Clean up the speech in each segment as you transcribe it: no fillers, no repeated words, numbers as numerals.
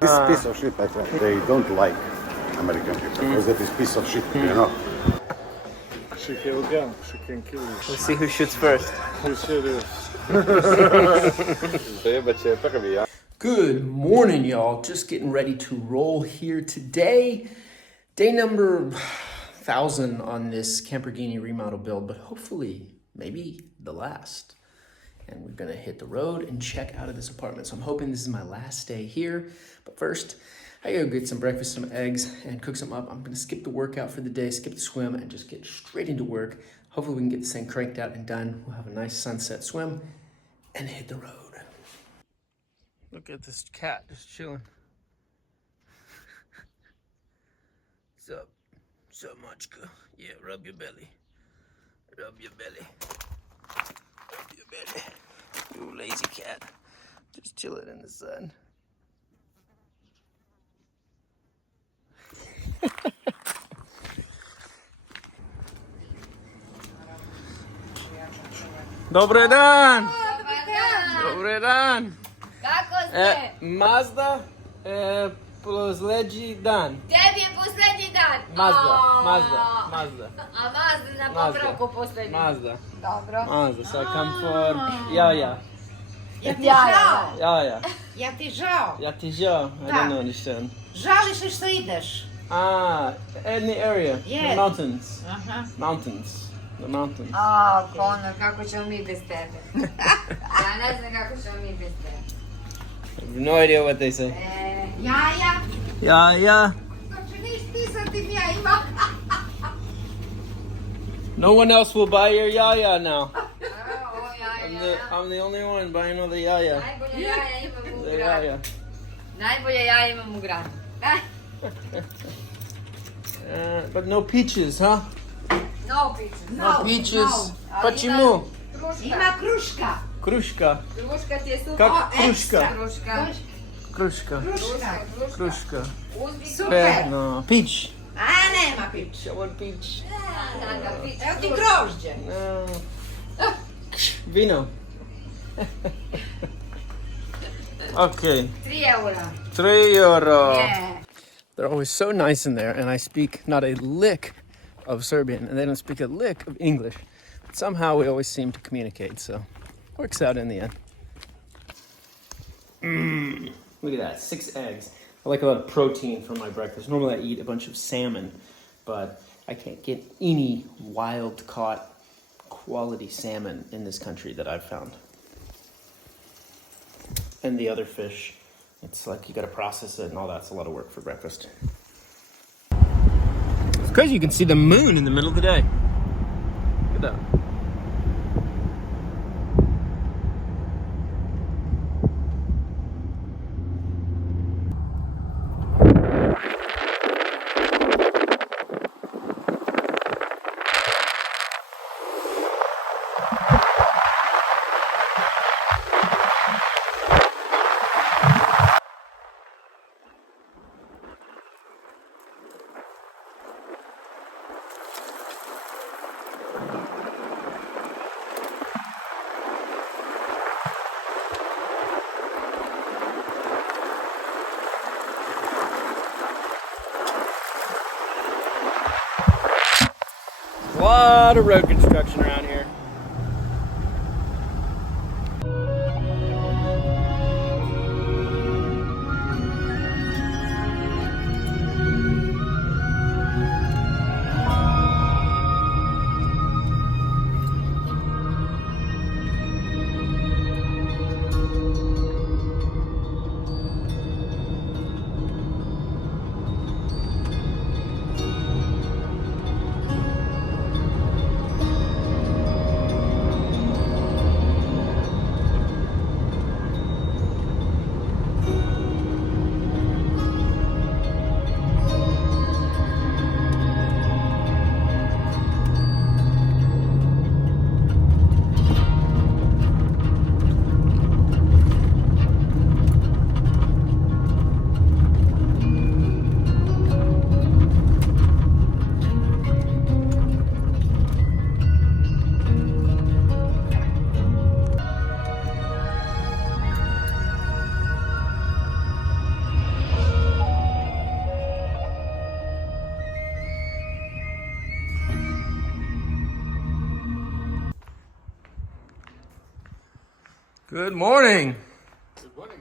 This piece of shit, my friend, they don't like American people because it is piece of shit, you know. She can gun. She can kill you. Let's see who shoots first. Are you serious? Good morning, y'all. Just getting ready to roll here today. Day number 1,000 on this Lamborghini remodel build, but hopefully, maybe the last. And we're gonna hit the road and check out of this apartment. So I'm hoping this is my last day here. But first, I gotta get some breakfast, some eggs, and cook some up. I'm gonna skip the workout for the day, skip the swim, and just get straight into work. Hopefully we can get this thing cranked out and done. We'll have a nice sunset swim and hit the road. Look at this cat just chilling. Sup? Sup, Machka? Yeah, rub your belly. Rub your belly. Rub your belly. You lazy cat. Just chilling in the sun. Dobry dan! Dobry dan! Kako ste? Mazda, poslednji dan. Tebi je posljednji dan. Mazda. A Mazda Mazda na popravku posljednji. Mazda. Dobro. Mazda, so I come for Jaja. Ja ti žao. Jaja. Ja ti žao. Ja ti žao. I Da. don't understand. Žališ se što ideš. In the area. The Yes. mountains. Aha. Mountains. The mountains. A, Konor, kako ćemo mi bez tebe? Ja ne znam kako ćemo mi bez tebe. I have no idea what they say. Jaja. Jaja. Znači niš ti sa tim jajima. No one else will buy your Jaja now. O, jaja. I'm the only one buying all the Jaja. Najbolje jaja imam u The gradu. Jaja. Najbolje jaja imam u gradu. But no peaches, huh? No peaches. No peaches. Ali Почему? Ima kruška. Kruška. Kruška ti je super. Как O, kruška? ekstra. Kruška. Kruška. Kruška. Kruška. Uzbi Super. No, peach. A nema pić. I want peach. Evo ti grožđe. No. Vino. Okay. 3 eura. €3. Yeah. They're always so nice in there, and I speak not a lick of Serbian, and they don't speak a lick of English. But somehow we always seem to communicate, so works out in the end. Look at that, 6 eggs. I like a lot of protein for my breakfast. Normally I eat a bunch of salmon, but I can't get any wild-caught quality salmon in this country that I've found. And the other fish, it's like you gotta process it and all that's a lot of work for breakfast. It's crazy you can see the moon in the middle of the day. Look at that. A lot of road construction around here. Good morning. Good morning.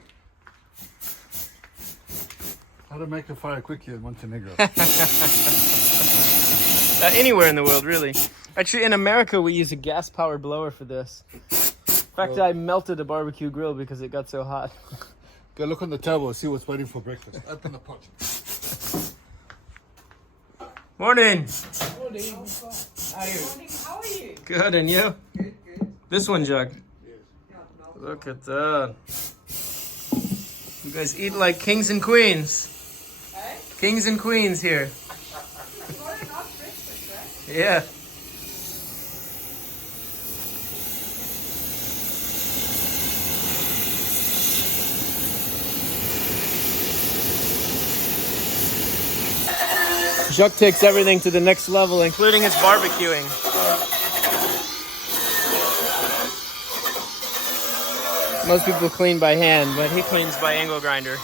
How to make a fire quickly in Montenegro? Anywhere in the world, really. Actually, in America, we use a gas-powered blower for this. In fact, I melted a barbecue grill because it got so hot. Go look on the table, see what's waiting for breakfast. Open the pot. Morning. Morning, how are you? Good, and you? Good. This one, Jug. Look at that. You guys eat like kings and queens. Eh? Kings and queens here. What a nice breakfast, right? Yeah. Jacques takes everything to the next level, including his barbecuing. Most people clean by hand, but he cleans by angle grinder.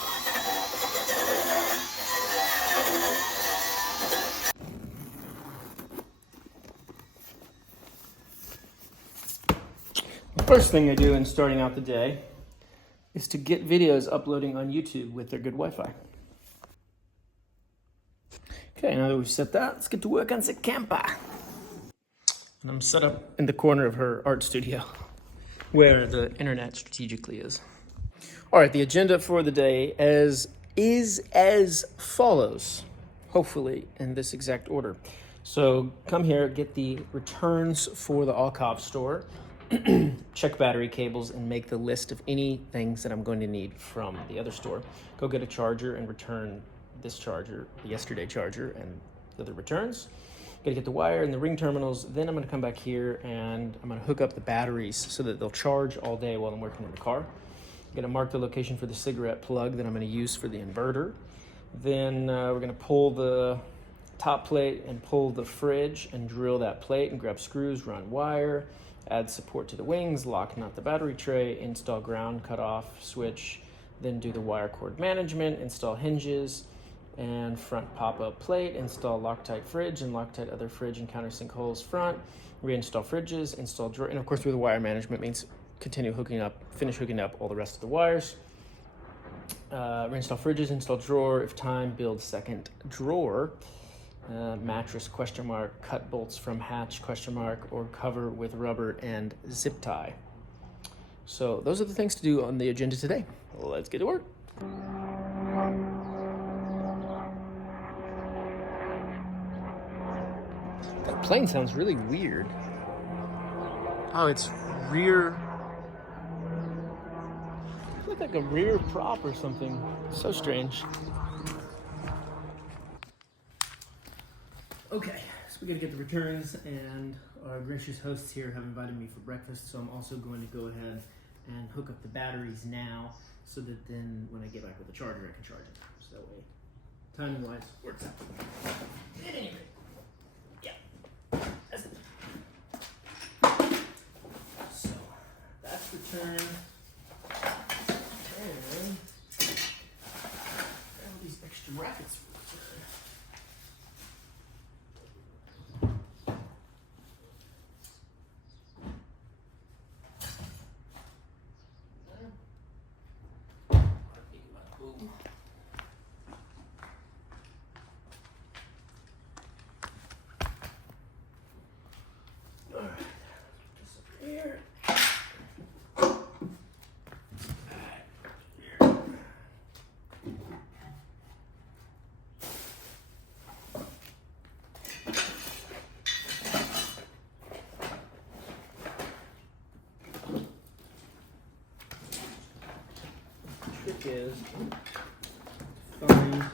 The first thing I do in starting out the day is to get videos uploading on YouTube with their good Wi-Fi. Okay, now that we've set that, let's get to work on the camper. And I'm set up in the corner of her art studio, where the internet strategically is. All right, the agenda for the day is as follows, hopefully in this exact order. So come here, get the returns for the Alcov store, check battery cables, and make the list of any things that I'm going to need from the other store. Go get a charger and return this charger, the yesterday charger, and the other returns. Gotta get the wire and the ring terminals. Then I'm gonna come back here and I'm gonna hook up the batteries so that they'll charge all day while I'm working in the car. I'm gonna mark the location for the cigarette plug that I'm gonna use for the inverter. Then we're gonna pull the top plate and pull the fridge and drill that plate and grab screws, run wire, add support to the wings, lock nut the battery tray, install ground cutoff switch, then do the wire cord management, install hinges, and front pop-up plate, install Loctite fridge and Loctite other fridge and countersink holes front, reinstall fridges, install drawer, and of course with the wire management means finish hooking up all the rest of the wires. Reinstall fridges, install drawer, if time, build second drawer, mattress question mark, cut bolts from hatch question mark, or cover with rubber and zip tie. So those are the things to do on the agenda today. Let's get to work. That plane sounds really weird. Oh, it's rear. It looks like a rear prop or something. So strange. Okay, so we gotta get the returns, and our gracious hosts here have invited me for breakfast, so I'm also going to go ahead and hook up the batteries now, so that then when I get back with the charger, I can charge it. So that way, timing-wise, works out. At any rate. So that's returned. And all these extra brackets for return. Trick is find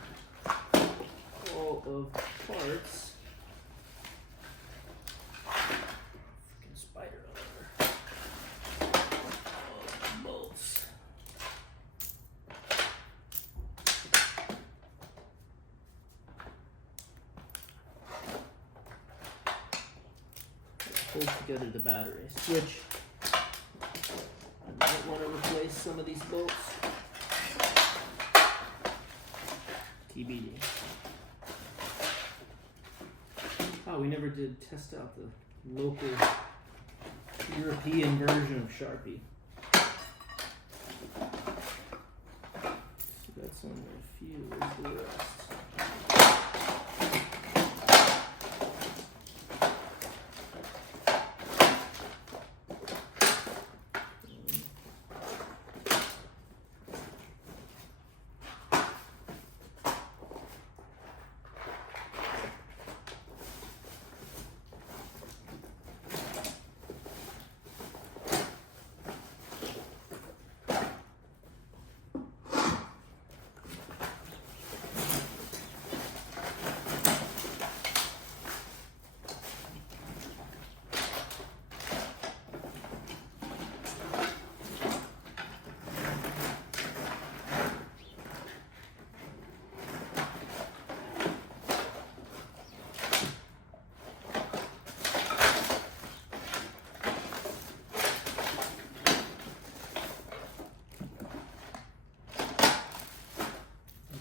all of the parts. Freaking spider all over. All the bolts. Hold together the battery switch. I might want to replace some of these bolts. TBD. Oh, we never did test out the local European version of Sharpie. That's only a few. Where's the rest?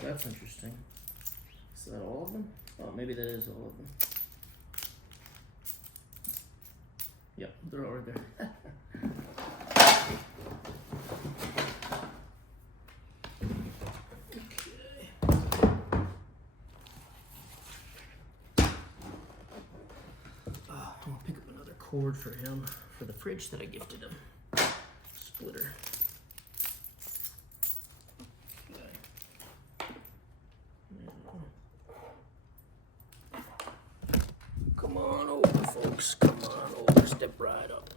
That's interesting. Is that all of them? Oh, maybe that is all of them. Yep, they're all right there. Okay. I'm gonna pick up another cord for him for the fridge that I gifted him. Splitter. Come on over, folks. Come on over. Step right up.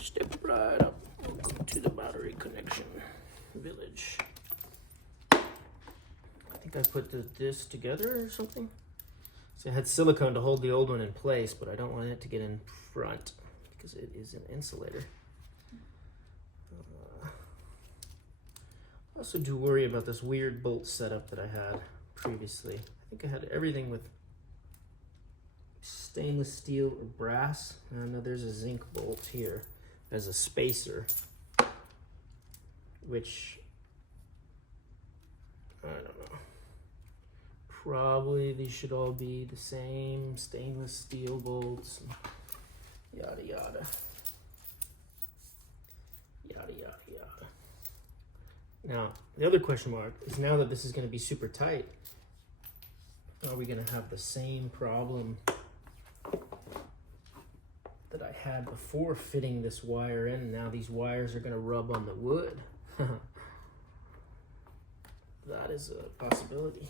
Step right up. Welcome to the battery connection village. I think I put this together or something. So I had silicone to hold the old one in place, but I don't want it to get in front because it is an insulator. I also do worry about this weird bolt setup that I had previously. I think I had everything with stainless steel or brass. I know there's a zinc bolt here as a spacer, which I don't know. Probably these should all be the same stainless steel bolts. Yada yada. Yada yada yada. Now, the other question mark is, now that this is going to be super tight, are we going to have the same problem that I had before fitting this wire in? Now these wires are going to rub on the wood. That is a possibility.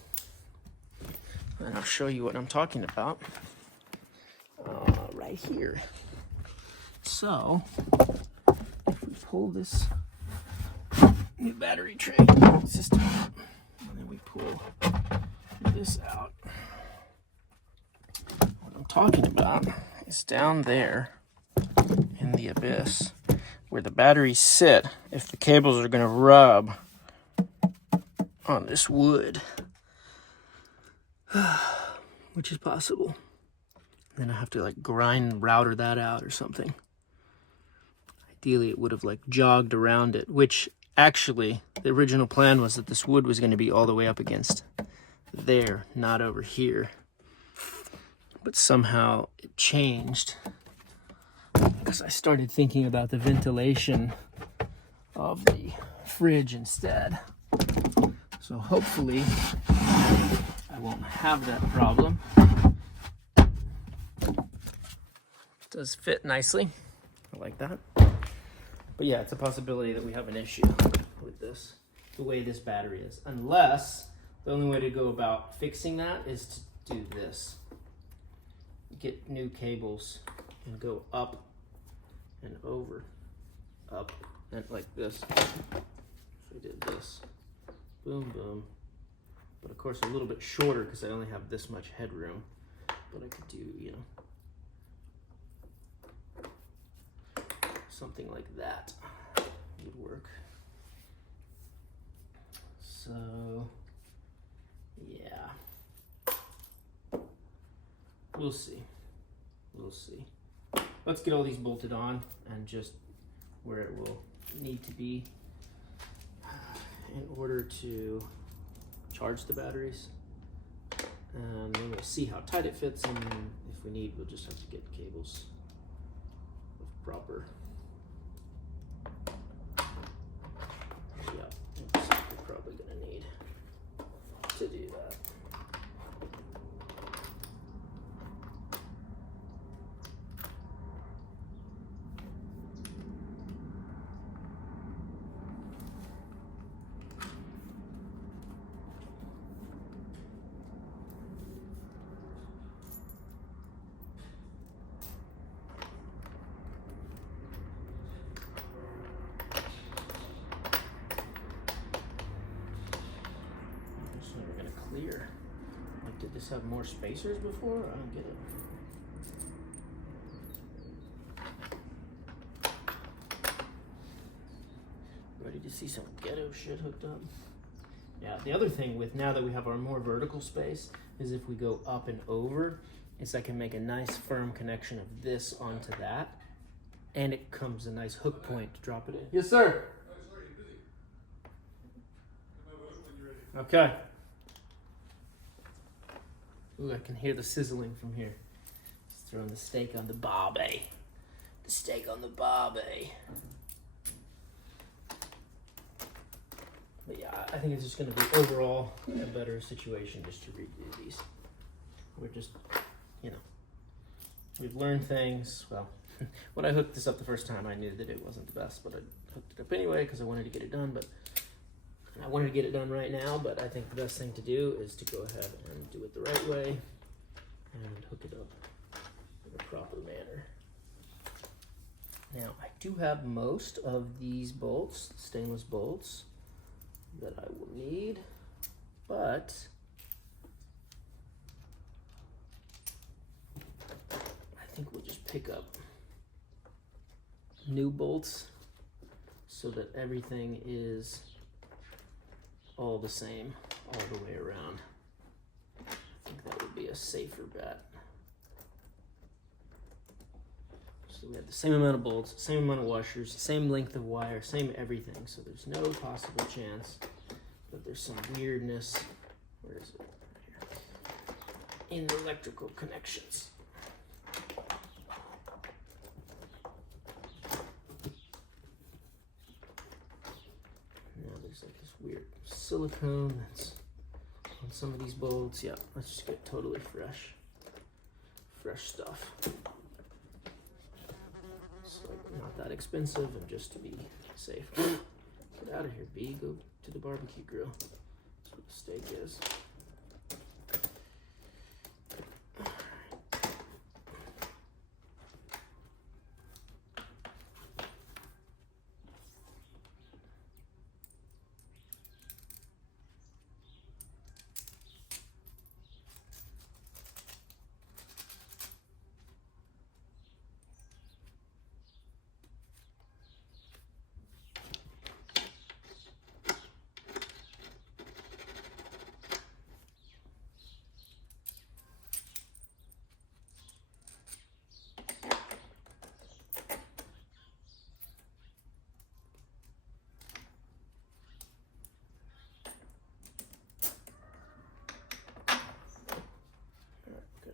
And I'll show you what I'm talking about right here. So, if we pull this new battery tray system out, and then we pull this out, what I'm talking about is down there in the abyss where the batteries sit. If the cables are going to rub on this wood, which is possible, then I have to like router that out or something. Ideally it would have like jogged around it, which actually the original plan was that this wood was going to be all the way up against there, not over here. But somehow it changed because I started thinking about the ventilation of the fridge instead. So hopefully I won't have that problem. It does fit nicely. I like that. But yeah, it's a possibility that we have an issue with this, the way this battery is. Unless the only way to go about fixing that is to do this. Get new cables and go up and over, up and like this. So we did this, boom, boom. But of course a little bit shorter because I only have this much headroom. But I could do, you know, something like that would work. So, yeah. We'll see. We'll see. Let's get all these bolted on and just where it will need to be in order to charge the batteries. And then we'll see how tight it fits, and if we need, we'll just have to get cables with proper this have more spacers before? I don't get it. Ready to see some ghetto shit hooked up? Yeah, the other thing with now that we have our more vertical space is if we go up and over, is I can make a nice firm connection of this onto that. And it comes a nice hook point to drop it in. Yes, sir. Okay. Ooh, I can hear the sizzling from here. Just throwing the steak on the barbie. The steak on the barbie. But yeah, I think it's just going to be overall a better situation just to redo these. We're just, you know, we've learned things. Well, when I hooked this up the first time, I knew that it wasn't the best, but I hooked it up anyway because I wanted to get it done. But I wanted to get it done right now, but I think the best thing to do is to go ahead and do it the right way and hook it up in a proper manner. Now, I do have most of these bolts, stainless bolts, that I will need, but I think we'll just pick up new bolts so that everything is all the same all the way around. I think that would be a safer bet. So we have the same amount of bolts, same amount of washers, same length of wire, same everything. So there's no possible chance that there's some weirdness. Where is it? Right here. In the electrical connections. Now there's like this weird silicone that's on some of these bolts. Yeah, let's just get totally fresh stuff. It's like not that expensive, and just to be safe. Get out of here, B. Go to the barbecue grill. That's what the steak is.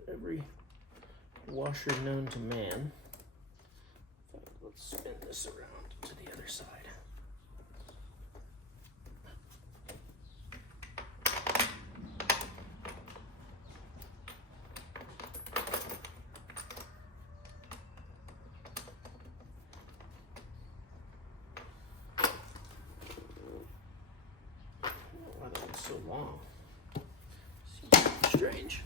Every washer known to man. Let's spin this around to the other side. Why that was so long? Seems strange.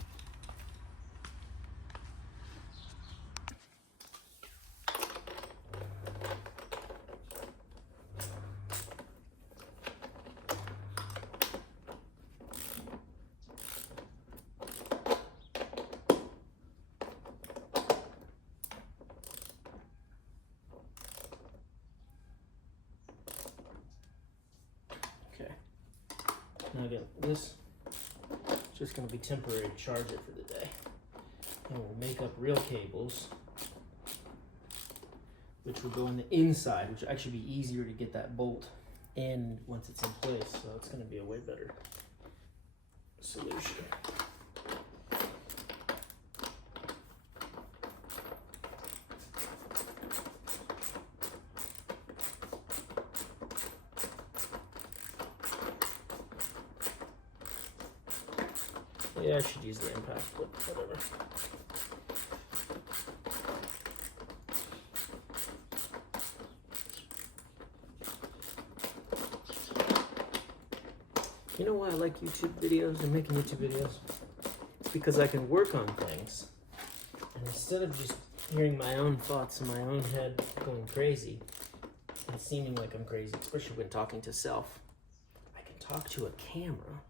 Now again, this is just going to be temporary to charge it for the day. And we'll make up real cables, which will go on the inside, which will actually be easier to get that bolt in once it's in place. So it's going to be a way better solution. Yeah, I should use the impact, but whatever. You know why I like YouTube videos and making YouTube videos? It's because I can work on things. And instead of just hearing my own thoughts in my own head going crazy and seeming like I'm crazy, especially when talking to self, I can talk to a camera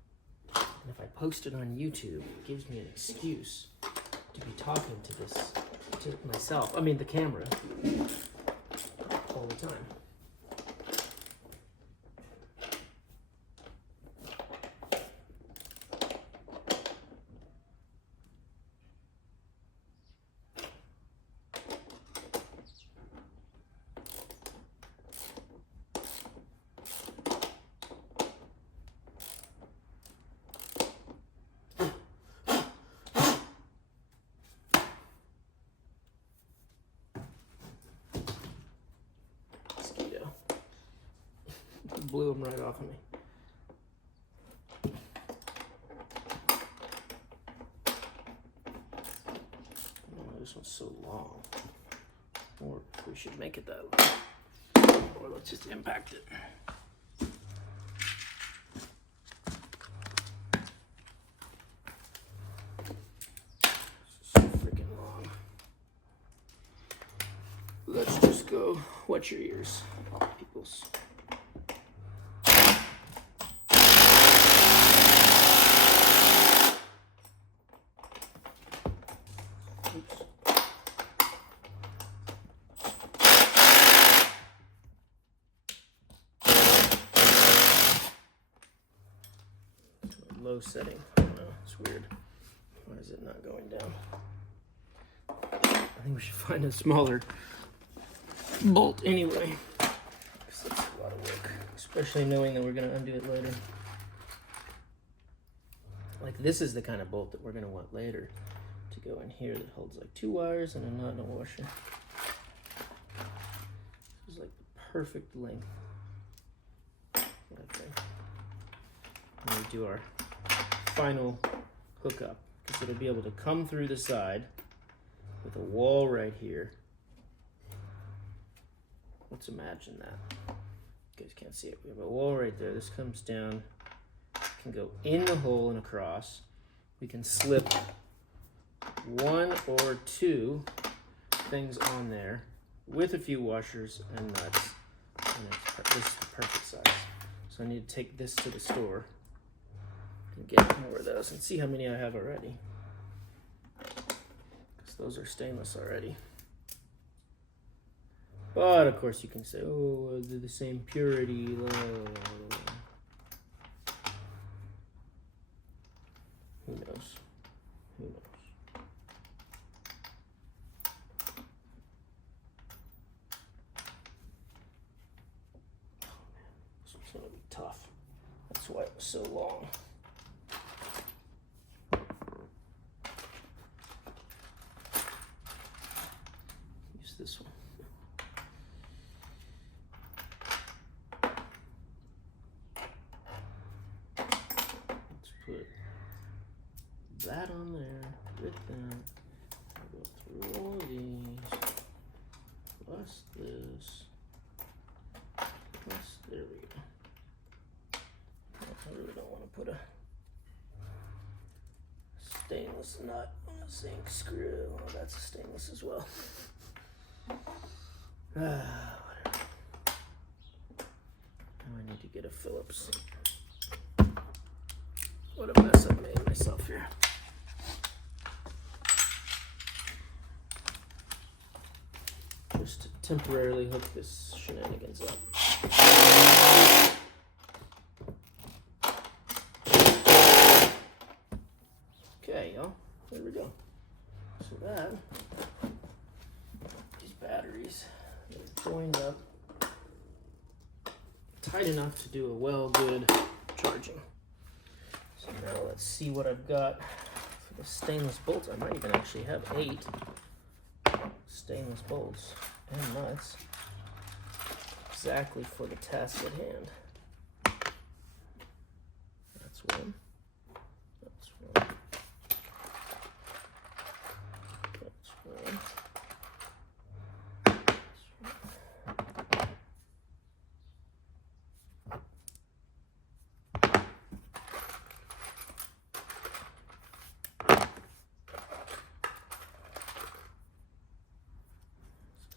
And if I post it on YouTube, it gives me an excuse to be talking to myself, I mean the camera, all the time. Blew them right off of me. Oh, this one's so long. Or we should make it that long. Or let's just impact it. So freaking long. Let's just go. Wet your ears, peoples. Low setting. I don't know, it's weird. Why is it not going down? I think we should find a smaller bolt anyway. Because that's a lot of work. Especially knowing that we're going to undo it later. Like this is the kind of bolt that we're going to want later to go in here that holds like 2 wires and a nut and a washer. This is like the perfect length, I think. And we do our final hookup because it'll be able to come through the side with a wall right here. Let's imagine that. You guys can't see it. We have a wall right there. This comes down, can go in the hole and across. We can slip 1 or 2 things on there with a few washers and nuts. And this is the perfect size. So I need to take this to the store and get more of those and see how many I have already. Because those are stainless already. But of course you can say, oh, they're the same purity. Blah, blah, blah. Who knows? Who knows? Oh man, this one's gonna be tough. That's why it was so long. Use this one. Let's put that on there with that. I'll go through all of these. Plus this. Plus, there we go. I really don't want to put a stainless nut on a zinc screw. Oh, that's a stainless as well. Whatever. Now I need to get a Phillips. What a mess I've made myself here. Just to temporarily hook this shenanigans up. Okay, y'all, there we go. So that, these batteries are joined up tight enough to do a good charging. So now let's see what I've got for the stainless bolts. I might even actually have 8 stainless bolts and nuts exactly for the task at hand. That's one. That's one. That's one.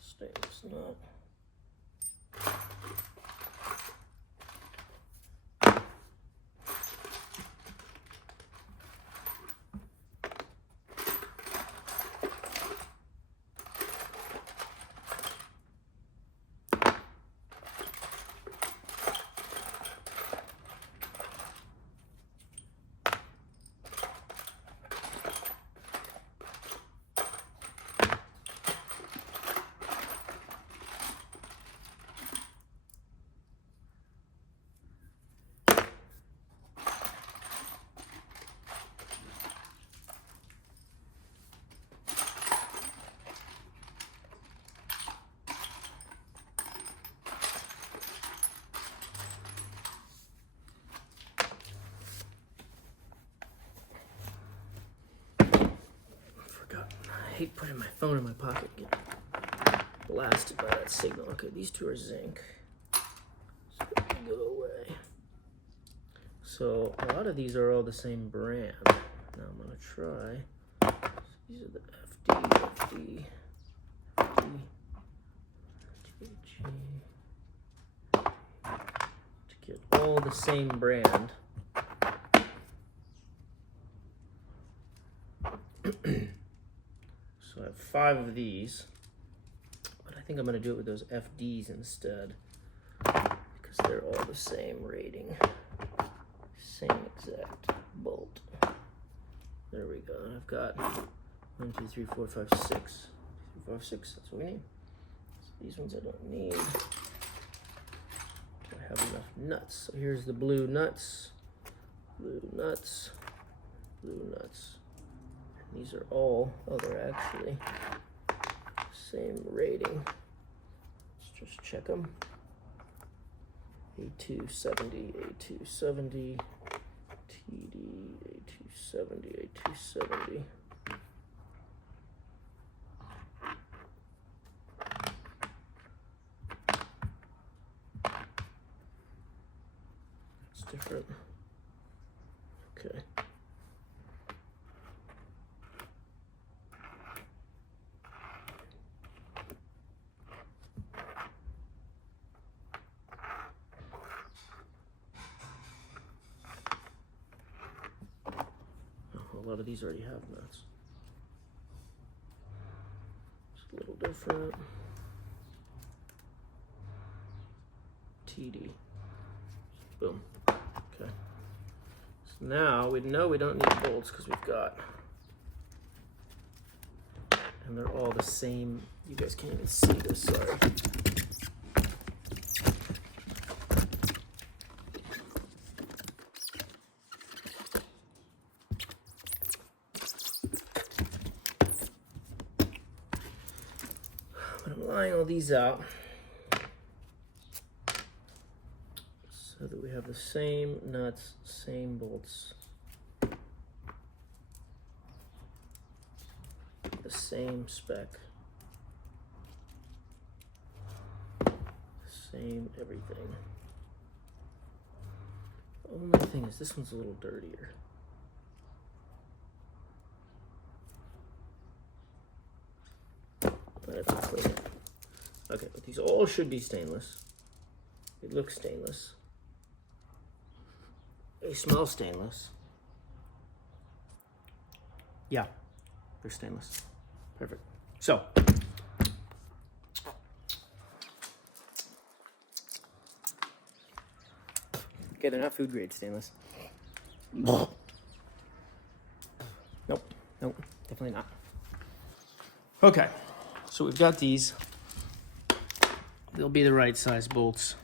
Stainless nut. hate putting my phone in my pocket and get blasted by that signal. Okay, these two are zinc. So they go away. So a lot of these are all the same brand. Now I'm gonna try. So these are the FD, GG. To get all the same brand. So I have 5 of these, but I think I'm going to do it with those FDs instead because they're all the same rating, same exact bolt. There we go. And I've got 1, 2, 3, 4, 5, 6. 2, 3, 5, 6. That's what we need. So these ones I don't need. Do I have enough nuts? So here's the blue nuts, blue nuts, blue nuts. These are all, oh, they're actually same rating. Let's just check them. A270, A270, TD, A270, A270. It's different. Okay. A lot of these already have nuts. It's a little different. TD. Boom. Okay. So now we know we don't need bolts because we've got, and they're all the same. You guys can't even see this, sorry. I'm laying all these out so that we have the same nuts, same bolts, the same spec, same everything. The only thing is this one's a little dirtier. I have to clean it. Okay, but these all should be stainless. It looks stainless. They smell stainless. Yeah, they're stainless. Perfect. So, okay, they're not food grade stainless. Nope, nope, definitely not. Okay. So we've got these. They'll be the right size bolts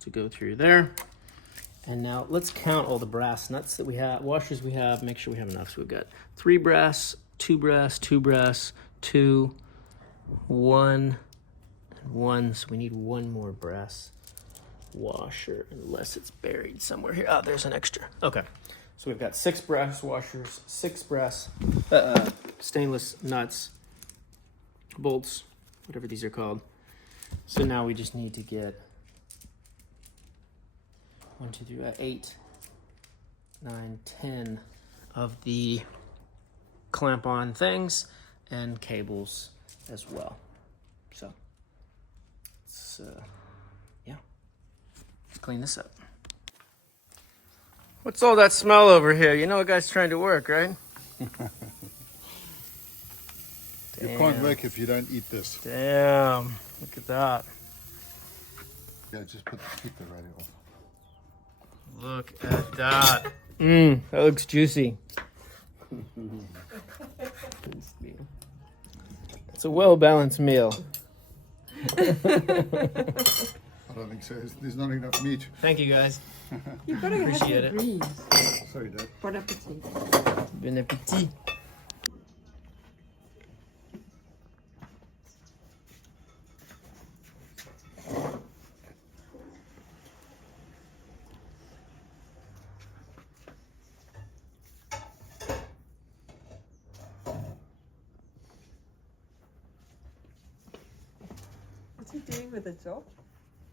to go through there. And now let's count all the brass nuts that we have, washers we have, make sure we have enough. So we've got 3 brass, 2 brass, 2 brass, 2, 1, and 1. So we need 1 more brass washer unless it's buried somewhere here. Oh, there's an extra. Okay. So we've got 6 brass washers, 6 brass stainless nuts, bolts, whatever these are called. So now we just need to get 1, 2, 3, 8, 9, 10 of the clamp-on things and cables as well. So let's let's clean this up. What's all that smell over here? You know a guy's trying to work, right? You can't work if you don't eat this. Damn, look at that. Yeah, just keep the radio off. Look at that. That looks juicy. It's a well-balanced meal. I don't think so. There's not enough meat. Thank you, guys. You gotta Appreciate have it. it. Sorry, Dad. Bon appetit. Bon appetit. doing with the job?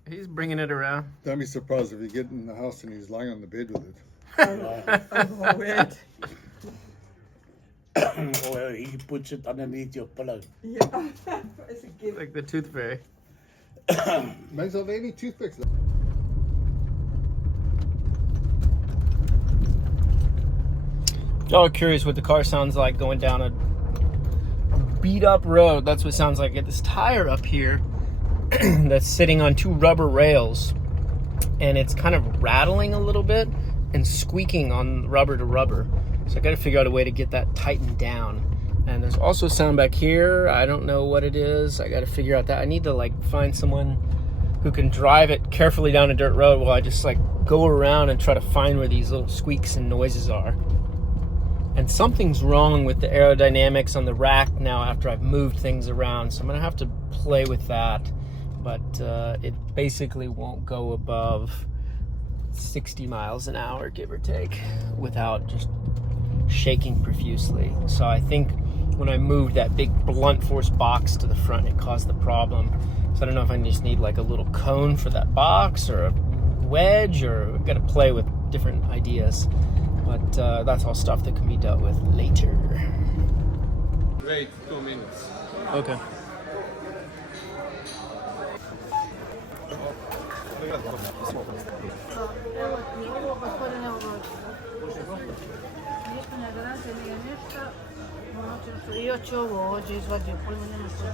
He's bringing it around. Don't be surprised if you get in the house and he's lying on the bed with it. Oh, weird. Or he puts it underneath your pillow. Yeah, it's a gift. Like the tooth fairy. Makes of any toothpicks. Y'all are curious what the car sounds like going down a beat up road. That's what it sounds like. Get this tire up here that's sitting on two rubber rails, and it's kind of rattling a little bit and squeaking on rubber to rubber. So I got to figure out a way to get that tightened down. And there's also sound back here. I don't know what it is. I got to figure out that. I need to like find someone who can drive it carefully down a dirt road while I just like go around and try to find where these little squeaks and noises are. And something's wrong with the aerodynamics on the rack now after I've moved things around. So I'm gonna have to play with that. But it basically won't go above 60 miles an hour, give or take, without just shaking profusely. So I think when I moved that big blunt force box to the front, it caused the problem. So I don't know if I just need like a little cone for that box or a wedge, or I've got to play with different ideas. But that's all stuff that can be dealt with later. Wait 2 minutes. Okay. Evo ti ovo, gospodine, ovo. Ništa ne garante, nije ništa. I hoće ovo, ovdje izvadio, pojma nema što.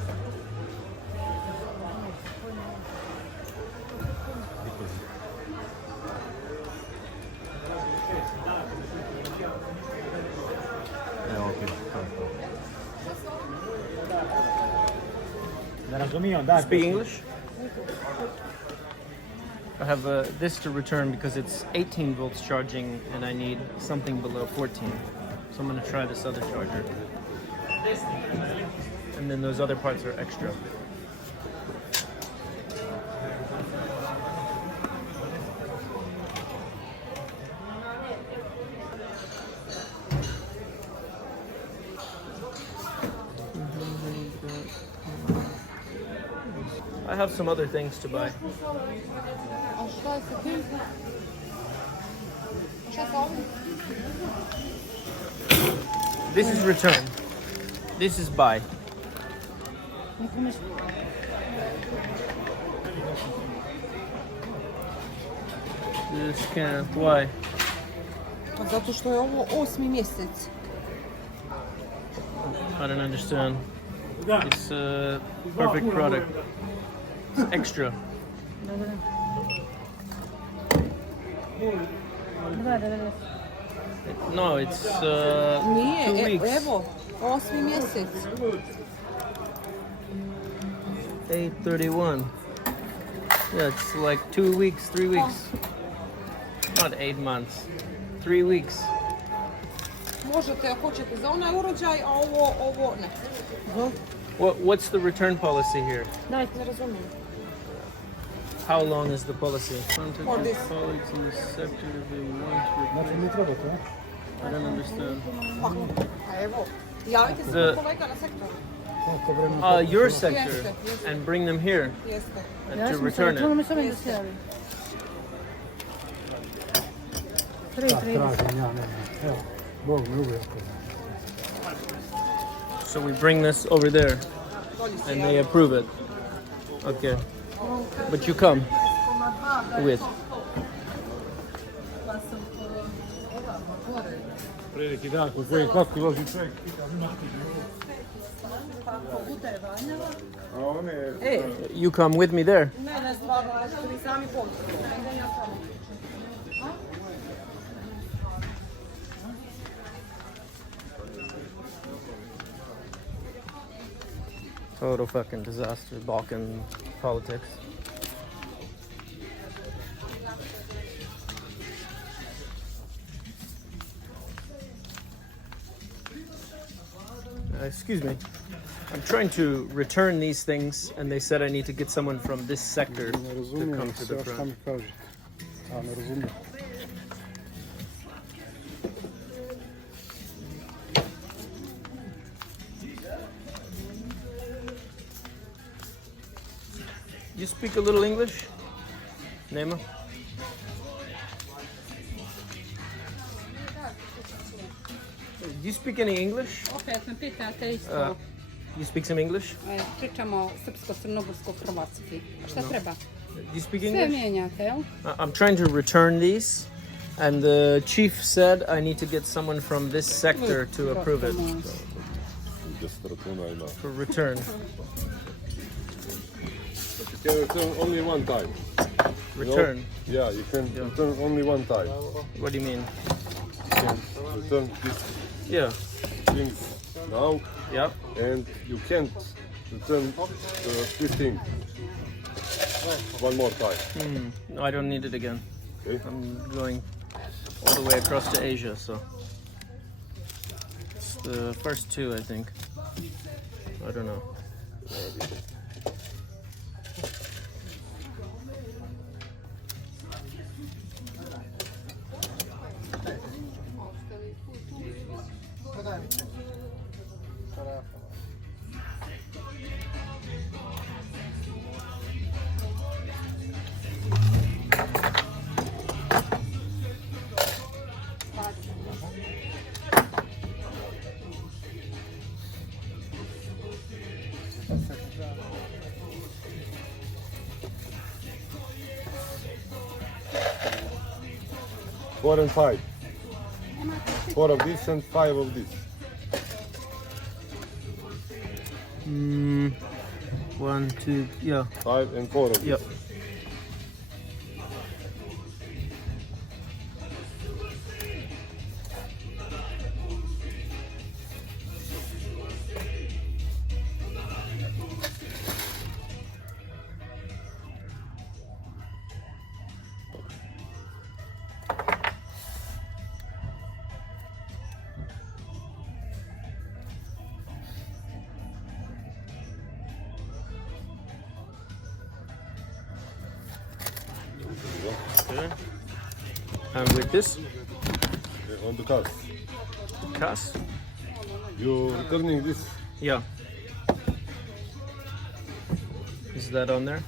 Speak English? I have this to return because it's 18 volts charging and I need something below 14. So I'm going to try this other charger. And then those other parts are extra. I have some other things to buy. A šta je sa tim? Šta sa ovim? This is return. This is buy. Nekome This can't. Why? Pa zato što je ovo 8. mjesec. I don't understand. It's a perfect product. It's extra. No, it's 2 Nije, weeks. evo, 8. mjesec. 8:31. Yeah, it's like 2 weeks, 3 weeks. Not 8 months. 3 weeks. Možete, ako hoćete za onaj urođaj, a ovo ne. What's the return policy here? Ne razumijem. How long is the policy? Contact For your this. colleagues in the sector if they want to return. I don't understand. Pa evo, javite se The- kod kolega na sektoru. Your sector, Jeste. and bring them here Jeste. and Ja to sam se return računala it. mi s ovim da se javi. 3:30. So we bring this over there, and they approve it. Okay, but you come with. Prilike dan, koji kako loži čovjek. A on je... You come with me there. Ne, stvarno, ćete vi sami pomoći. Total fucking disaster, Balkan politics. Excuse me. I'm trying to return these things, and they said I need to get someone from this sector Ne to razumijem come to the sve šta mi front. kažete. A ne razumijem. speak a little English? Nema? Do you speak any English? Opet me pitate isto. You speak some English? Pričamo srpsko-crnogorsko-hrvatski. A šta treba? Do you speak Sve English? mijenjate, jel? I'm trying to return these, and the chief said I need to get someone from this sector to approve it for return. But you can return only one time. Return? Yeah, you can return only one time. What do you mean? You can return these Yeah. things now, Yep. and you can't return this thing one more time. No, I don't need it again. Okay. I'm going all the way across to Asia, so it's the first two, I think. I don't know. Maybe. Four and five. 4 of this and 5 of this. 1, 2, yeah. 5 and 4 of this. Yep. Okay. And with this On the card. cast, You returning this. yeah. Is that on there?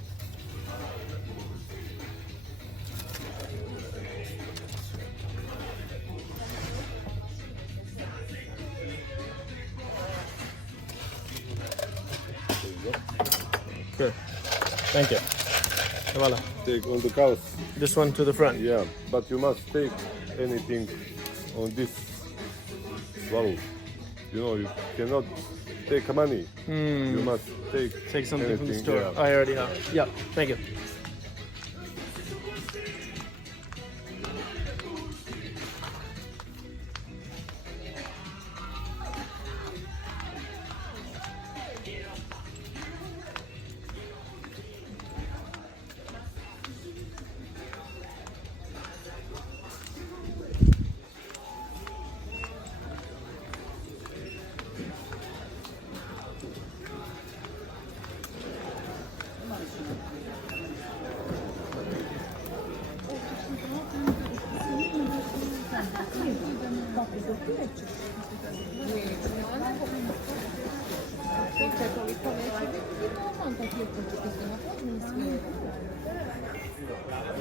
Good. Thank you. Voila. Take on the cows. This one to the front. Yeah, but you must take anything on this swallow. You know, you cannot take money. You must Take something from the anything, store. yeah. I already have. Yeah, thank you.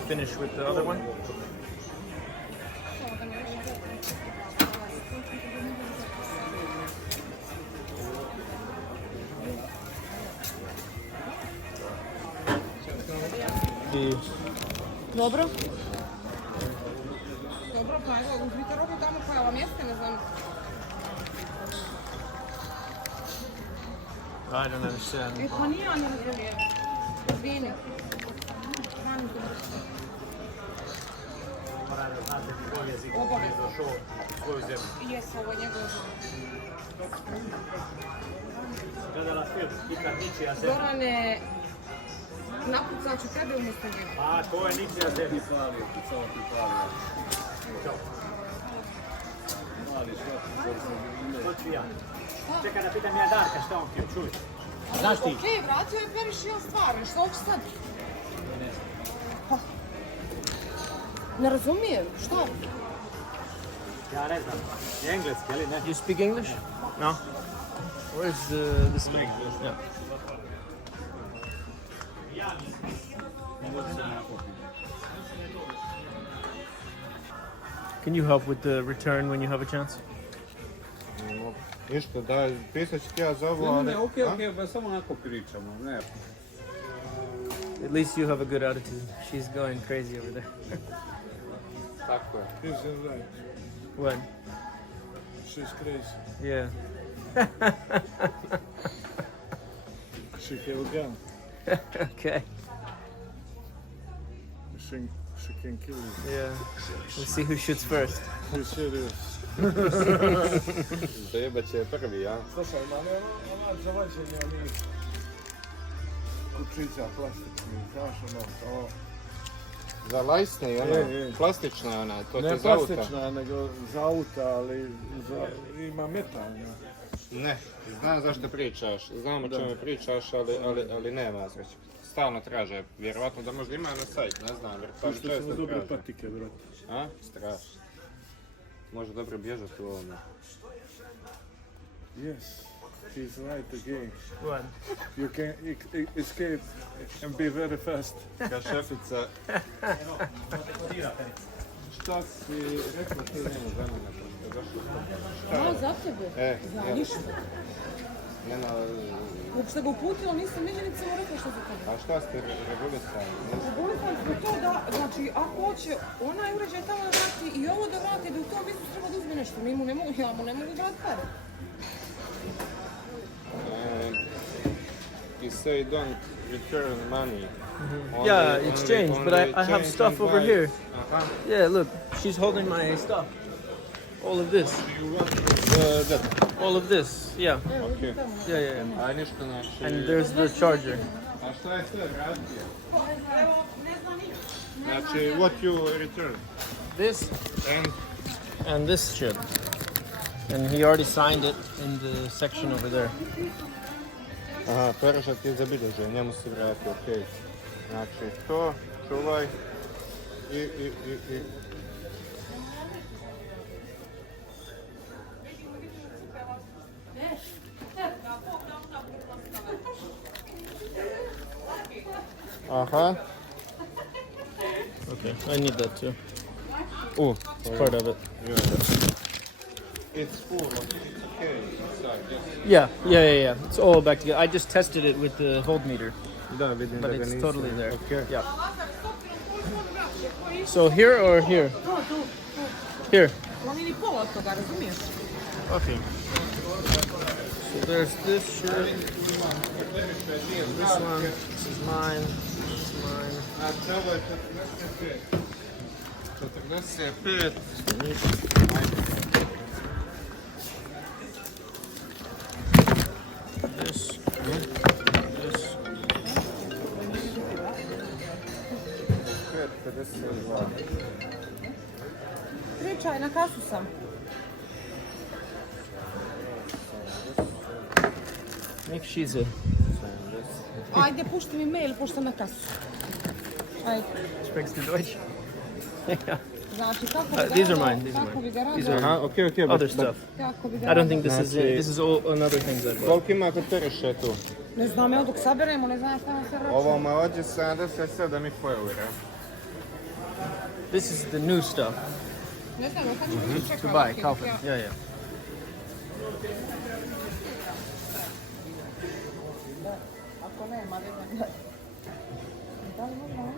Finish with the other one. Dobro. Dobro, pa evo, uzmite robu tamo koja vam jeste, ne znam. I don't understand. Pa nije, ja ne razumijem. Vini. Jesu, ovo je njegov. Zorane, napucat ću tebe umjesto njega. A, to je ničija zemlja. Čekaj da pitam ja Darka šta on htio, čuj. Znaš ti? Okej, vratio je Perišio stvar, što hoće sad? Pa, ne razumijem, što? Ja ne znam, je engleski, ali ne? You speak English? No. Where's this guy? Yeah. Can you help with the return when you have a chance? Ništa, da, pisat ću ti ja za ovo, ali... okej, ba samo onako pričamo, ne. At least you have a good attitude. She's going crazy over there. Tako je. Isn't right. What? She's crazy. Yeah. She have a gun. Okay. She can kill you. Yeah. We'll see who shoots first. Be serious. Zajebat će prvi, ja? Slušaj, ma nema ona zavađenja ni kućica plastičnih, znaš ono, kao... Za lajsne, ona, plastična je ona, to ti Ne za auta. plastična, nego za auta, ali ima metalna. Ne, znam zašto pričaš, znam o čemu pričaš, ali nema sreće. Stalno traže, vjerovatno da možda ima na sajt, ne znam, jer pa Što smo dobre patike, brate. A? Strašno. Može dobro bježati u ovome. Yes, he's right again. What? You can escape and be very fast. Ka šefica... Šta si rekla ti njemu za mene? A, za tebe? Za ništa. Nena... Uopšte ga uputila, nisam niđenica mu rekla što za tebe. A šta ste regulisali? Regulisali smo to da, znači, ako hoće onaj uređaj tamo da vrati i ovo da vrati, da u tom biznisu treba da uzme nešto. Mi mu ne mogu, ja mu ne mogu vrati pare. You say don't return money. Yeah, exchange, but I have stuff over here. Yeah, look, she's holding my stuff. All of this. All of this, yeah. Okay. Yeah. A ništa naši... And there's the charger. A šta je sve radio? Znači, what you return? This And and this shit. And he already signed it in the section over there. aha, Peroša ti je zabilježio, njemu se vrati, okej. Znači, to, čuvaj i... Aha. Okay, I need that too. Oh, It's part of it. It's full, it's okay inside, Yeah. It's all back together. I just tested it with the hold meter, Da, vidim but da ga it's nisi. totally there. Okay. Yeah. So here or here? Here. Oni ni pola od toga, razumiješ? Okay. So there's this shirt. This one. This is mine. This is mine. A ovo je 45. 45. This. This. Pričaj, na kasu sam. Maybe she's a. Ajde, pušti mi mail, pošto sam na kasu. Ajde. Spreeks the Deutsch. Yeah. Znači, kako bi ga These are radila, mine. These are kako bi mine. ga radila, These are Aha, okej. other stuff. kako bi ga I don't radila. think this is it. This is all another things I bought. Koliko ima kod Peroša tu? Ne znam, evo dok saberemo, ne znam šta nam se vraća. Ovo ma ođe 77,5 eura. This is the new stuff Ne znam, kad ćemo se to čekati. buy. Kaufen. Yeah. Ako nema, ne znam. Da li možemo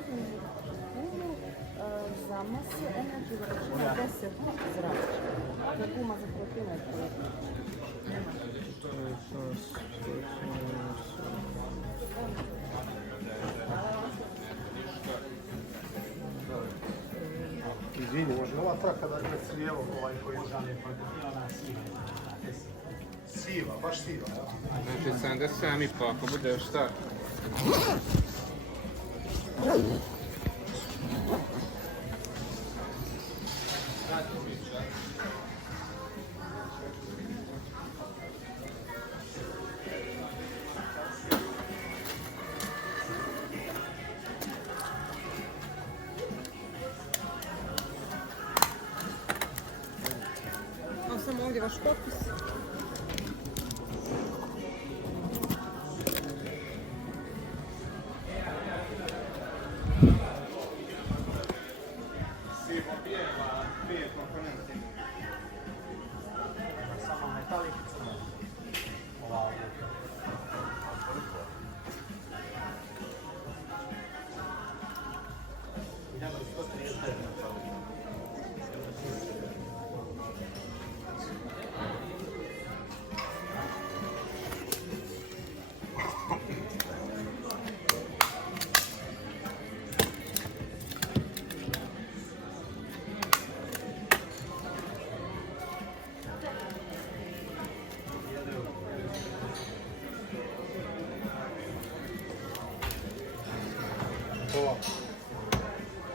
za masu energy veličina 10 zrač. Ako je guma za proteine. Izvini, može ova traka da je s lijevom ovaj koji je žanje pa siva, baš siva, ja? Znači 77,5 ako bude šta? Samo ovdje vaš potpis.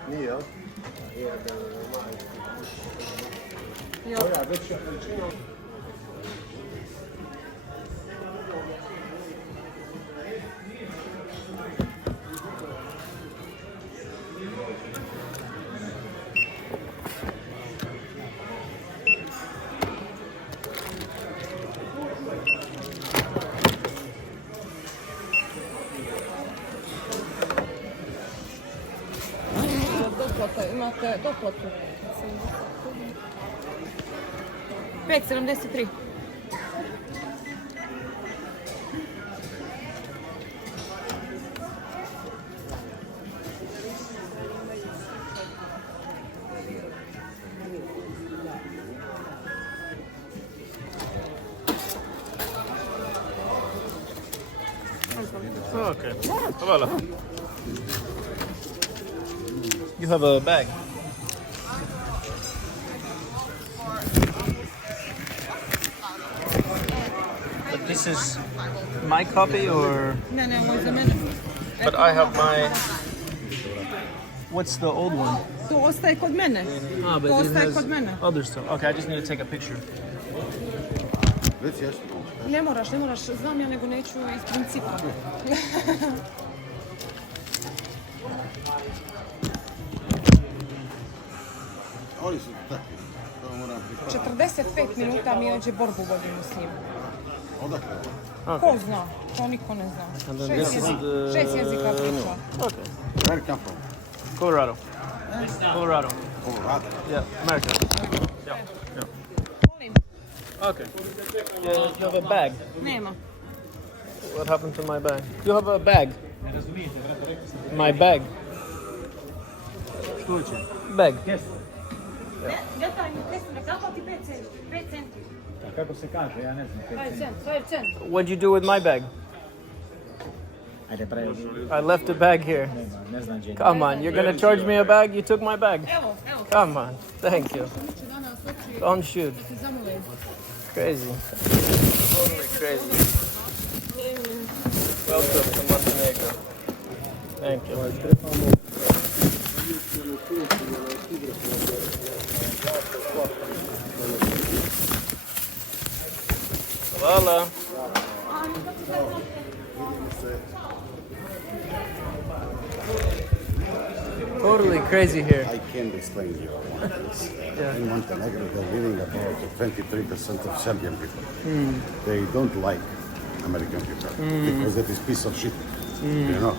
Nije, jel? Koja veća količina? Imate doplatu. 5,73. Okay. Voilà. You have a bag. But this is my copy or? Ne, moj za mene. But I have my. What's the old one? To ostaje kod mene. Ah, but To it ostaje has kod mene. other stuff. Okay, I just need to take a picture. Već jasno. Ne moraš, znam ja, nego neću iz principa. Oni su takvi. To moram prihvatiti. 45 minuta mi ođe borbu vodimo s njim. Odakle? Ko zna? To niko ne zna. And then 6 this is the- jezika priča. Okay. Where come from? Colorado. Colorado. Colorado. Yeah, America. Yeah. Molim, Okay. You have a bag. nema. What happened to my bag? You have a bag. My bag. Što će? Bag. Detaljno, kako ti 5 centi? A kako se kaže, ja ne znam. 5 centi. What'd you do with my bag? Ajde, pravi. I left a bag here. Ne znam gdje. Come on, you're gonna charge me a bag? You took my bag. Evo. Come on, thank you. Danas oči, Don't shoot. ti zamolim. Crazy. Totally crazy. Welcome to Montenegro. Thank you. Hvala. Totally crazy here. I can't explain you one this. In Montenegro, they're living about 23% of Serbian people. They don't like American people because that is piece of shit. You know,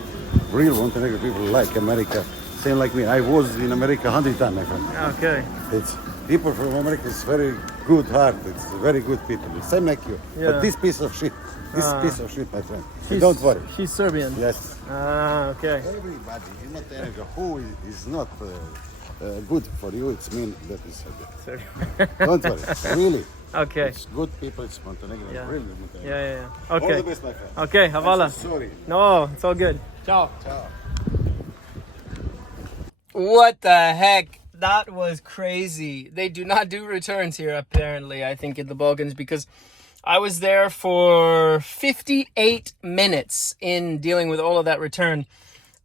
real Montenegro people like America. Same like me. I was in America 100 times, my friend. Okay. It's people from America is very good heart. It's very good people. It's same like you. Yeah. But this piece of shit, my friend. Don't worry. She's Serbian. Yes. Ah, okay. Everybody in Montenegro who is not good for you, it's mean that is Serbia. Don't worry. Really. Okay. It's good people. It's Montenegro. Yeah. Really Montenegro. Yeah. All Okay. the best, my friend. Okay, Havala. I'm so sorry. No, it's all good. Ciao. Ciao. What the heck? That was crazy. They do not do returns here, apparently, I think, in the Balkans, because I was there for 58 minutes in dealing with all of that return.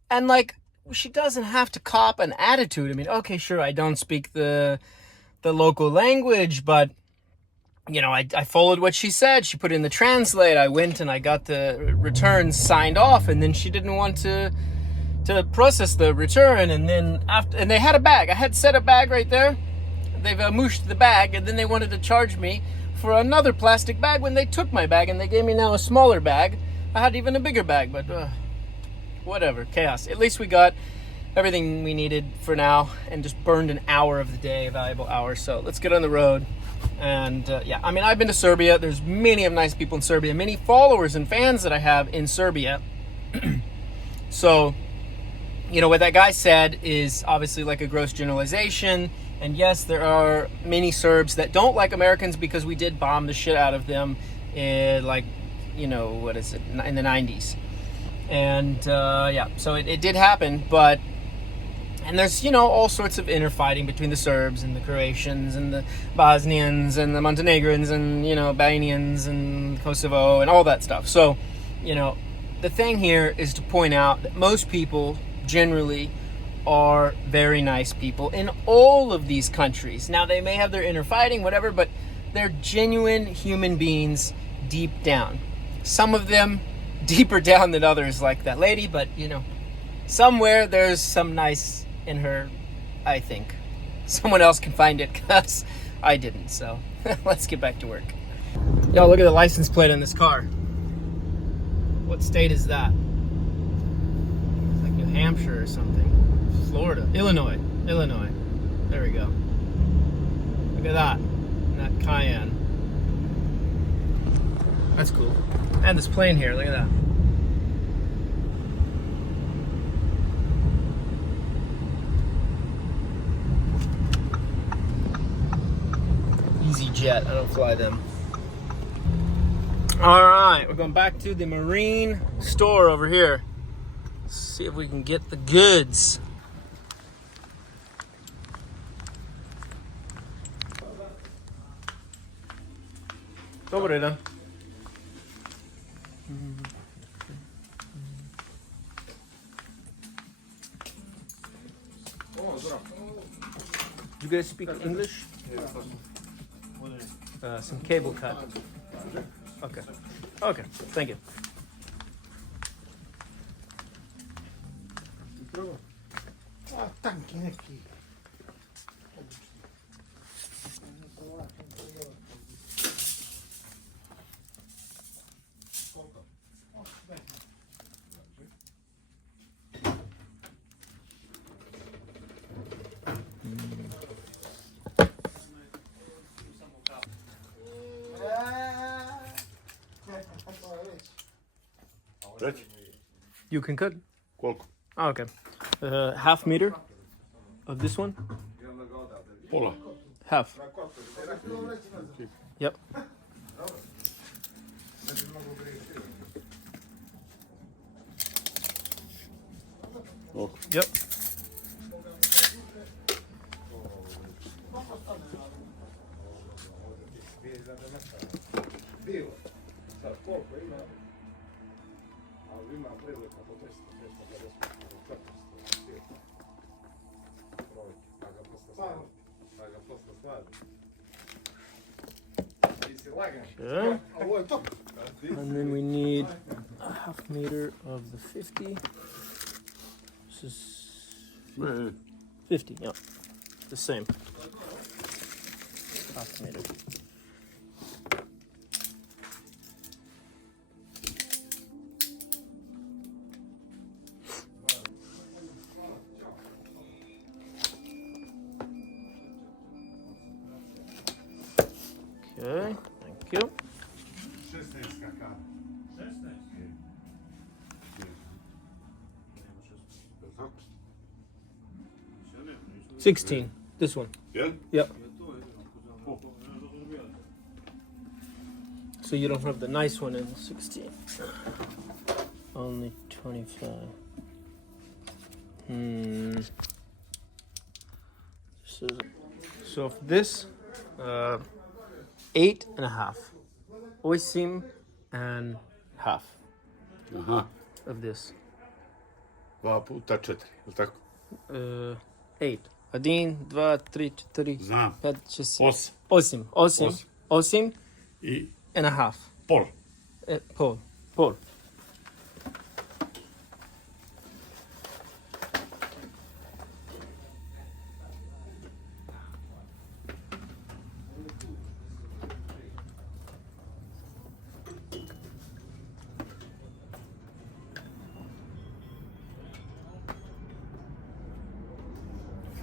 And, like, she doesn't have to cop an attitude. I mean, okay, sure, I don't speak the local language, but, you know, I followed what she said. She put in the translate. I went and I got the returns signed off, and then she didn't want to process the return, and then and they had a bag. I had set a bag right there. They've mooshed the bag, and then they wanted to charge me for another plastic bag when they took my bag, and they gave me now a smaller bag. I had even a bigger bag, but whatever, chaos. At least we got everything we needed for now and just burned an hour of the day, a valuable hour. So let's get on the road. And yeah, I mean, I've been to Serbia. There's many of nice people in Serbia, many followers and fans that I have in Serbia. So, you know, what that guy said is obviously like a gross generalization. And yes, there are many Serbs that don't like Americans because we did bomb the shit out of them in, like, you know, what is it, in the 90s. And yeah, so it did happen, but, and there's, you know, all sorts of inner fighting between the Serbs and the Croatians and the Bosnians and the Montenegrins and, you know, Albanians and Kosovo and all that stuff. So, you know, the thing here is to point out that most people generally are very nice people in all of these countries. Now, they may have their inner fighting, whatever, but they're genuine human beings deep down. Some of them deeper down than others, like that lady, but, you know, somewhere there's some nice in her, I think. Someone else can find it, because I didn't. So let's get back to work. Yo, look at the license plate on this car. What state is that? It's like New Hampshire or something. Florida. Illinois. There we go. Look at that. And that Cayenne. That's cool. And this plane here, look at that. EasyJet, I don't fly them. Alright, we're going back to the marine store over here. Let's see if we can get the goods. Добре, да. Do you guys speak English? Some cable cut. Okay. Okay, thank you. Tanki neki. You can cut? Koliko? Oh, okay. Half meter of this one? Pola. Half. Yep. Koliko? Yep. Okay. And then we need a half meter of the 50. This is 50, yeah. The same. Half meter. Okay, thank you. kaka. 16. This one. Yeah? Yep. So you don't have the nice one in 16. Only 25. So for this, 8.5. Osim and half Aha. of this. 2 puta 4, je tako? 8. 1, 2, 3, 4, Znam. 5, 6, 8. Osim I and a half. pol. Pol.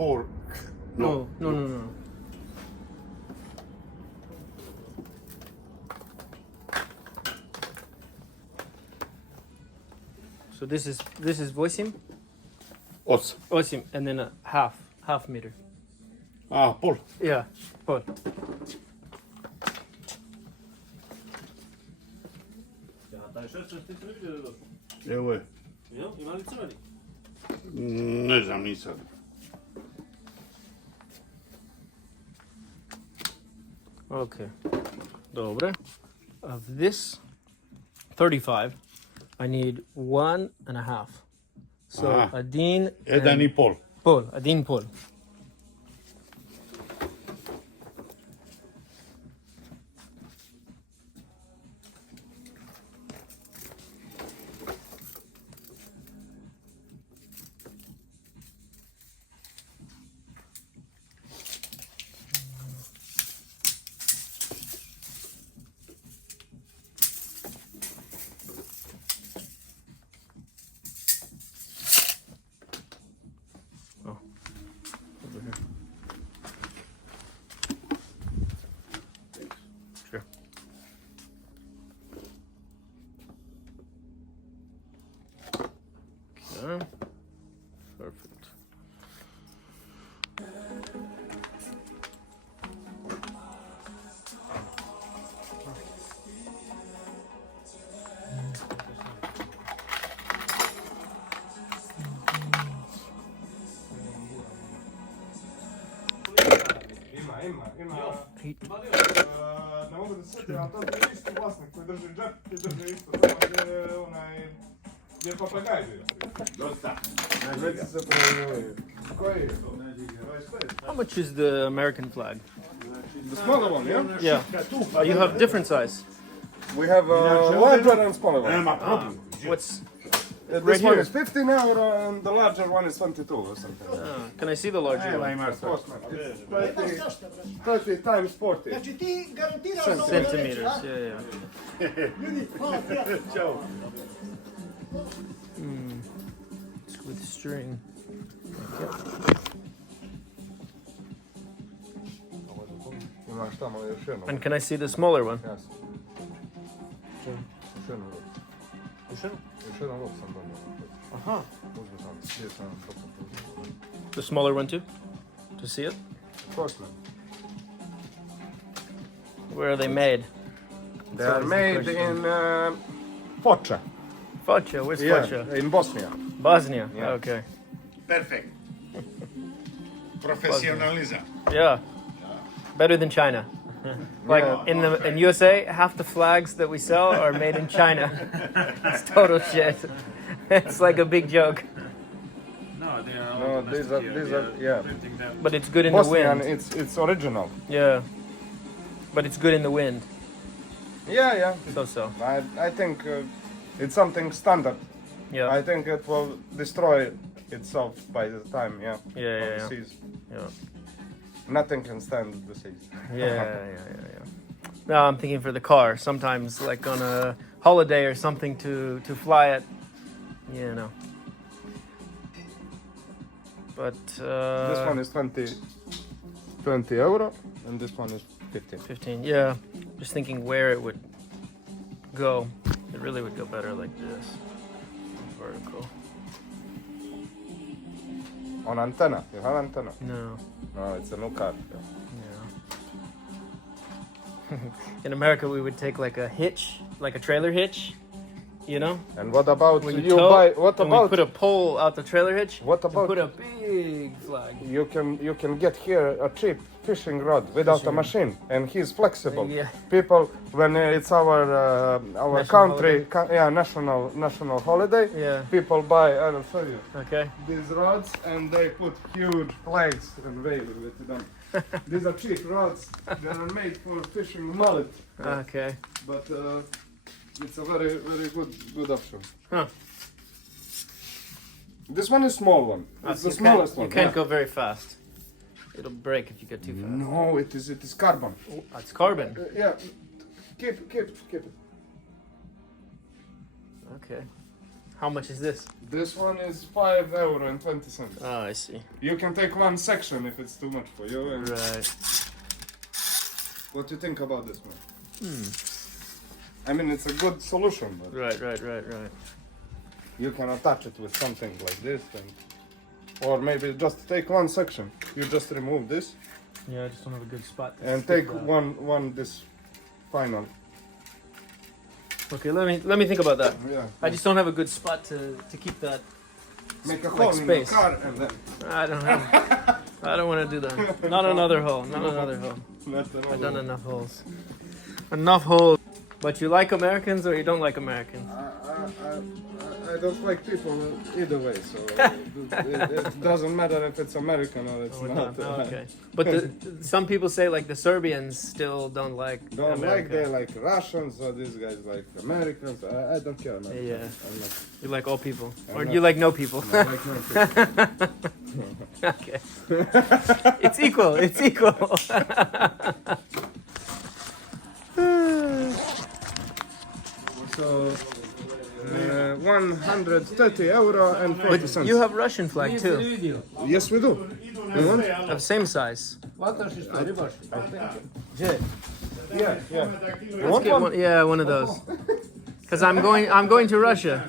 fork. No. So this is 8, Os. 8, and then a half meter. Pol. Yeah, pol. Taj šest ti se vidio da je došao? Evo je. Jel? Ima li crveni? Ne znam, nisam. Okay. Dobre. Of this 35, I need 1.5. So Aha. a din Jedan i pol. pol, a din pol. Sure. Okay. Perfect. Ima. Ne mogu da se sjetim, ali to je isti vlasnik koji drži džep i drži isto tamo gdje je gdje je papagaj bio. Dosta. Već se prejeli. Koji je to? 25. How much is the American flag? The smaller one, yeah? Yeah. You have different size. We have larger and smaller one. Nema problem. What's This right one here? is 15 euro and the larger one is 22 or something. Can I see the larger Evo one? imaš sve. It's 30 times 40. Znači ti garantiraš da ovo Centimeters. neće, Yeah. Ljudi, hvala prijatno. Ćao. It's with string. Imaš tamo još jedno. And can I see the smaller one? Yes. Još jedno rok. Još jedan rok sam donio. Aha. Uzmi sam, gdje sam točno. The smaller one too? To see it? Of course not. Where are they made? They are made in Foča. Foča. Where's Yeah, Foča? in Bosnia. Bosnia. Yeah. Okay. Perfekt. Profesionalizam. Yeah. Better than China. Like in USA, half the flags that we sell are made in China. It's total shit. It's like a big joke. No, they are No, all these are, yeah. printing them. But it's good in the Bosnian, wind. it's original. Yeah. But it's good in the wind. Yeah. So. I think it's something standard. Yeah. I think it will destroy itself by the time, Yeah. of the seas. Yeah. Nothing can stand the seas. Yeah. No, I'm thinking for the car. Sometimes, like on a holiday or something, to fly it, you know. But This one is 20 euro, and this one is 15. 15. Yeah. Just thinking where it would go. It really would go better like this, vertical. On antenna, you have antenna? No. No, it's a new car. Yeah. In America, we would take like a hitch, like a trailer hitch, you know. And what about When you tow, buy? What and we about put a pole out the trailer hitch? What and about- put a big flag? you can get here a cheap fishing rod without a machine, and he's flexible. Yeah. People, when it's our National country, national holiday, Yeah. people buy. I will show you Okay. these rods, and they put huge flags and wave with them. These are cheap rods. They are made for fishing mullet, Okay. but it's a very good option. Huh. This one is small one. It's the smallest You one. can't yeah. go very fast. It'll break if you get too fast. No, it is carbon. It's carbon. Yeah, keep it. Okay. How much is this? This one is €5.20. Oh, I see. You can take one section if it's too much for you. And Right. what do you think about this, man? I mean, it's a good solution, but Right. you can attach it with something like this, or maybe just take one section. You just remove this Yeah, I just don't have a good spot. and take one this final. Okay, let me think about that. Yeah. I just don't have a good spot to keep that. Make a like hole in the space. car and then. I don't have. I don't want to do that. Not another hole. Not another hole. That's another I've done one. enough holes. Enough holes. But you like Americans or you don't like Americans? I don't like people either way, so it doesn't matter if it's American or it's not. Oh, okay. But some people say like the Serbians still don't like Don't America. like they like Russians or these guys like Americans. I don't care, man. Yeah. I'm not, You like all people. Or not- you like no people. I like no people. Okay. It's equal. It's equal. So, €130 and 40 cents. You have Russian flag too. Yes, we do. You want? Of same size. Yeah. You Let's get one, yeah, one of those. Cause I'm going to Russia.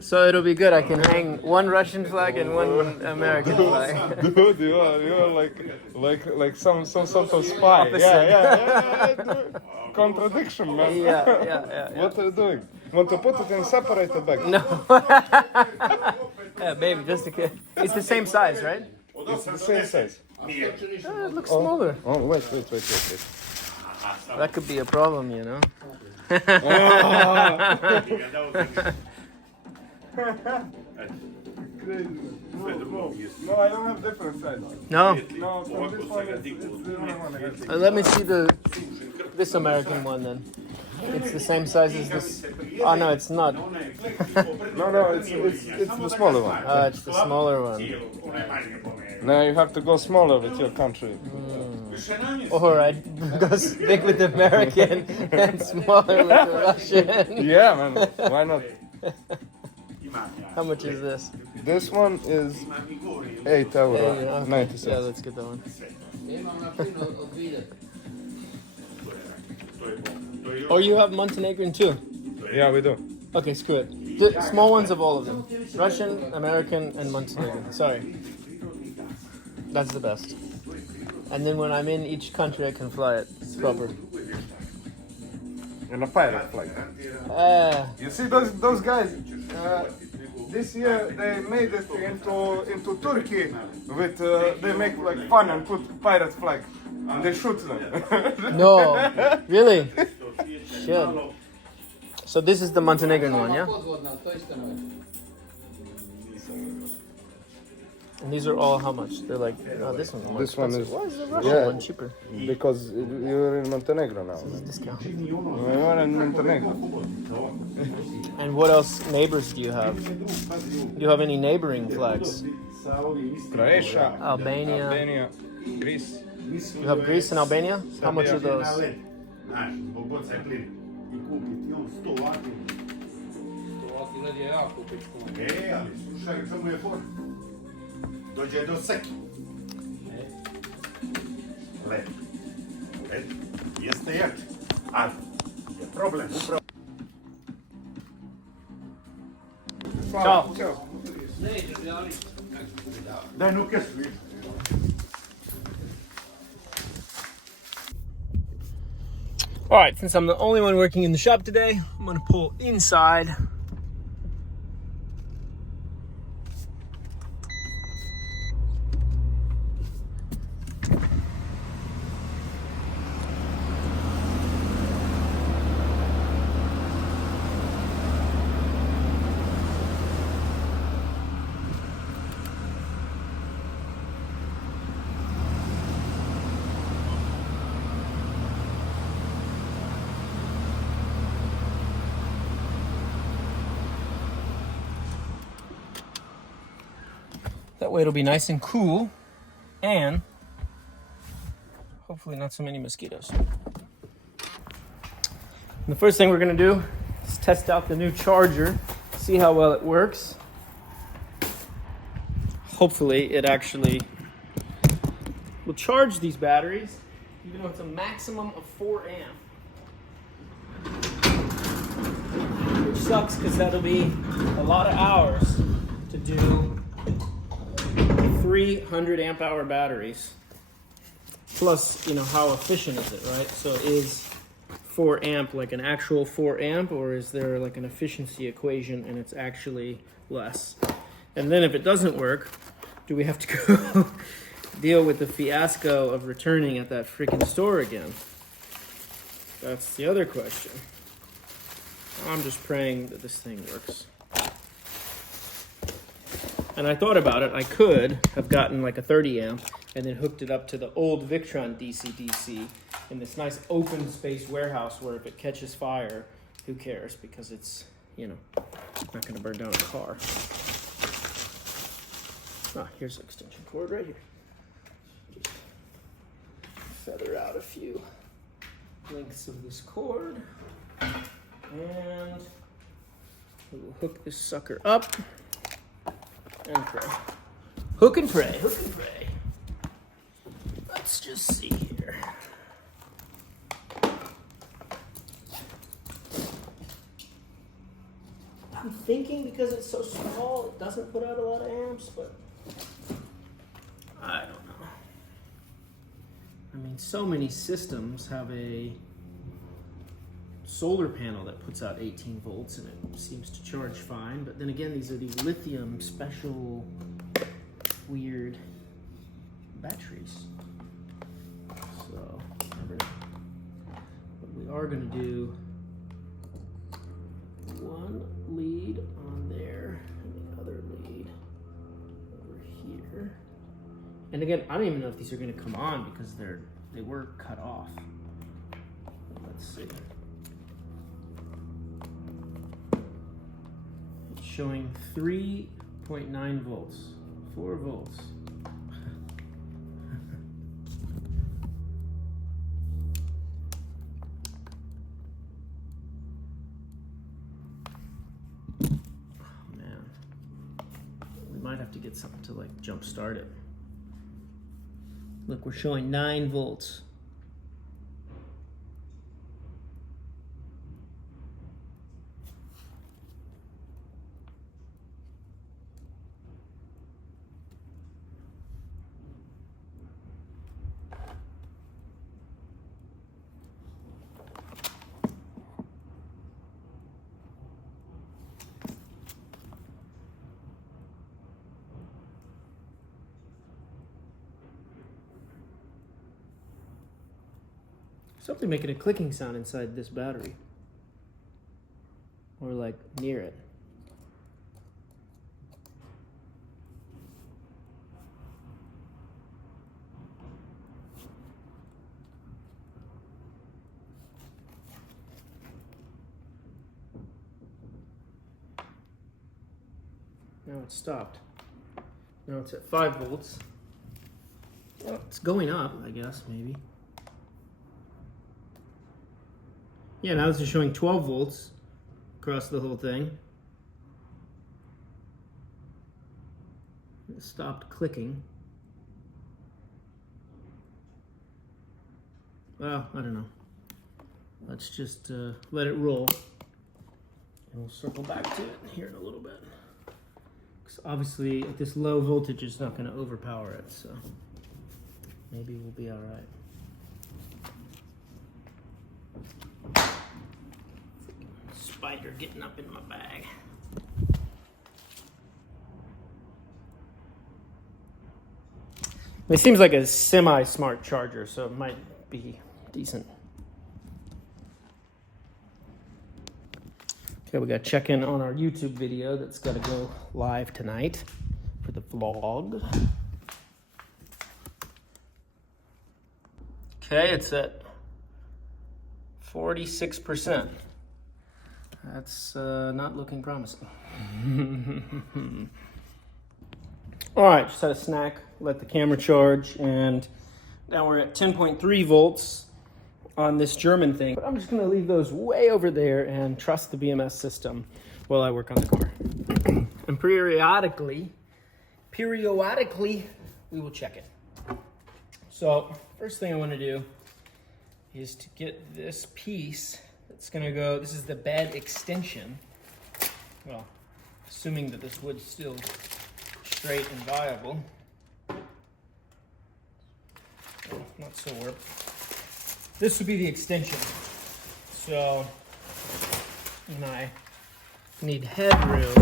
So it'll be good. I can hang one Russian flag and one American flag. Dude, you are like some sort of spy. Opposite. Dude. Contradiction, man. Yeah. What are you doing? Want to put it in separated bag? No. Yeah, baby, just a kid. It's the same size, right? It's the same size. It looks smaller. Oh, wait. That could be a problem, you know. No, I don't have different size. No. No, from this one, it's the only one I have. Let me see this American one then. It's the same size as this. Oh no, it's not. No, it's the smaller one. It's the smaller one. Now you have to go smaller with your country. Or I'd go big with the American and smaller with the Russian. Yeah, man. Why not? How much is this? This one is €8.90. Yeah, let's get that one. Oh, you have Montenegrin too? Yeah, we do. Okay, screw it. The small ones of all of them. Russian, American, and Montenegrin. Sorry. That's the best. And then when I'm in each country, I can fly it proper. And a pirate flag. You see those guys? This year they made it into Turkey with they make like fun and put pirate flag and they shoot them. No, really? Shit. So this is the Montenegrin one, yeah? And these are all how much? They're like, oh, this one. This one is Why is the Russian one cheaper? because you're in Montenegro now. Discount. You're in Montenegro. And what else neighbors do you have? Do you have any neighboring flags? Croatia, Albania. Greece. You have Greece and Albania? How much are those? Dođe do seki. Led. Jeste jači, ali je problem upravo. Ciao. Daj nu kesu. All right, since I'm the only one working in the shop today, I'm gonna pull inside. That way it'll be nice and cool, and hopefully not so many mosquitoes. And the first thing we're gonna do is test out the new charger see how well it works. Hopefully it actually will charge these batteries, even though it's a maximum of 4 amp. Which sucks because that'll be a lot of hours to do 300 amp hour batteries. Plus, you know, how efficient is it, right? So is 4 amp like an actual 4 amp, or is there like an efficiency equation and it's actually less? And then if it doesn't work, do we have to go deal with the fiasco of returning at that freaking store again? That's the other question. I'm just praying that this thing works. And I thought about it. I could have gotten like a 30 amp and then hooked it up to the old Victron DC-DC in this nice open space warehouse where if it catches fire, who cares? Because it's, you know, not going to burn down a car. Ah, here's an extension cord right here. Just feather out a few lengths of this cord. And we will hook this sucker up and pray. Hook and pray, hook and pray. Let's just see here. I'm thinking because it's so small, it doesn't put out a lot of amps, but I don't know. I mean, so many systems have a solar panel that puts out 18 volts and it seems to charge fine, but then again, these are these lithium special weird batteries. So, never know. But we are going to do one lead on there and the other lead over here. And again, I don't even know if these are going to come on because they were cut off. Let's see. It's showing 3.9 volts, 4 volts. Might have to get something to like jump start it. Look, we're showing 9 volts. Something making a clicking sound inside this battery. Or like near it. Now it's stopped. Now it's at 5 volts. Well, it's going up, I guess, maybe. Yeah, now this is showing 12 volts across the whole thing. It stopped clicking. Well, I don't know. Let's just let it roll. And we'll circle back to it here in a little bit. Because obviously at this low voltage it's not going to overpower it, so maybe we'll be all right. Spider getting up in my bag. It seems like a semi-smart charger, so it might be decent. Okay, we got to check in on our YouTube video that's got to go live tonight for the vlog. Okay, it's at 46%. That's not looking promising. All right, just had a snack, let the camera charge, and now we're at 10.3 volts on this German thing. But I'm just gonna leave those way over there and trust the BMS system while I work on the car. And periodically, we will check it. So first thing I want to do is to get this piece that's going to go, this is the bed extension. Well, assuming that this wood's still straight and viable. Well, not so warped. This would be the extension. So when I need headroom,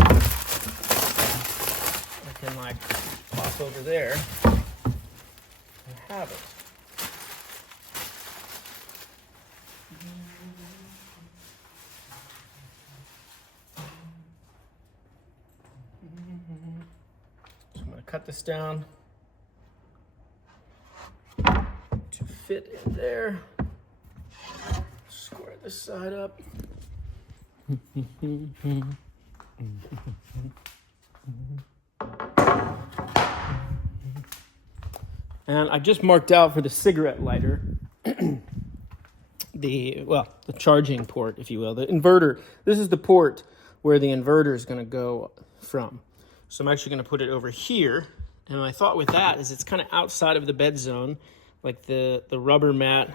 I can like pop over there and have it. So I'm going to cut this down to fit in there. Square this side up. And I just marked out for the cigarette lighter the charging port, if you will, the inverter. This is the port where the inverter is going to go from. So I'm actually going to put it over here. And my thought with that is it's kind of outside of the bed zone, like the rubber mat.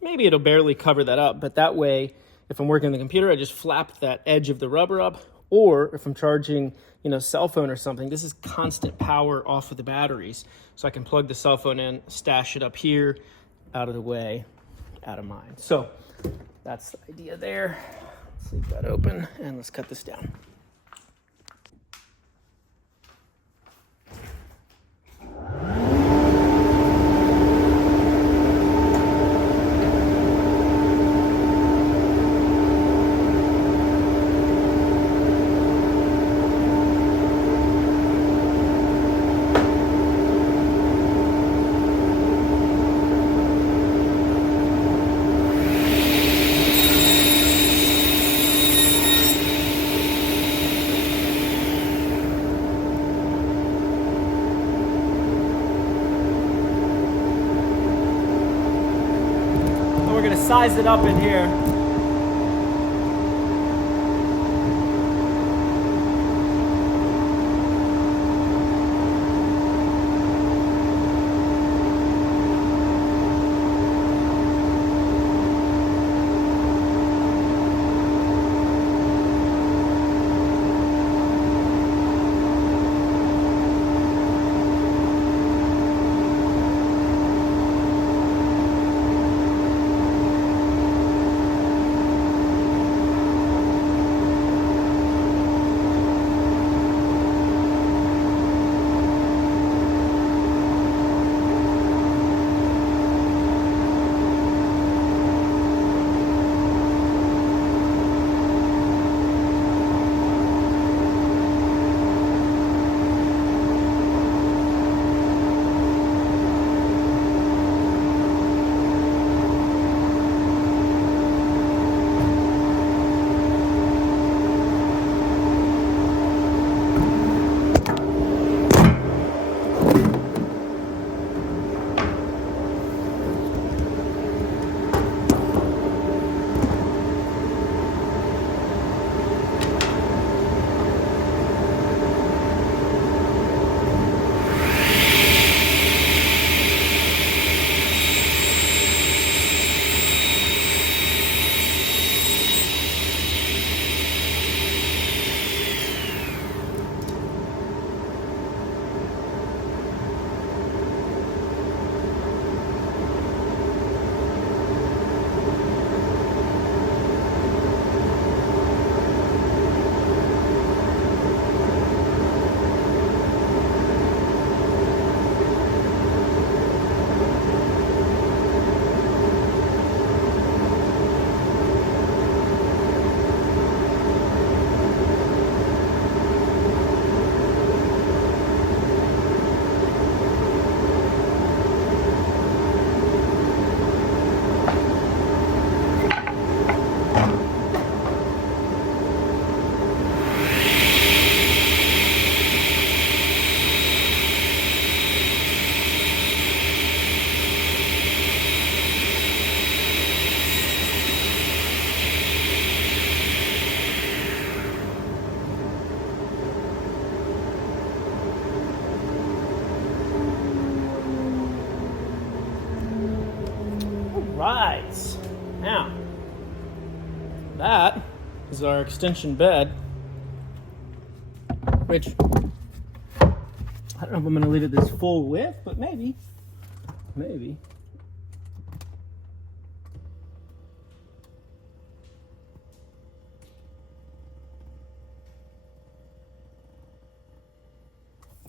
Maybe it'll barely cover that up, but that way, if I'm working on the computer, I just flap that edge of the rubber up. Or if I'm charging, cell phone or something, this is constant power off of the batteries. So I can plug the cell phone in, stash it up here, out of the way, out of mind. So that's the idea there. Let's leave that open and let's cut this down. Size it up in here. right. Now, that is our extension bed, which I don't know if I'm going to leave it this full width, but maybe. Maybe.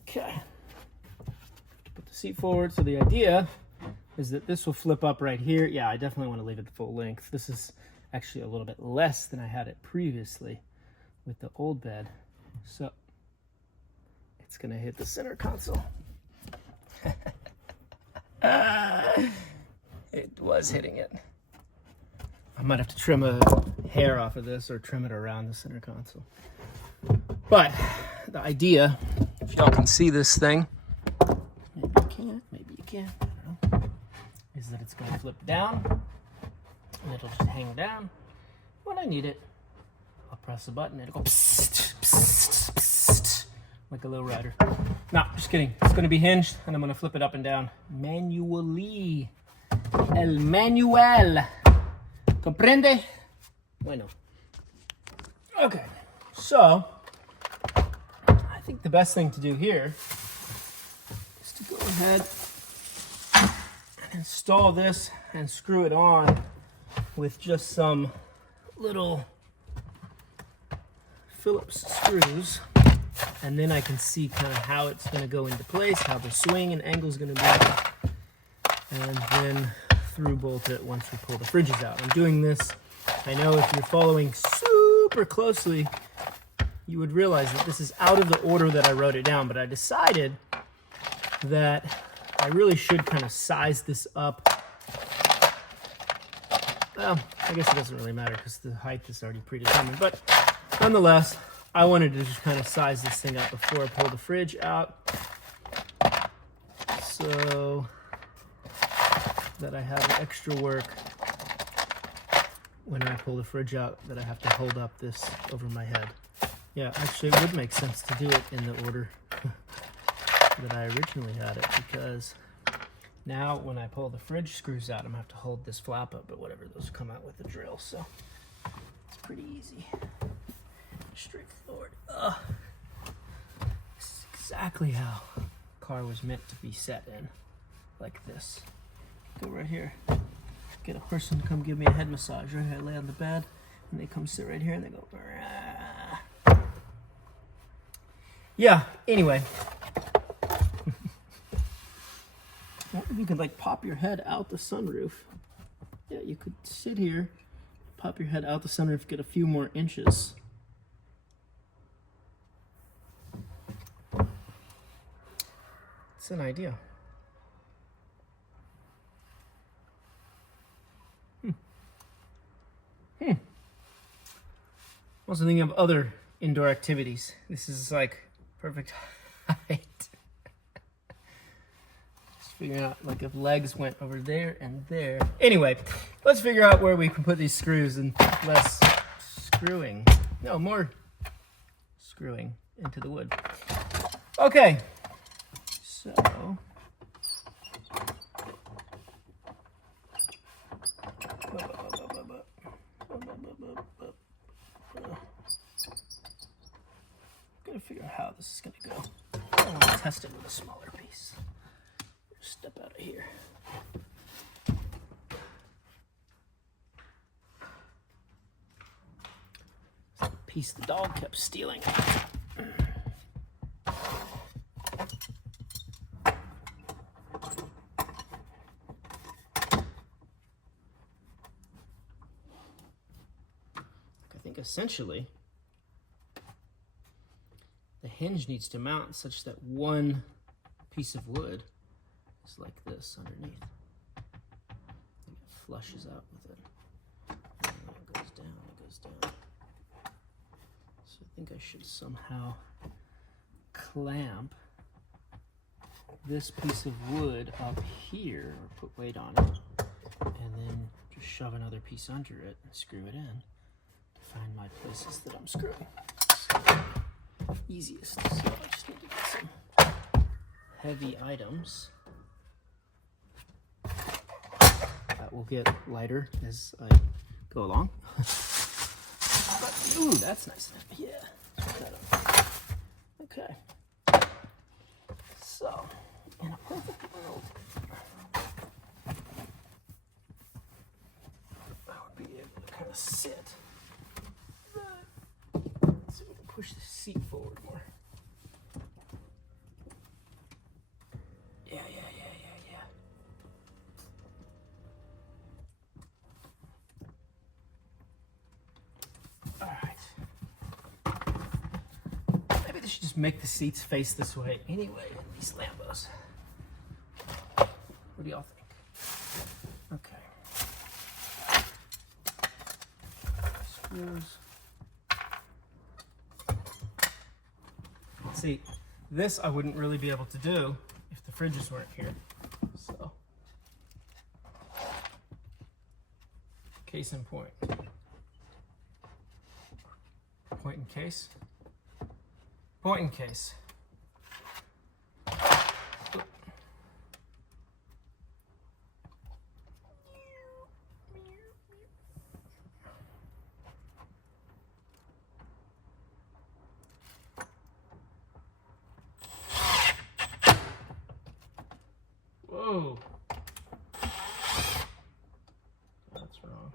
Okay. Put the seat forward. So the idea is that this will flip up right here. Yeah, I definitely want to leave it the full length. This is actually a little bit less than I had it previously with the old bed. So it's going to hit the center console. It was hitting it. I might have to trim a hair off of this or trim it around the center console. But the idea, if y'all can see this thing, maybe you can't, maybe you can, I don't know, is that it's going to flip down and it'll just hang down. When I need it, I'll press a button and it'll go psst, psst, psst, like a low rider. No, just kidding. It's going to be hinged and I'm going to flip it up and down manually. El manual. Comprende? Bueno. Okay, so I think the best thing to do here is to go ahead and install this and screw it on with just some little Phillips screws, and then I can see kind of how it's going to go into place, how the swing and angle is going to be, and then through bolt it once we pull the fridges out. I'm doing this, I know if you're following super closely, you would realize that this is out of the order that I wrote it down, but I decided that I really should kind of size this up. Well, I guess it doesn't really matter because the height is already predetermined, but nonetheless, I wanted to just kind of size this thing up before I pull the fridge out, so that I have extra work when I pull the fridge out, that I have to hold up this over my head. Yeah, actually it would make sense to do it in the order that I originally had it, because now when I pull the fridge screws out, I'm gonna have to hold this flap up, but whatever, those come out with the drill, so it's pretty easy. Straightforward. This is exactly how a car was meant to be set in, like this. Go right here, get a person to come give me a head massage. Right here, I lay on the bed, and they come sit right here, and they go, rah. Yeah, anyway. You could like pop your head out the sunroof. Yeah, you could sit here, pop your head out the sunroof, get a few more inches. It's an idea. Also thinking of other indoor activities. This is like perfect height. Just figuring out like if legs went over there and there. Anyway, let's figure out where we can put these screws and less screwing. No, more screwing into the wood. Okay, so gotta figure out how this is gonna go. I want to test it with a smaller piece. Just step out of here. It's the piece the dog kept stealing. I think essentially the hinge needs to mount such that one piece of wood is like this underneath. And it flushes out with it. And then it goes down, it goes down. So I think I should somehow clamp this piece of wood up here, or put weight on it, and then just shove another piece under it and screw it in to find my places that I'm screwing. So, easiest. So I just need to get some heavy items. That will get lighter as I go along. But, ooh, that's nice. Yeah. Okay. So, in a perfect world, I would be able to kind of sit. Let's see if we can push the seat forward more. Yeah. All right. Maybe they should just make the seats face this way anyway in these Lambos. What do y'all think? Okay. Screws. See, this I wouldn't really be able to do if the fridges weren't here. So, case in point. Point in case. Point in case. Whoa. That's wrong.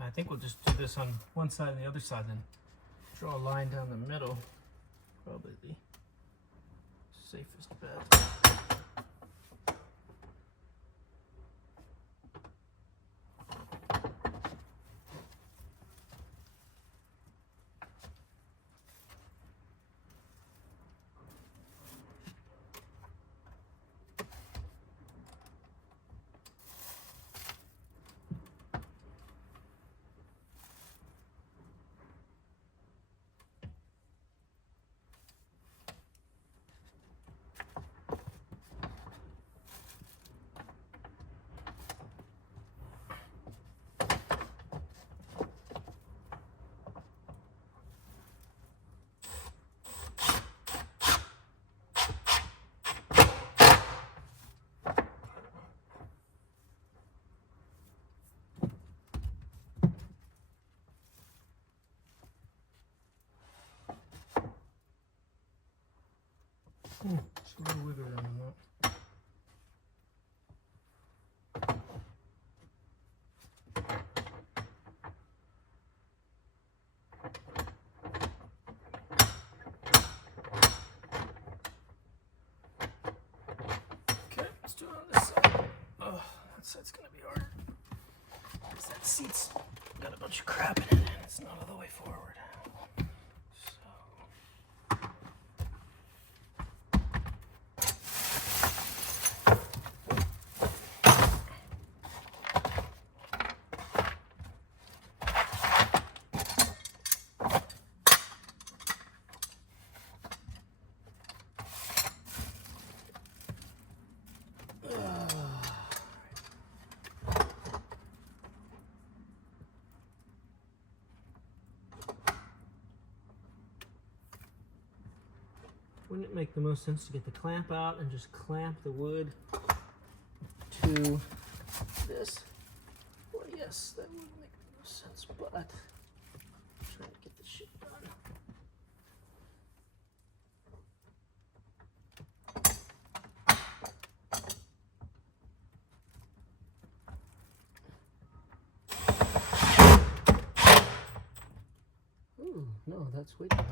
I think we'll just do this on one side and the other side, then draw a line down the middle. Probably the safest bet. It's a little wiggle room on that. Okay, let's do it on this side. Oh, that side's gonna be hard. Because that seat's got a bunch of crap in it and it's not all the way forward. Wouldn't it make the most sense to get the clamp out and just clamp the wood to this? Well, yes, that would make the most sense, but I'm trying to get this shit done. Ooh, no, that's way too high.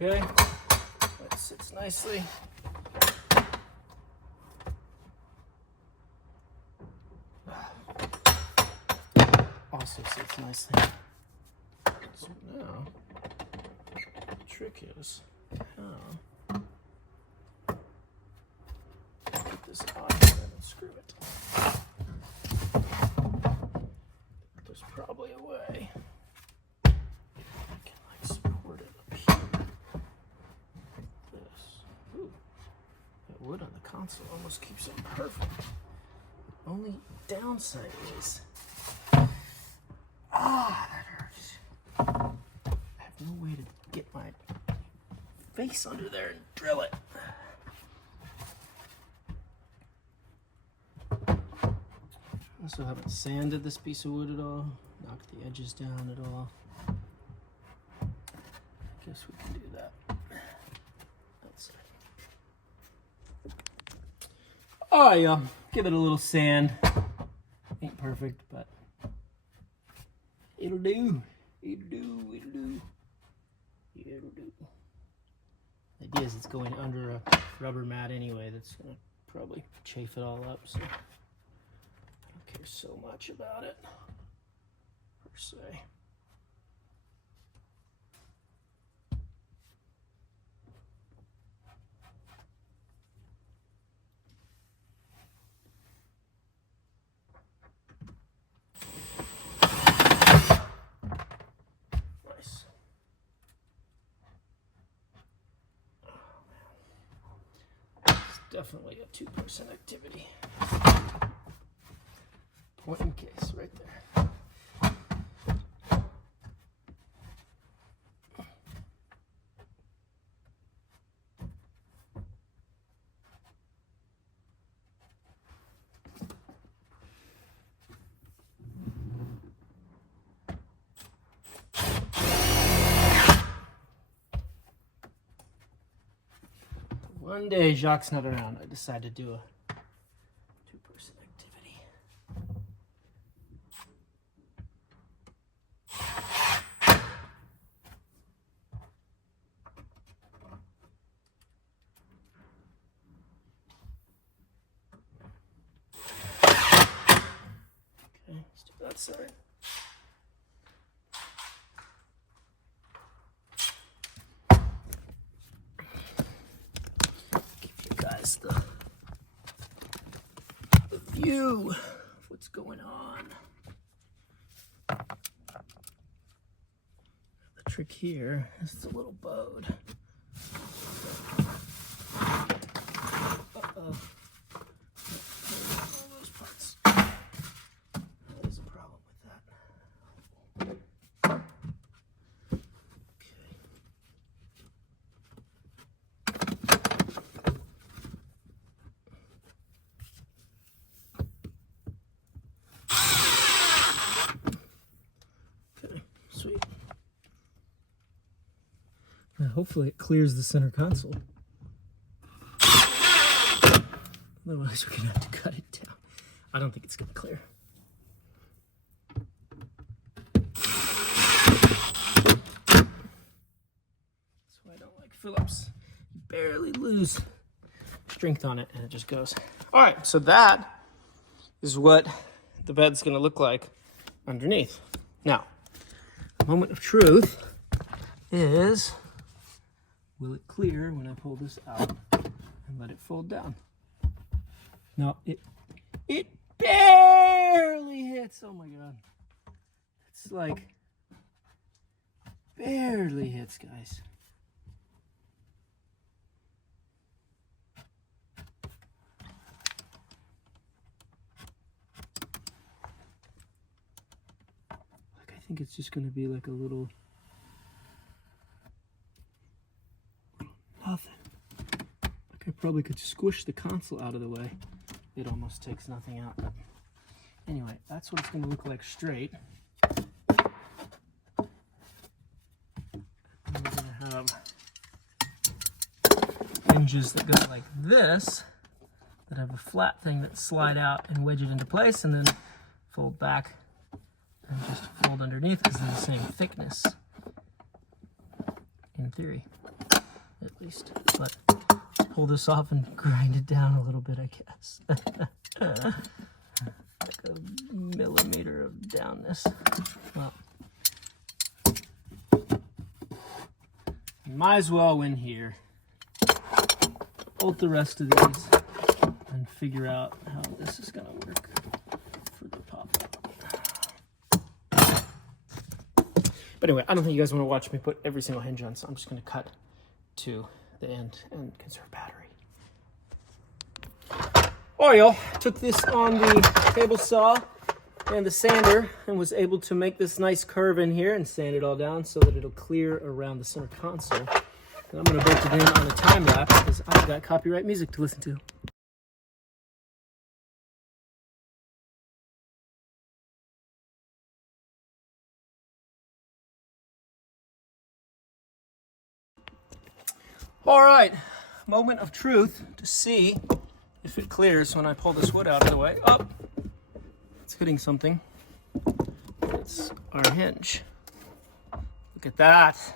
Okay, that sits nicely. Also sits nicely. So now, the trick is how put this on here and screw it. There's probably a way I can like support it up here. This. Ooh, that wood on the console almost keeps it perfect. Only downside is, that hurts. I have no way to get my face under there and drill it. Also haven't sanded this piece of wood at all, knocked the edges down at all. I guess we can do that. That's it. Oh yeah, give it a little sand. Ain't perfect, but it'll do. It'll do. It'll do. It'll do. The idea is it's going under a rubber mat anyway. That's gonna probably chafe it all up. So I don't care so much about it per se. Definitely a two-person activity. Point in case, right there. One day Jacques not around, I decided to do a two-person activity. Okay, let's do that side. The view of what's going on. The trick here is the little bode. Uh-oh. All those parts. That is a problem with that. Sweet. Now hopefully it clears the center console. Otherwise we're gonna have to cut it down. I don't think it's gonna clear. That's why I don't like Phillips. You barely lose strength on it and it just goes. All right, so that is what the bed's gonna look like underneath. Now, moment of truth is, will it clear when I pull this out and let it fold down? No, it barely hits. Oh my God. It's like barely hits, guys. I think it's just going to be like a little nothing. Like I probably could squish the console out of the way. It almost takes nothing out. But anyway, that's what it's going to look like straight. And we're going to have hinges that go like this, that have a flat thing that slide out and wedge it into place and then fold back and just fold underneath because they're the same thickness in theory. at least. But pull this off and grind it down a little bit, I guess. Like a millimeter of downness. Well, might as well win here. Bolt the rest of these and figure out how this is gonna work for the pop-up. But anyway, I don't think you guys want to watch me put every single hinge on, so I'm just gonna cut to the end and conserve battery. All right, y'all, took this on the table saw and the sander and was able to make this nice curve in here and sand it all down so that it'll clear around the center console. And I'm gonna bolt it in on a time lapse because I've got copyright music to listen to. All right, moment of truth to see if it clears when I pull this wood out of the way. Oh, it's hitting something. It's our hinge. Look at that.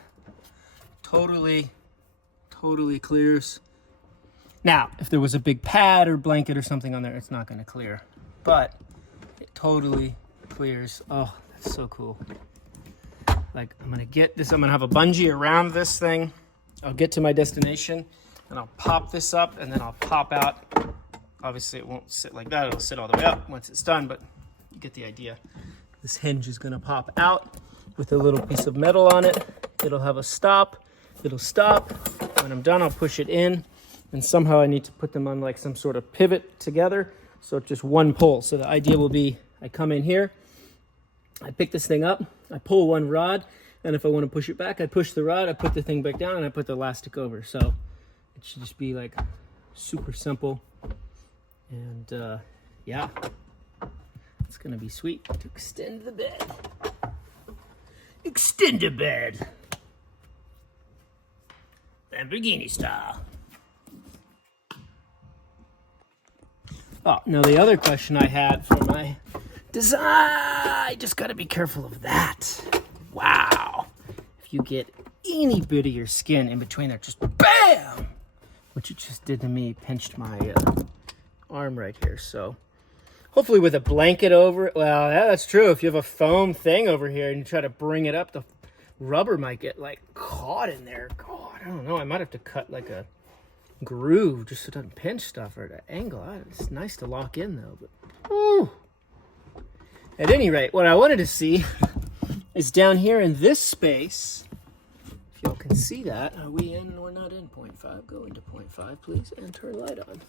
Totally clears. Now, if there was a big pad or blanket or something on there, it's not gonna clear. But it totally clears. Oh, that's so cool. Like, I'm gonna get this, I'm gonna have a bungee around this thing. I'll get to my destination and I'll pop this up and then I'll pop out. Obviously it won't sit like that, it'll sit all the way up once it's done, but you get the idea. This hinge is gonna pop out with a little piece of metal on it. It'll have a stop, it'll stop. When I'm done, I'll push it in, and somehow I need to put them on like some sort of pivot together, so it's just one pull. So the idea will be, I come in here, I pick this thing up, I pull one rod, and if I want to push it back, I push the rod, I put the thing back down, and I put the elastic over. So it should just be like super simple. And yeah, it's gonna be sweet to extend the bed. Extend a bed. Lamborghini style. Oh, now the other question I had for my design, I just gotta be careful of that. Wow. If you get any bit of your skin in between there, just BAM! Which it just did to me, pinched my arm right here. So hopefully with a blanket over it, well, yeah, that's true. If you have a foam thing over here and you try to bring it up, the rubber might get like caught in there. God, I don't know. I might have to cut like a groove just so it doesn't pinch stuff or the angle. It's nice to lock in though. But whew. At any rate, what I wanted to see is down here in this space. If y'all can see that, are we in? We're not in 0.5. Go into 0.5, please, and turn light on.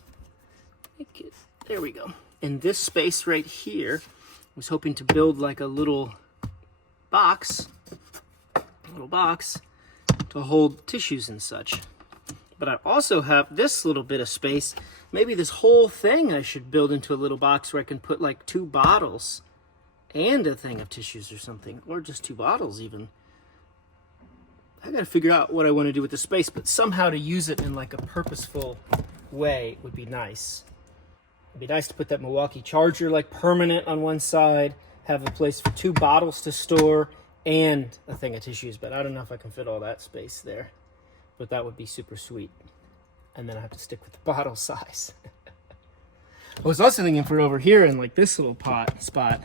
Make it. There we go. In this space right here, I was hoping to build like a little box to hold tissues and such. But I also have this little bit of space. Maybe this whole thing I should build into a little box where I can put like 2 bottles and a thing of tissues or something, or just 2 bottles even. I gotta figure out what I want to do with the space, but somehow to use it in like a purposeful way would be nice. It'd be nice to put that Milwaukee charger like permanent on one side, have a place for 2 bottles to store and a thing of tissues, but I don't know if I can fit all that space there. But that would be super sweet. And then I have to stick with the bottle size. I was also thinking for over here in like this little spot,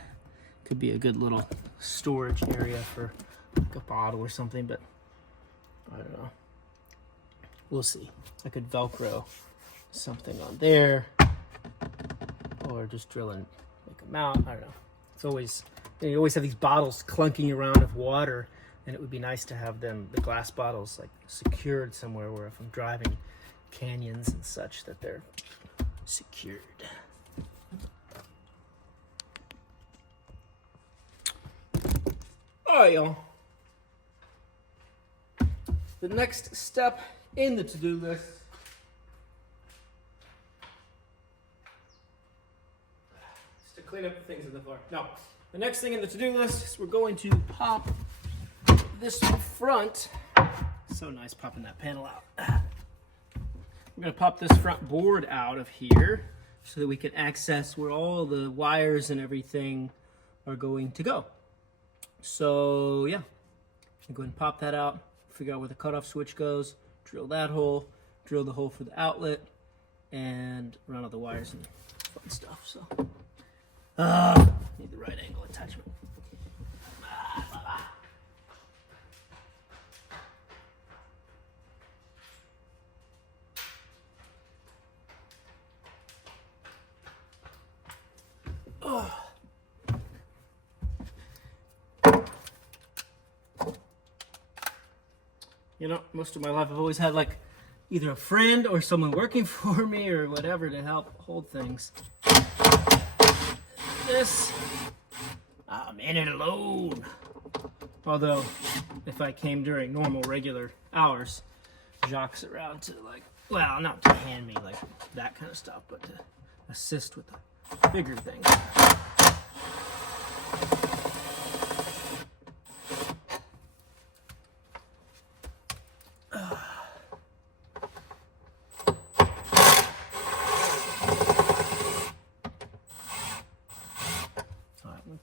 could be a good little storage area for like a bottle or something, but I don't know. We'll see. I could Velcro something on there or just drill and make a mount. I don't know. It's always, you always have these bottles clunking around of water, and it would be nice to have them, the glass bottles, like secured somewhere where if I'm driving canyons and such, that they're secured. All right, y'all. The next step in the to-do list is to clean up the things on the floor. No, the next thing in the to-do list is we're going to pop this front. So nice popping that panel out. We're going to pop this front board out of here so that we can access where all the wires and everything are going to go. So yeah, go ahead and pop that out, figure out where the cutoff switch goes, drill that hole, drill the hole for the outlet, and run all the wires and fun stuff. So, need the right angle attachment. You know, most of my life I've always had like either a friend or someone working for me or whatever to help hold things. This, I'm in it alone. Although, if I came during normal, regular hours, Jacques around to like, well, not to hand me like that kind of stuff, but to assist with the bigger things.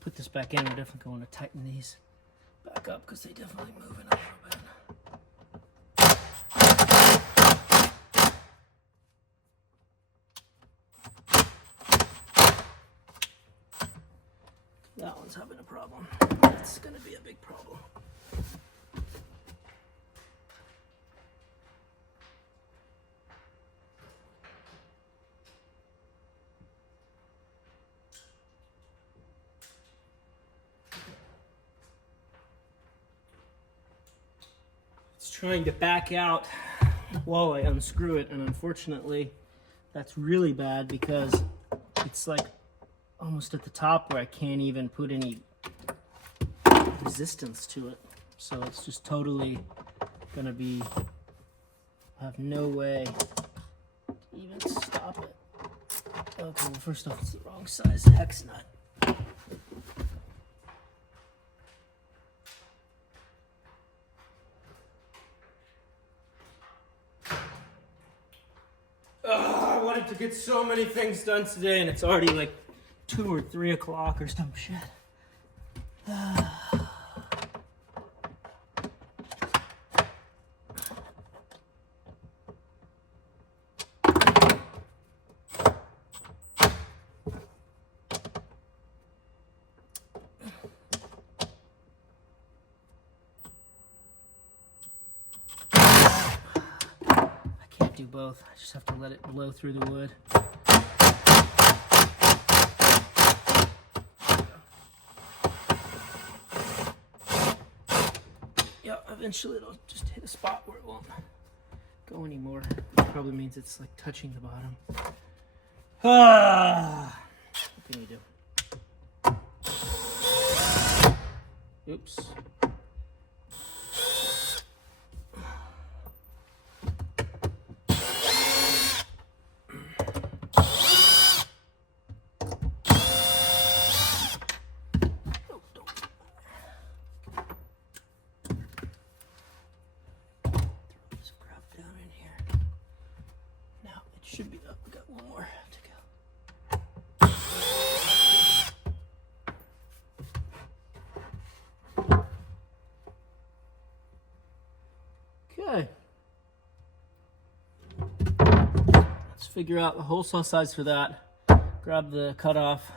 Put this back in. We're definitely going to tighten these back up because they definitely moving a little bit. That one's having a problem. That's going to be a big problem. Trying to back out while I unscrew it, and unfortunately that's really bad because it's like almost at the top where I can't even put any resistance to it, so it's just totally gonna be, I have no way to even stop it. Okay, well, first off, it's the wrong size hex nut. I wanted to get so many things done today, and it's already like 2 or 3 o'clock or some shit. Do both. I just have to let it blow through the wood. Yeah, eventually it'll just hit a spot where it won't go anymore. Which probably means it's like touching the bottom. What can you do? Oops. Should be up. We got one more to go. Okay. Let's figure out the hole saw size for that. Grab the cutoff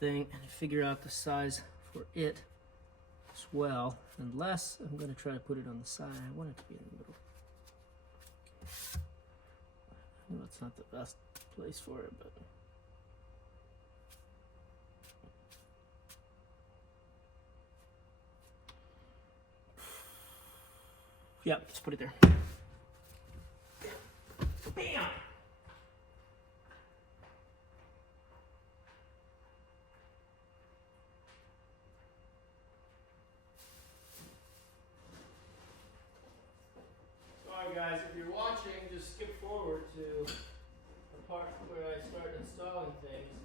thing and figure out the size for it as well. Unless I'm going to try to put it on the side. I want it to be in the middle. Well, it's not the best place for it, but yeah, let's put it there. Bam! Sorry guys, if you're watching, just skip forward to the part where I start installing things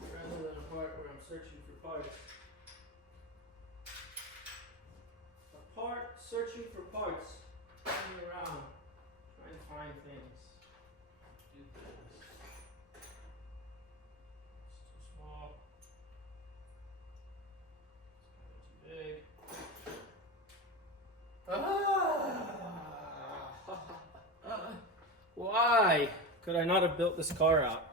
rather than a part where I'm searching for parts. Searching for parts, running around, trying to find things. Do things. It's too small. It's kind of too big. could I not have built this car out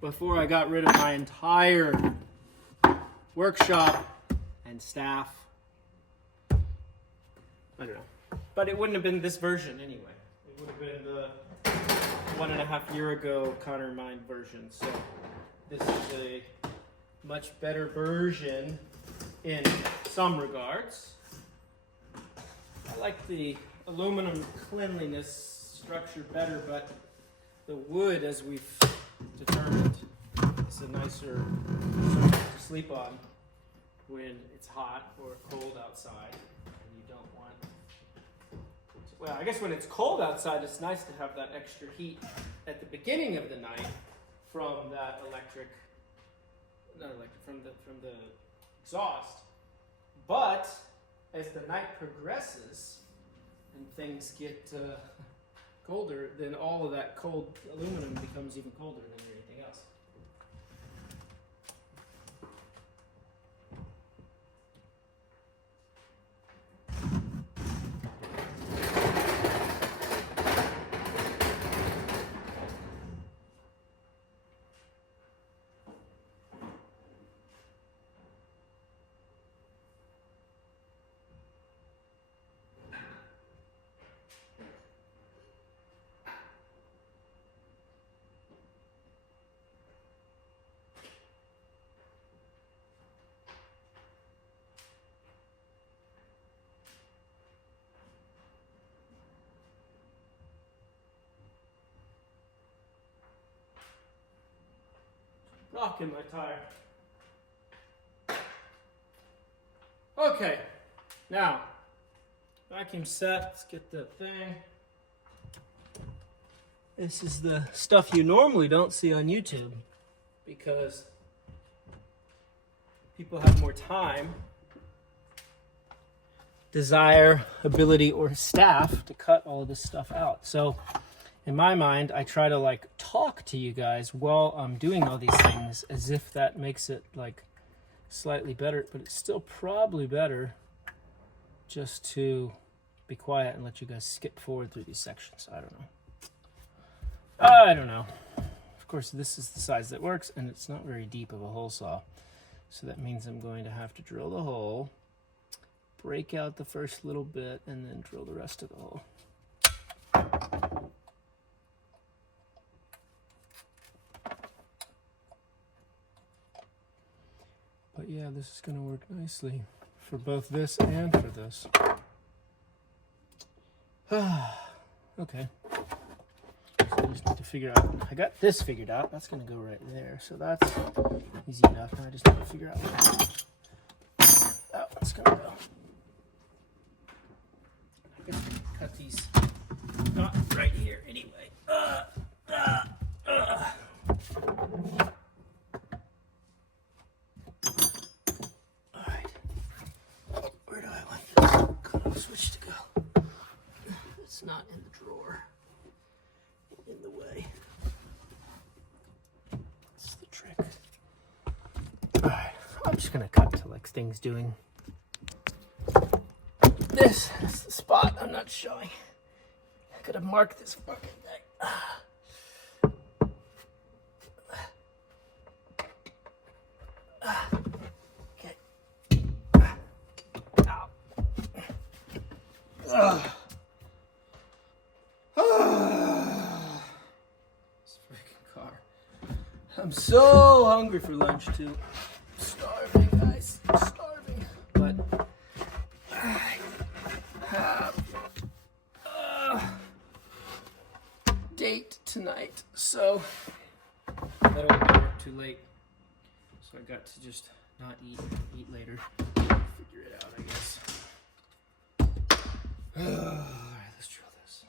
before I got rid of my entire workshop and staff? I don't know. But it wouldn't have been this version anyway. It would have been the 1.5 year ago Connor Mind version. So this is a much better version in some regards. I like the aluminum cleanliness structure better, but the wood, as we've determined, is a nicer surface to sleep on when it's hot or cold outside and you don't want. Well, I guess when it's cold outside, it's nice to have that extra heat at the beginning of the night from that from the exhaust. But as the night progresses and things get colder, then all of that cold aluminum becomes even colder than anything else. Rocking my tire. Okay, now vacuum set. Let's get the thing. This is the stuff you normally don't see on YouTube because people have more time, desire, ability, or staff to cut all of this stuff out. So in my mind, I try to like talk to you guys while I'm doing all these things as if that makes it like slightly better, but it's still probably better just to be quiet and let you guys skip forward through these sections. I don't know. Of course, this is the size that works, and it's not very deep of a hole saw. So that means I'm going to have to drill the hole, break out the first little bit, and then drill the rest of the hole. But yeah, this is going to work nicely for both this and for this. Okay. So I just need to figure out, I got this figured out. That's going to go right there. So that's easy enough. Now I just need to figure out where that one's going to go. I guess we can cut these not right here anyway. Switch to go. It's not in the drawer. In the way. That's the trick. Alright, I'm just gonna cut to like things doing. This is the spot I'm not showing. I gotta mark this fucking thing. This freaking car. I'm so hungry for lunch too. Starving, guys. Starving. But I have a date tonight, so that won't be too late. So I got to just not eat later. Figure it out, I guess. Alright, let's drill this.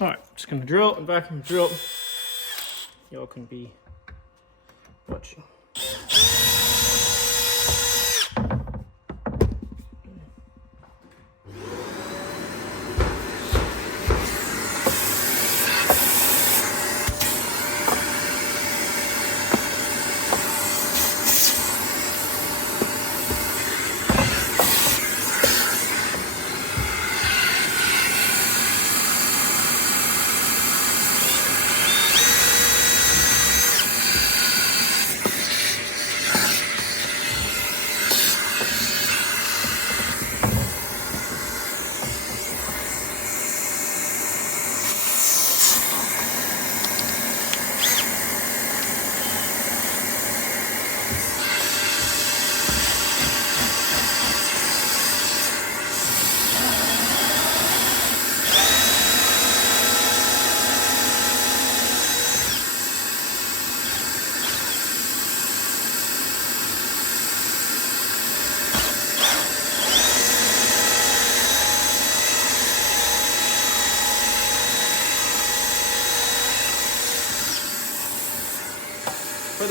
Alright, just gonna drill and vacuum drill. Y'all can be watching.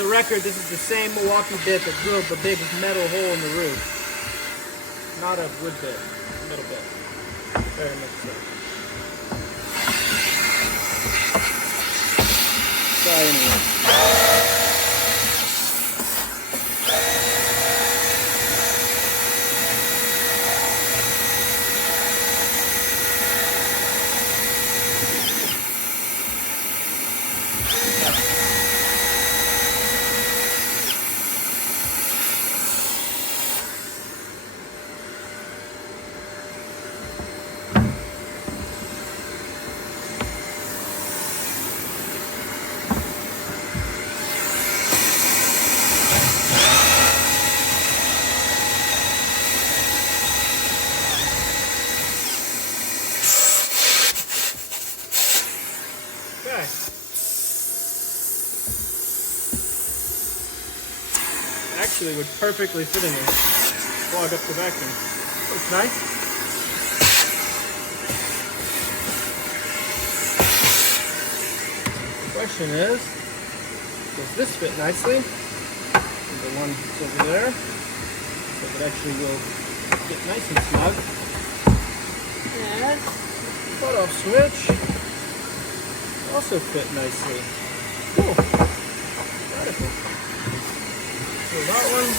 the record, this is the same Milwaukee bit that drilled the big metal hole in the roof. Not a wood bit, a metal bit. Very much so. Try anyway. Okay. Actually would perfectly fit in there. Clog up the vacuum. Looks nice. The question is, does this fit nicely? The one that's over there. So it actually will get nice and snug. And cut-off switch also fit nicely. Cool. Radical. So that one.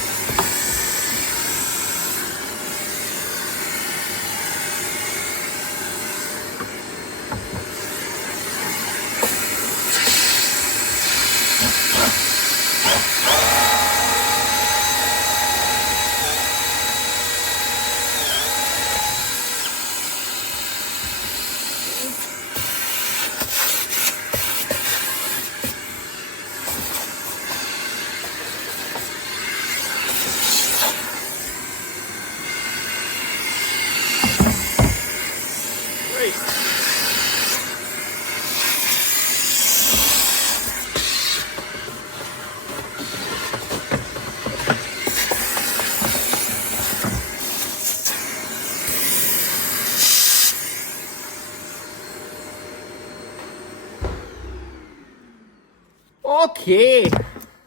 Okay,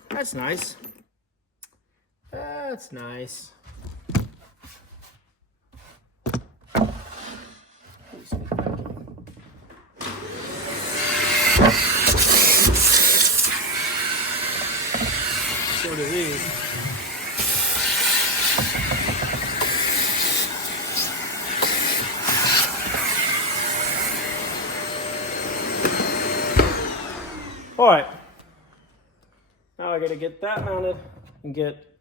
that's nice. That's nice. So do these. All right. Now I gotta get that mounted and get,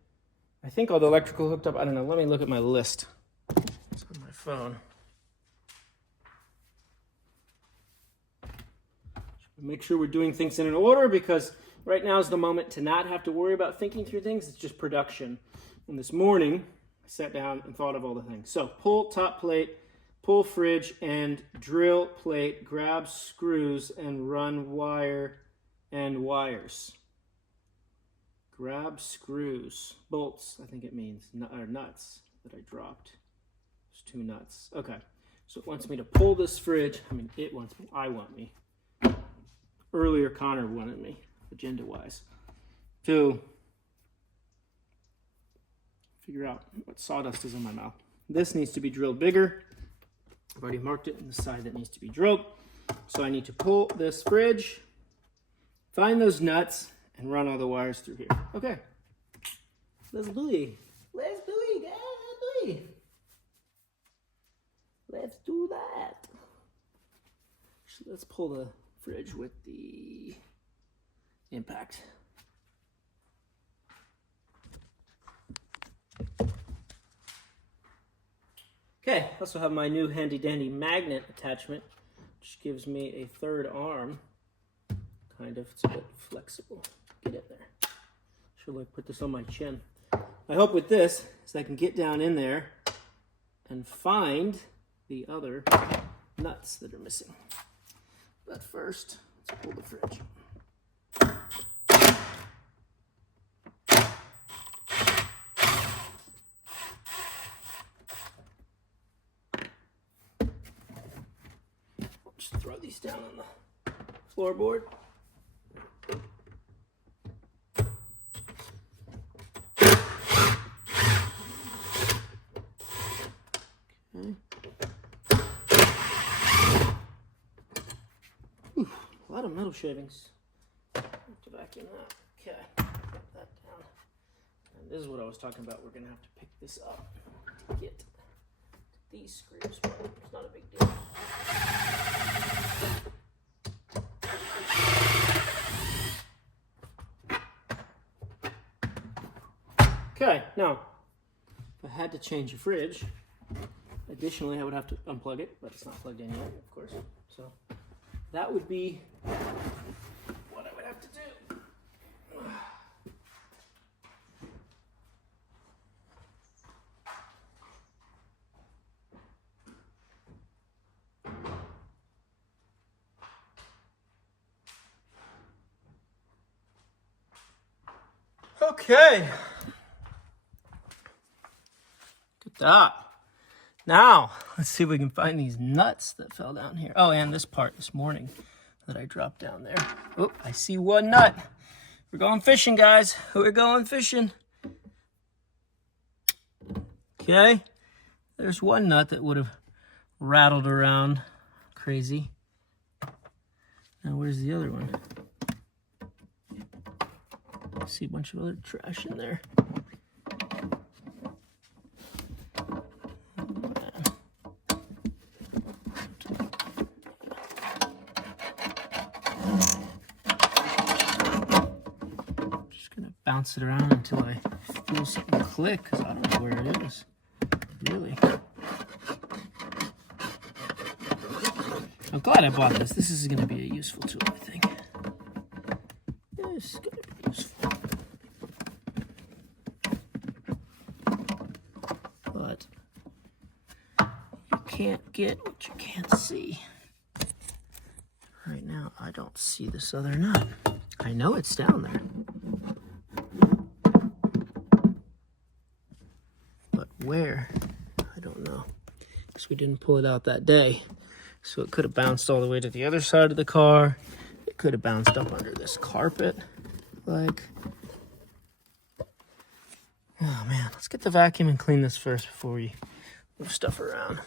I think, all the electrical hooked up. I don't know. Let me look at my list. It's on my phone. Make sure we're doing things in an order, because right now is the moment to not have to worry about thinking through things. It's just production. And this morning, I sat down and thought of all the things. So pull top plate, pull fridge, and drill plate, grab screws, and run wire and wires. Grab screws, bolts, I think it means, or nuts that I dropped. There's 2 nuts. Okay, so it wants me to pull this fridge. I mean, it wants me, I want me. Earlier, Connor wanted me, agenda-wise, to figure out what sawdust is in my mouth. This needs to be drilled bigger. I've already marked it in the side that needs to be drilled. So I need to pull this fridge, find those nuts, and run all the wires through here. Okay. Let's do it. Let's do it, guys. Let's do it. Let's do that. Actually, let's pull the fridge with the impact. Okay, I also have my new handy dandy magnet attachment, which gives me a 3rd arm. Kind of, it's a bit flexible. Get in there. Should like put this on my chin. I hope with this is I can get down in there and find the other nuts that are missing. But first, let's pull the fridge. Just throw these down on the floorboard. of metal shavings. I have to vacuum that. Okay, put that down. And this is what I was talking about. We're gonna have to pick this up. Get these screws, but it's not a big deal. Okay, now, if I had to change the fridge, additionally I would have to unplug it, but it's not plugged in yet, of course. So that would be what I would have to do. Okay. Good that. Now, let's see if we can find these nuts that fell down here. Oh, and this part this morning that I dropped down there. Oh, I see one nut. We're going fishing, guys. We're going fishing. Okay. There's one nut that would have rattled around crazy. Now, where's the other one? I see a bunch of other trash in there. Just gonna bounce it around until I feel something click, because I don't know where it is. Really. I'm glad I bought this. This is gonna be a useful tool, I think. This is gonna be useful. But you can't get what you can't see. Right now, I don't see this other nut. I know it's down there. But where? I don't know. Because we didn't pull it out that day. So it could have bounced all the way to the other side of the car. It could have bounced up under this carpet. Like, oh man, let's get the vacuum and clean this first before we move stuff around.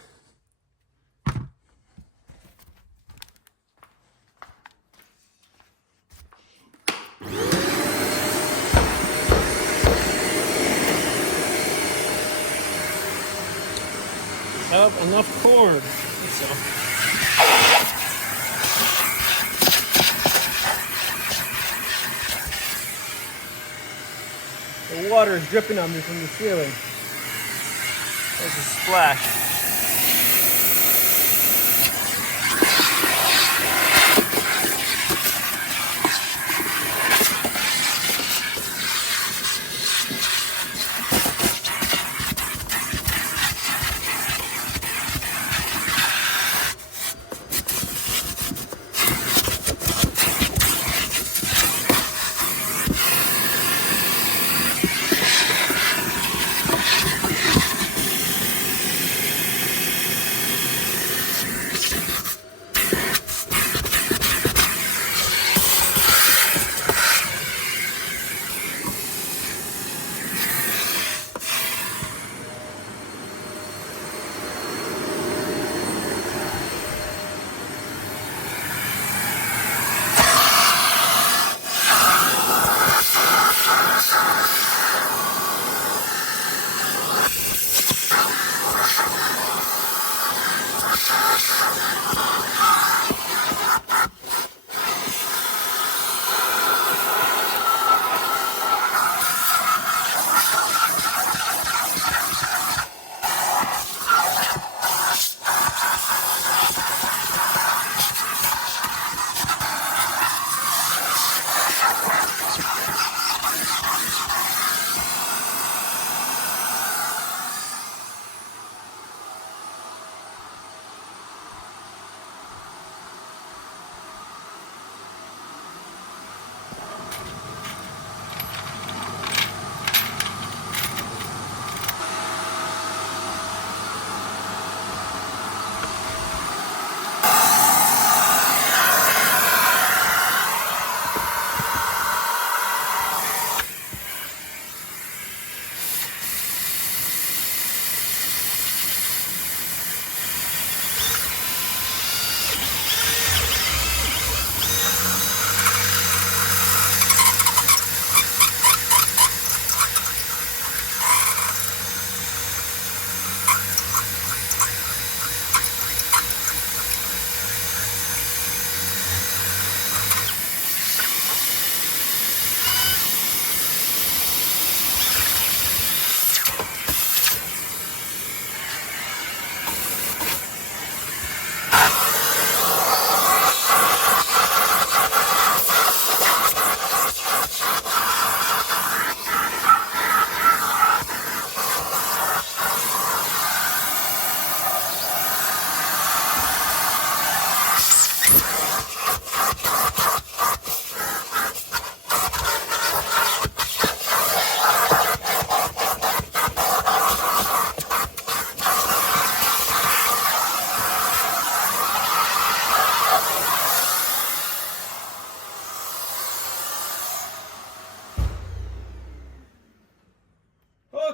Have enough cord. So. The water is dripping on me from the ceiling. There's a splash.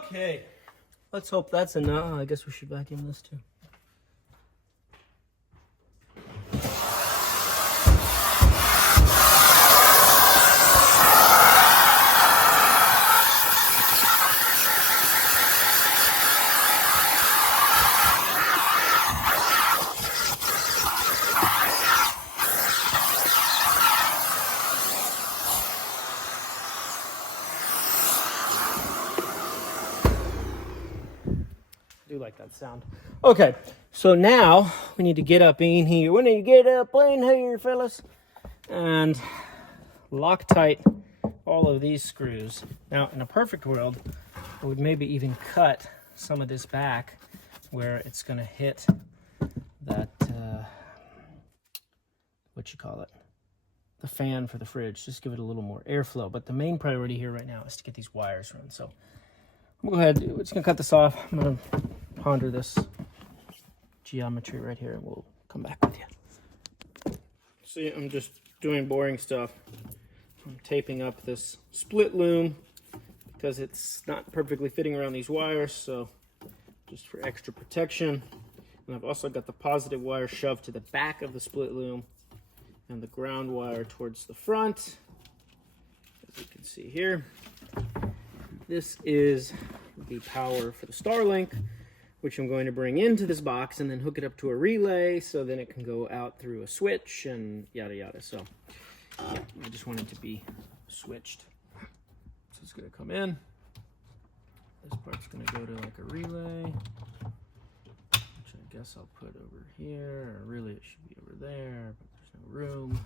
Okay, let's hope that's enough. I guess we should vacuum this too. I do like that sound. Okay, so now we need to get up in here. We need to get up in here, fellas, and lock tight all of these screws. Now, in a perfect world, I would maybe even cut some of this back where it's going to hit that, what you call it, the fan for the fridge. Just give it a little more airflow. But the main priority here right now is to get these wires run. So I'm going to go ahead, we're just going to cut this off. I'm going to ponder this geometry right here, and we'll come back with you. See, I'm just doing boring stuff. I'm taping up this split loom because it's not perfectly fitting around these wires, so just for extra protection. And I've also got the positive wire shoved to the back of the split loom and the ground wire towards the front, as you can see here. This is the power for the Starlink, which I'm going to bring into this box and then hook it up to a relay so then it can go out through a switch and yada yada. So yeah, I just want it to be switched. So it's going to come in. This part's going to go to like a relay, which I guess I'll put over here. Or really it should be over there, but there's no room.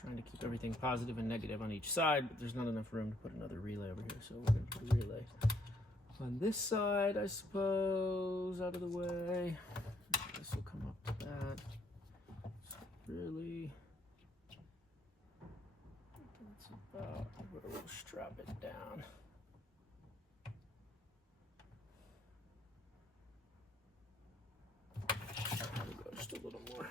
Trying to keep everything positive and negative on each side, but there's not enough room to put another relay over here, so we're going to put a relay on this side, I suppose, out of the way. This will come up to that. So really, that's about where we'll strap it down. There we go, just a little more.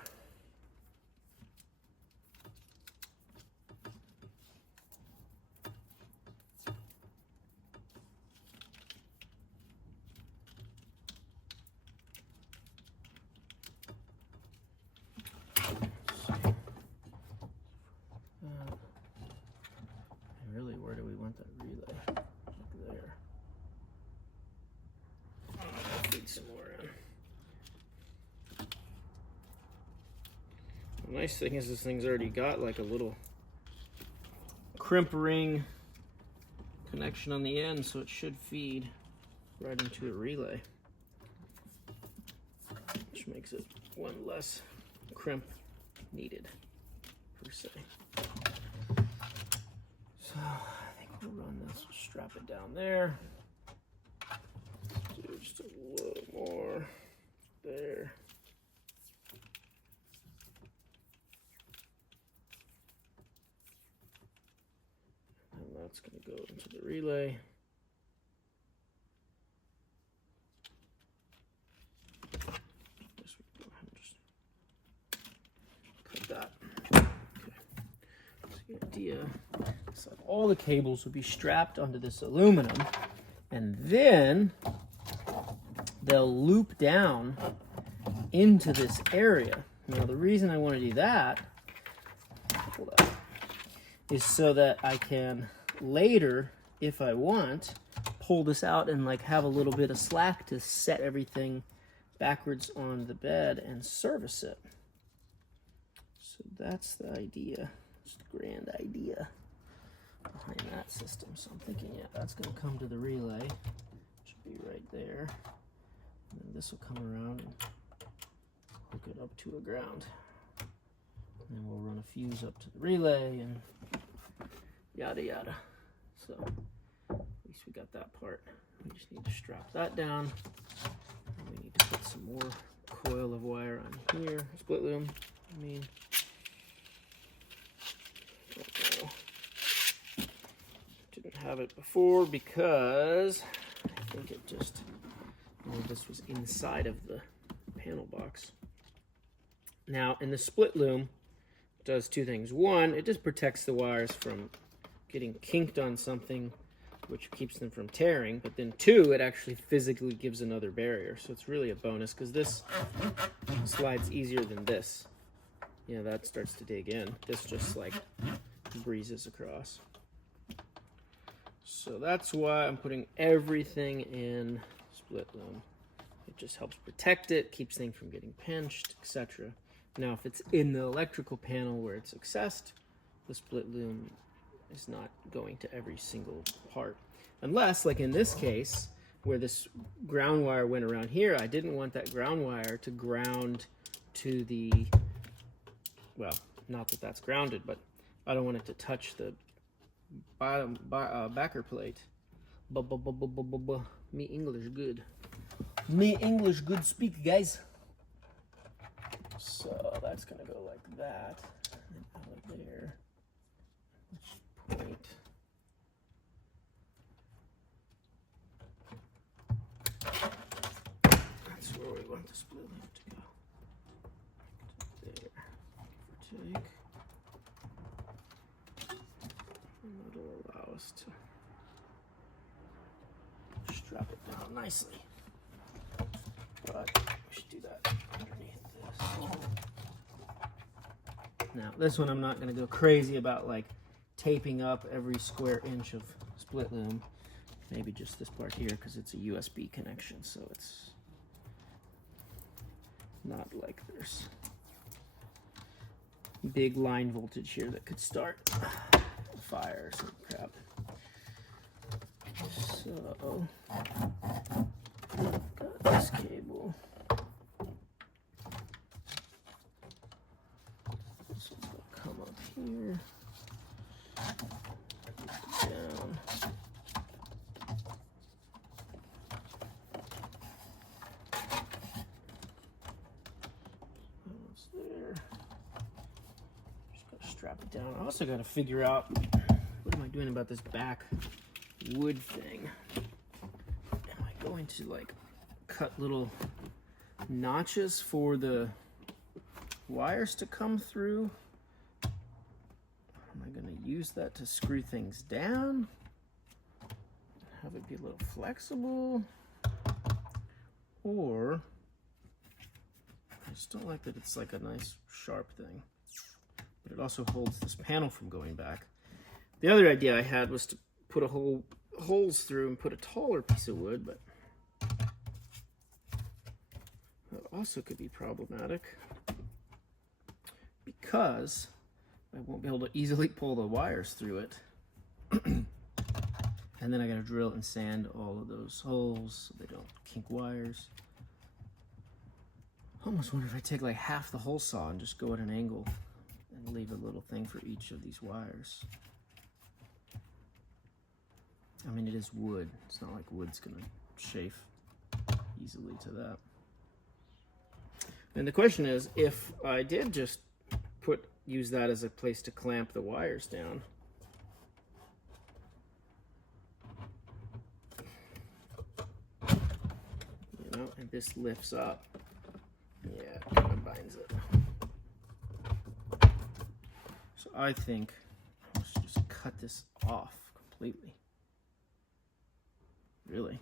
Really, where do we want that relay? Like there. Feed some more in. The nice thing is this thing's already got like a little crimp ring connection on the end, so it should feed right into a relay, which makes it one less crimp needed, per se. So I think we'll run this, we'll strap it down there. Do just a little more there. And that's going to go into the relay. Guess we can go ahead and just cut that. Okay. So the idea. So all the cables will be strapped onto this aluminum, and then they'll loop down into this area. Now the reason I want to do that, hold on, is so that I can later, if I want, pull this out and like have a little bit of slack to set everything backwards on the bed and service it. So that's the idea. It's the grand idea behind that system. So I'm thinking, yeah, that's going to come to the relay. Should be right there. And then this will come around and hook it up to a ground. And then we'll run a fuse up to the relay and yada yada. So at least we got that part. We just need to strap that down. And we need to put some more coil of wire on here. Split loom, I mean. Didn't have it before because I think it just, well, this was inside of the panel box. Now in the split loom, does two things. One, it just protects the wires from getting kinked on something, which keeps them from tearing. But then two, it actually physically gives another barrier. So it's really a bonus because this slides easier than this. You know, that starts to dig in. This just like breezes across. So that's why I'm putting everything in split loom. It just helps protect it, keeps things from getting pinched, etc. Now, if it's in the electrical panel where it's accessed, the split loom is not going to every single part. Unless, like in this case, where this ground wire went around here, I didn't want that ground wire to ground to the, well, not that that's grounded, but I don't want it to touch the bottom backer plate. Me English good. Me English good speak, guys. So that's gonna go like that, and out of there. Point. That's where we want the split loom to go. There. Take. And that'll allow us to strap it down nicely. But we should do that underneath this. Now, this one I'm not going to go crazy about like taping up every square inch of split loom. Maybe just this part here because it's a USB connection, so it's not like there's big line voltage here that could start a fire or some crap. So, got this cable. So it'll come up here, down. Almost there. Just gotta strap it down. I also gotta figure out what am I doing about this back wood thing. Am I going to like cut little notches for the wires to come through? Am I going to use that to screw things down? Have it be a little flexible? Or I just don't like that it's like a nice sharp thing, but it also holds this panel from going back. The other idea I had was to put a holes through and put a taller piece of wood, but that also could be problematic because I won't be able to easily pull the wires through it. And then I gotta drill and sand all of those holes so they don't kink wires. I almost wonder if I take like half the hole saw and just go at an angle and leave a little thing for each of these wires. I mean, it is wood. It's not like wood's gonna chafe easily to that. And the question is, if I did just use that as a place to clamp the wires down, you know, and this lifts up, yeah, it kind of binds it. So I think I should just cut this off completely. Really?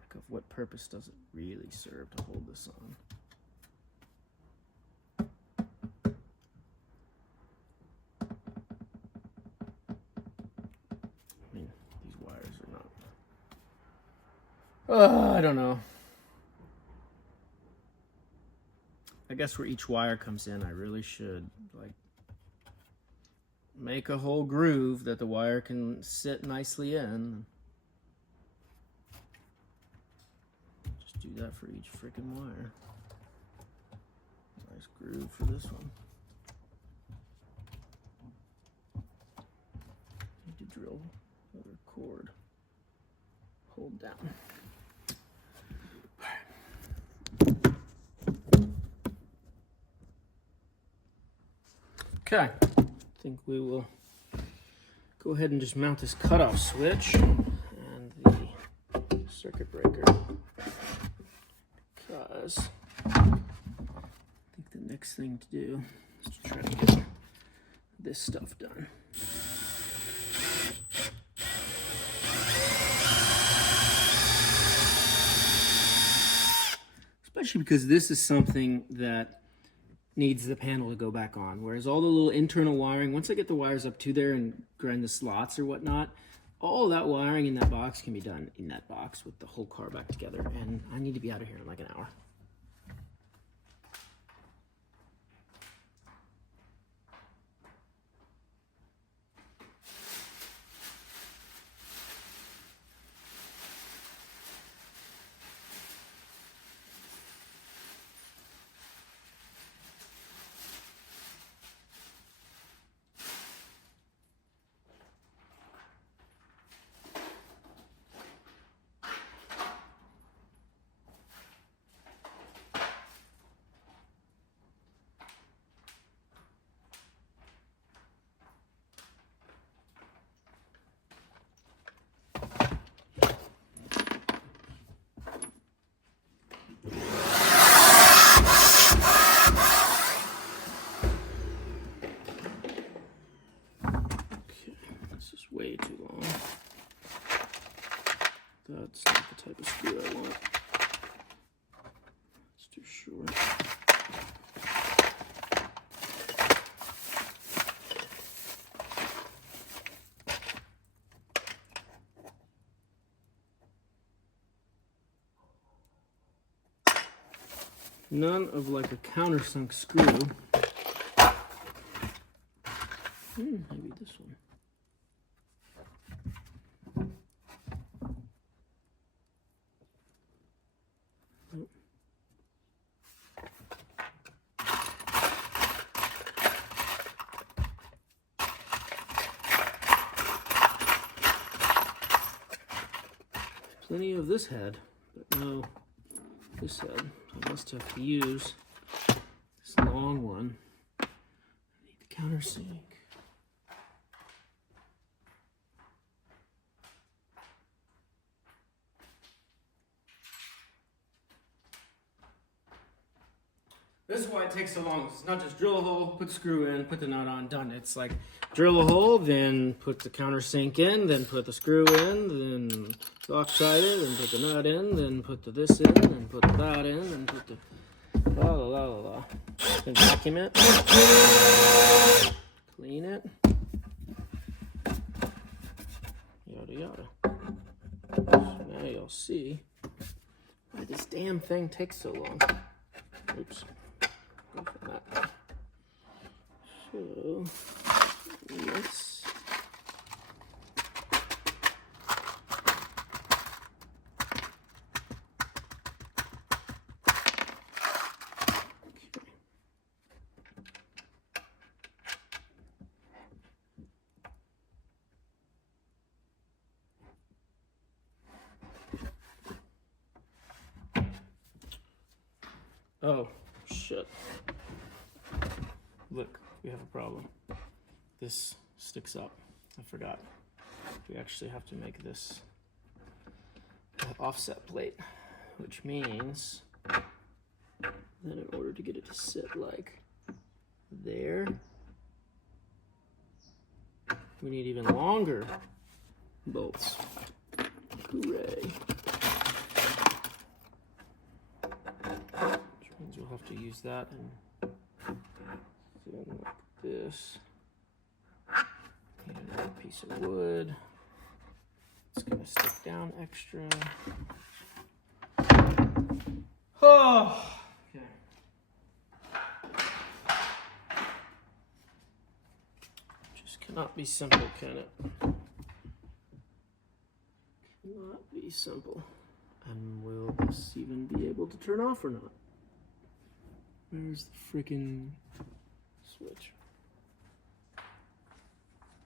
Like, of what purpose does it really serve to hold this on? I mean, these wires are not... I don't know. I guess where each wire comes in, I really should, like, make a whole groove that the wire can sit nicely in. Just do that for each freaking wire. Nice groove for this one. Need to drill another cord. Hold down. Okay. I think we will go ahead and just mount this cutoff switch and the circuit breaker, because next thing to do is to try to get this stuff done. Especially because this is something that needs the panel to go back on. Whereas all the little internal wiring, once I get the wires up to there and grind the slots or whatnot, all that wiring in that box can be done in that box with the whole car back together. And I need to be out of here in like an hour. Way too long. That's not the type of screw I want. It's too short. None of like a countersunk screw. Maybe this one. Plenty of this head, but no this head. I must have to use this long one. I need the countersink. This is why it takes so long. It's not just drill a hole, put the screw in, put the nut on, done. It's like drill a hole, then put the countersink in, then put the screw in, then Loctite it, then put the nut in, then put the this in, then put that in, then put the la la la la la. Then vacuum it, clean it, yada yada. So now you'll see why this damn thing takes so long. Oops. Go for that. So let's oh, shit. Look, we have a problem. This sticks up. I forgot. We actually have to make this an offset plate, which means that in order to get it to sit like there, we need even longer bolts. Hooray. We'll have to use that and then like this. And a piece of wood. It's gonna stick down extra. Oh, okay. Just cannot be simple, can it? Cannot be simple. And will this even be able to turn off or not? Where's the freaking switch?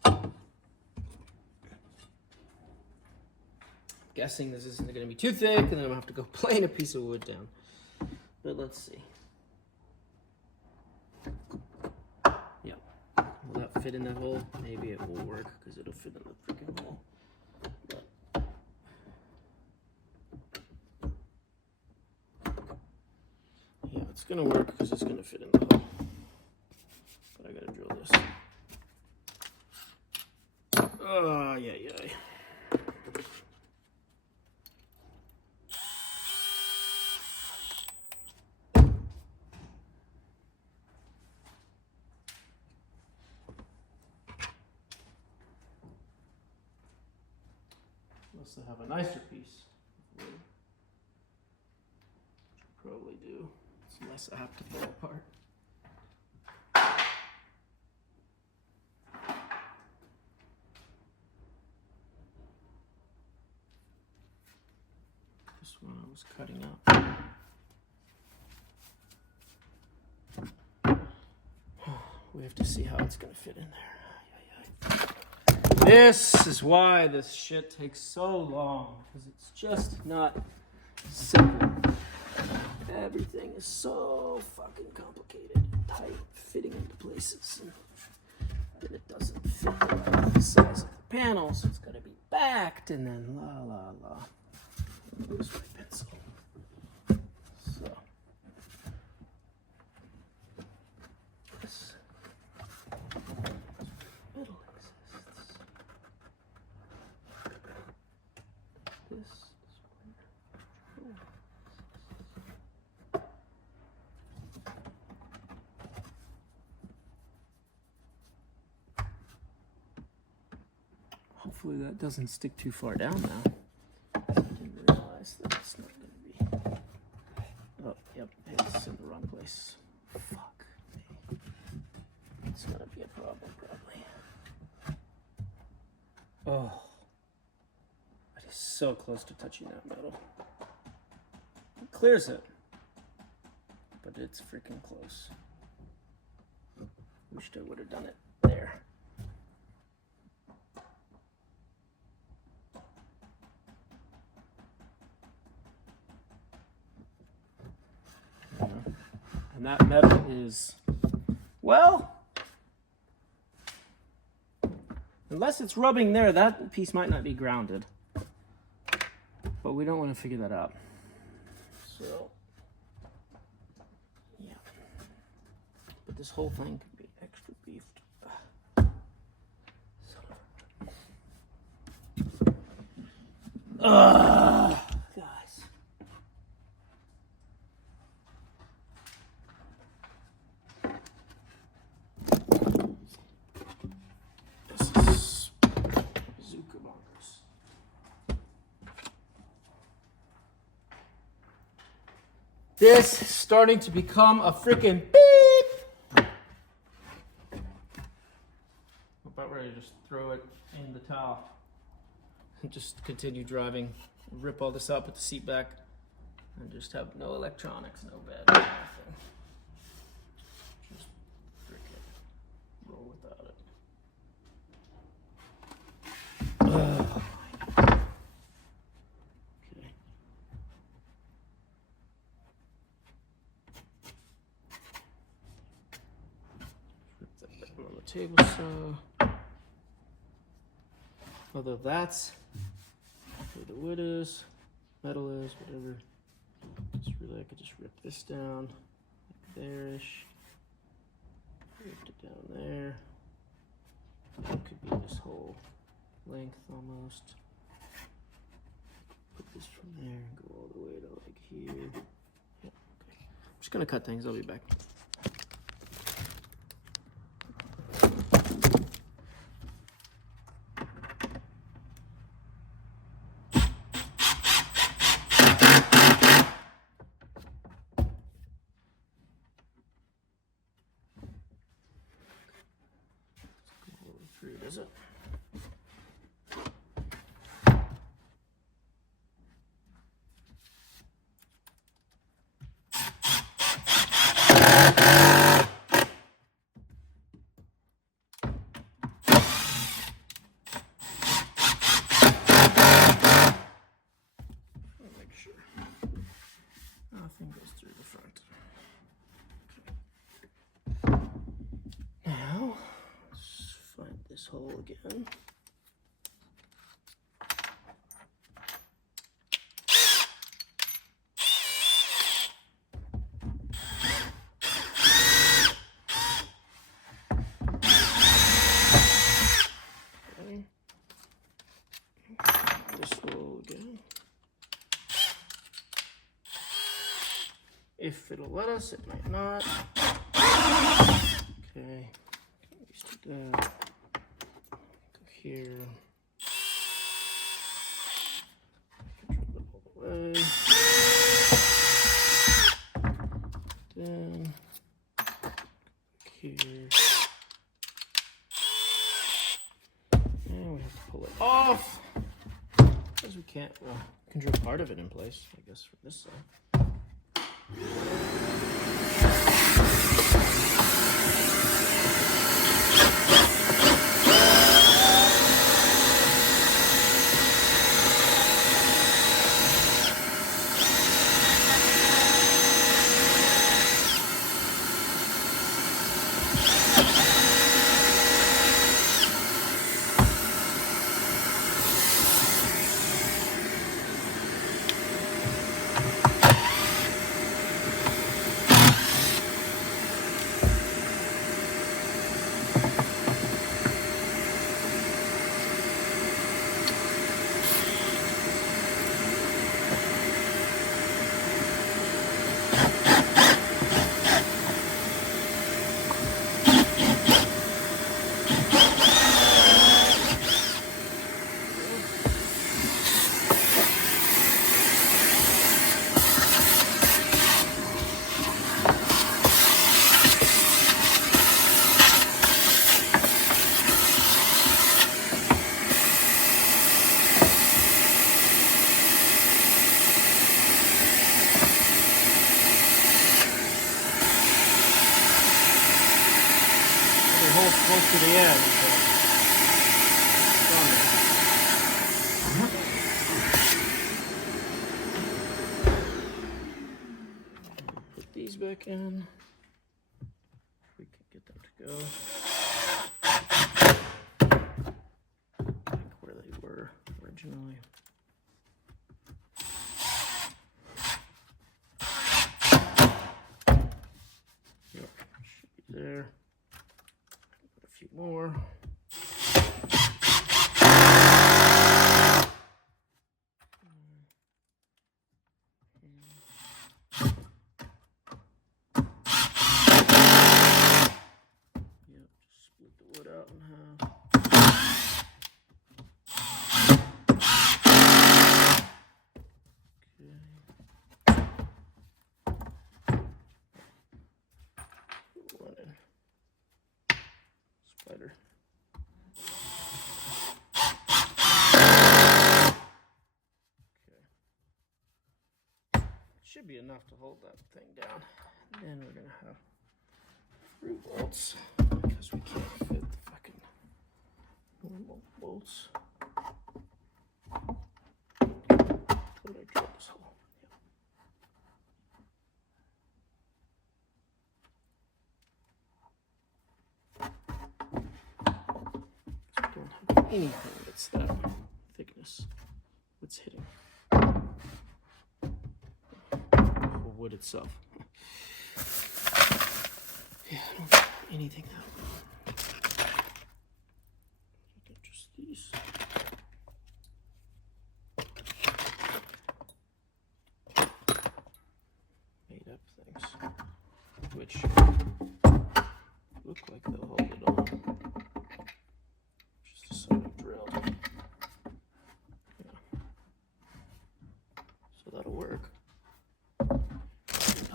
I'm guessing this isn't going to be too thick, and then I'm going to have to go plane a piece of wood down. But let's see. Yeah. Will that fit in that hole? Maybe it will work, because it'll fit in the freaking hole. But yeah, it's going to work, because it's going to fit in the hole. I gotta drill this. Oh, yeah. Unless I have a nicer piece. Which I probably do. It's less apt to fall apart. This one I was cutting up. We have to see how it's gonna fit in there. This is why this shit takes so long, because it's just not simple. Everything is so fucking complicated and tight, fitting into places. And then it doesn't fit the size of the panels. It's gonna be backed, and then la la la. Where's my pencil? So this middle exists. This is where control exists. Hopefully that doesn't stick too far down now. I didn't realize that it's not going to be. Oh, yep, it's in the wrong place. Fuck me. It's going to be a problem, probably. Oh. It is so close to touching that metal. It clears it. But it's freaking close. Wished I would have done it there. And that metal is, well, unless it's rubbing there, that piece might not be grounded. But we don't want to figure that out. So, yeah. But this whole thing could be extra beefed. Guys. This is starting to become a freaking beep. I'm about ready to just throw it in the towel and just continue driving, rip all this out, put the seat back, and just have no electronics, no bed, nothing. Just freaking roll without it. On the table saw. Although that's where the wood is, metal is, whatever. Just really, I could just rip this down like there-ish. Ripped it down there. That could be this whole length almost. Put this from there and go all the way to like here. Yeah, okay. I'm just gonna cut things. I'll be back. Is it? Make sure nothing goes through the front. Now, let's find this hole again. let us, it might not. Okay, get used to that. Go here. Control it all the way. Then here. And we have to pull it off. Because we can't, well, control part of it in place, I guess, from this side. Close to the end. Put these back in. We can get them to go back where they were originally. Yep, should be there. Few more. Yep, just split the wood out in half. Okay. One in. Spider. Should be enough to hold that thing down. And then we're gonna have through bolts because we can't fit the fucking normal bolts. Thought I drilled this hole. Yeah. Don't have anything that's that thickness. What's hitting? Wood itself. Yeah, I don't have anything that. Just these. Made up things, which look like they'll hold it on. Just a side of drilled. Yeah. So that'll work.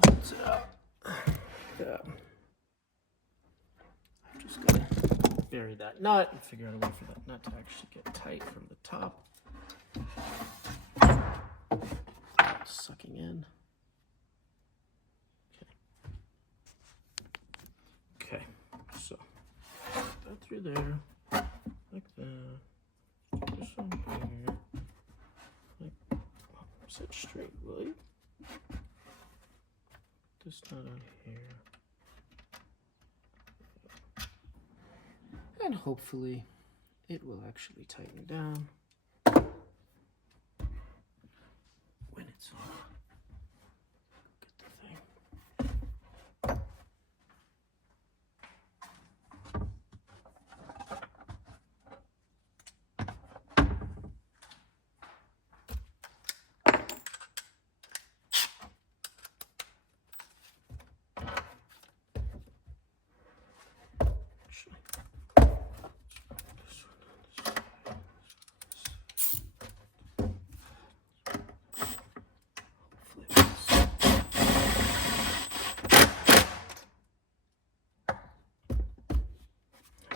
Holds it up. Yeah. I've just got to bury that nut and figure out a way for that nut to actually get tight from the top. Sucking in. Okay. So that through there, like that. This on here. Like, set straight, will you? This nut on here. And hopefully it will actually tighten down when it's on. Get the thing.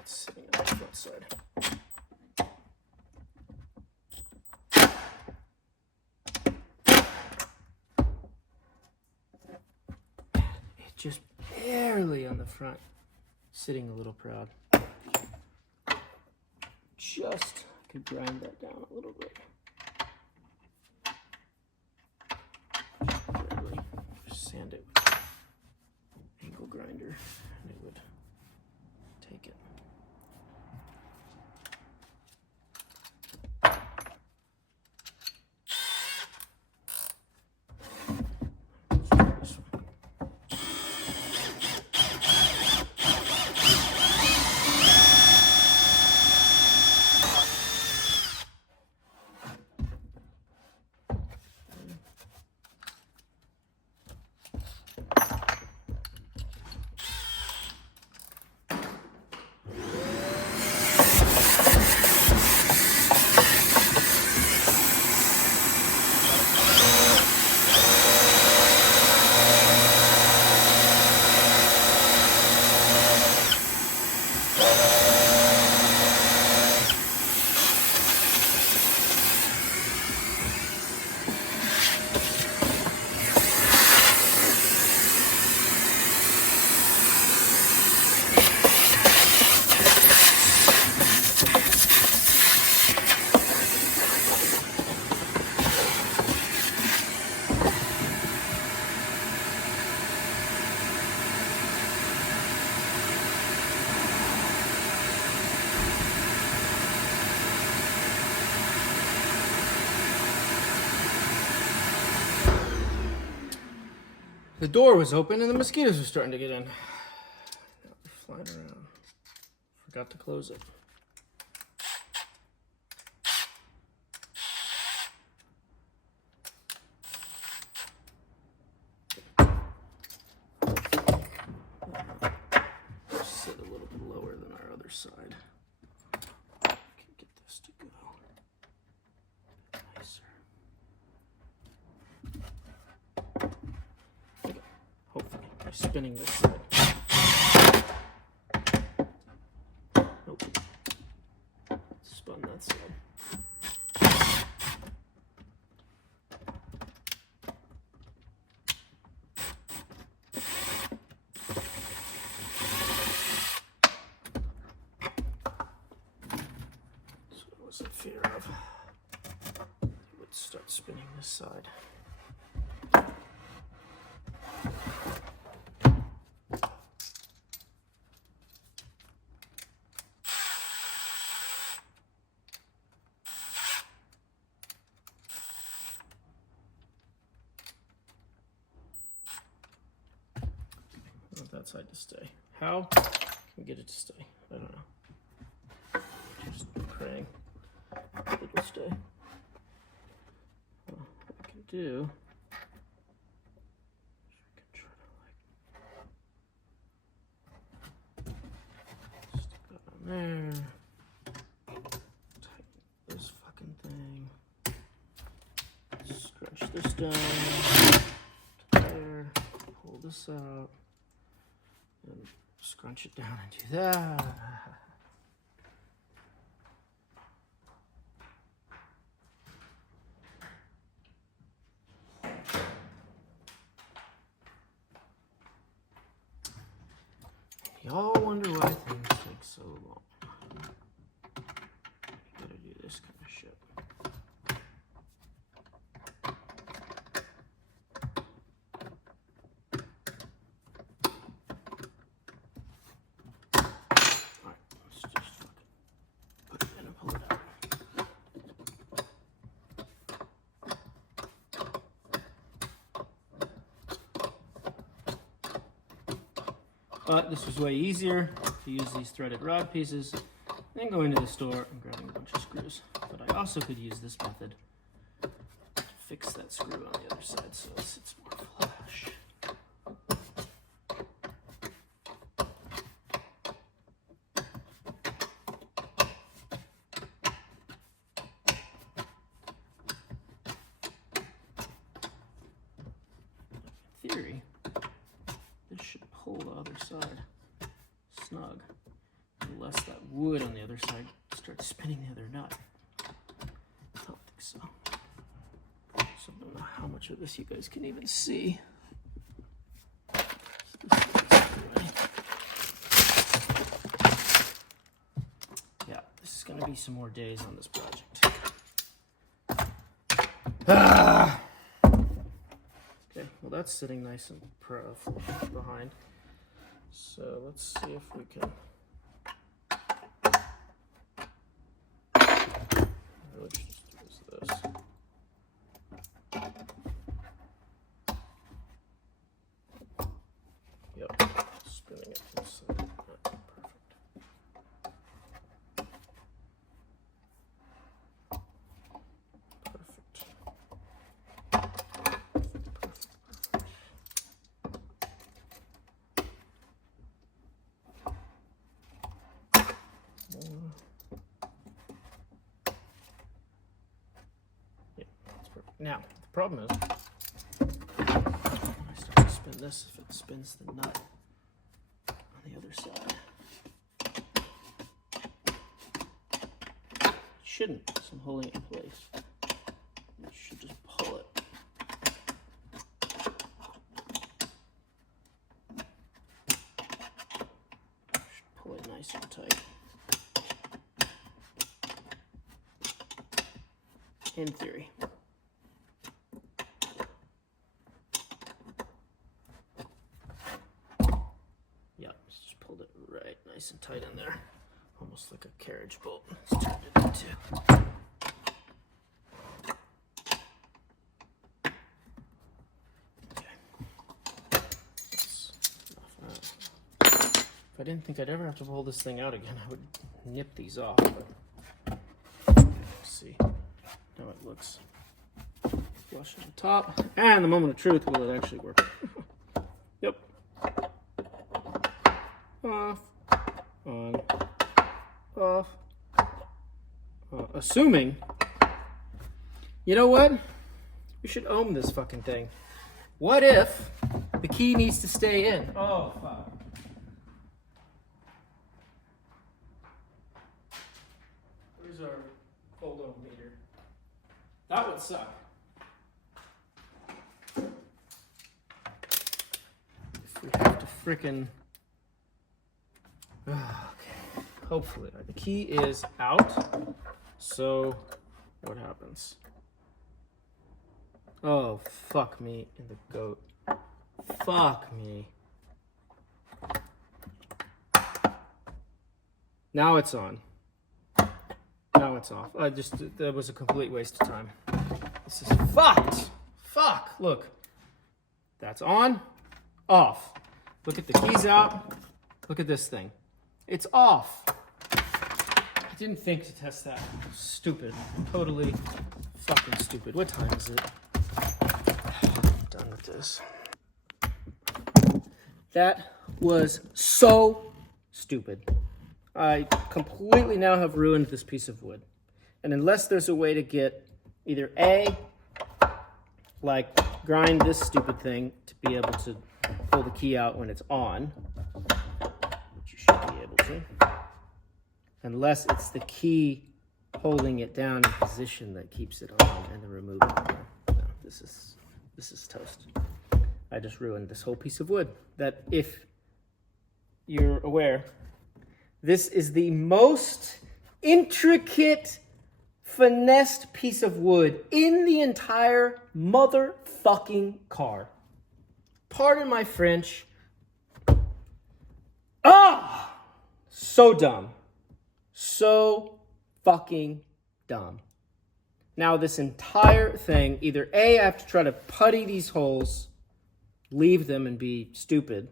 It's sitting on the front side. It's just barely on the front. Sitting a little proud. Just could grind that down a little bit. Barely. Just sand it with an angle grinder and it would take it. This one. The door was open and the mosquitoes were starting to get in. Now they're flying around. Forgot to close it. Sit a little bit lower than our other side. Can get this to go nicer. Hopefully, by spinning this side. Nope. Spun that side. That's what I was in fear of. It would start spinning this side. I want that side to stay. How can we get it to stay? I don't know. Just praying that it'll stay. Well, what I can do is we can try to like stick that on there. Tighten this fucking thing. Stretch this down to there. Pull this out. And scrunch it down and do that. Y'all wonder why things take so long. You gotta do this kind of shit. But this was way easier to use these threaded rod pieces than going to the store and grabbing a bunch of screws. But I also could use this method to fix that screw on the other side so it sits more flush. In theory, this should pull the other side snug. unless that wood on the other side starts spinning the other nut. I don't think so. So I don't know how much of this you guys can even see. Yeah, this is going to be some more days on this project. Okay, well that's sitting nice and behind. So let's see if we can let's just use this. Yep, spinning it this side. Perfect. Now, the problem is, when I start to spin this, if it spins the nut on the other side. It shouldn't, so I'm holding it in place. You should just pull it. Should pull it nice and tight. In theory. Nice and tight in there, almost like a carriage bolt. Let's turn it into. Okay. That's enough of that. If I didn't think I'd ever have to pull this thing out again, I would nip these off. But let's see how it looks. Flush on the top, and the moment of truth, will it actually work? Yep. Off. On, off, assuming, you know what? We should ohm this fucking thing. What if the key needs to stay in? Oh, fuck. Where's our cold ohm meter? That would suck. If we have to frickin'... Okay, hopefully. The key is out, so what happens? Oh, fuck me in the goat. Fuck me. Now it's on. Now it's off. That was a complete waste of time. This is fucked. Fuck, look. That's on, off. Look at the keys out. Look at this thing. It's off. I didn't think to test that. Stupid. Totally fucking stupid. What time is it? I'm done with this. That was so stupid. I completely now have ruined this piece of wood. And unless there's a way to get either A, like grind this stupid thing to be able to pull the key out when it's on, be able to, unless it's the key holding it down in position that keeps it on and then removing it. No, this is toast. I just ruined this whole piece of wood that, if you're aware, this is the most intricate, finessed piece of wood in the entire motherfucking car. Pardon my French. Ah! So dumb. So fucking dumb. Now this entire thing, either A, I have to try to putty these holes, leave them and be stupid.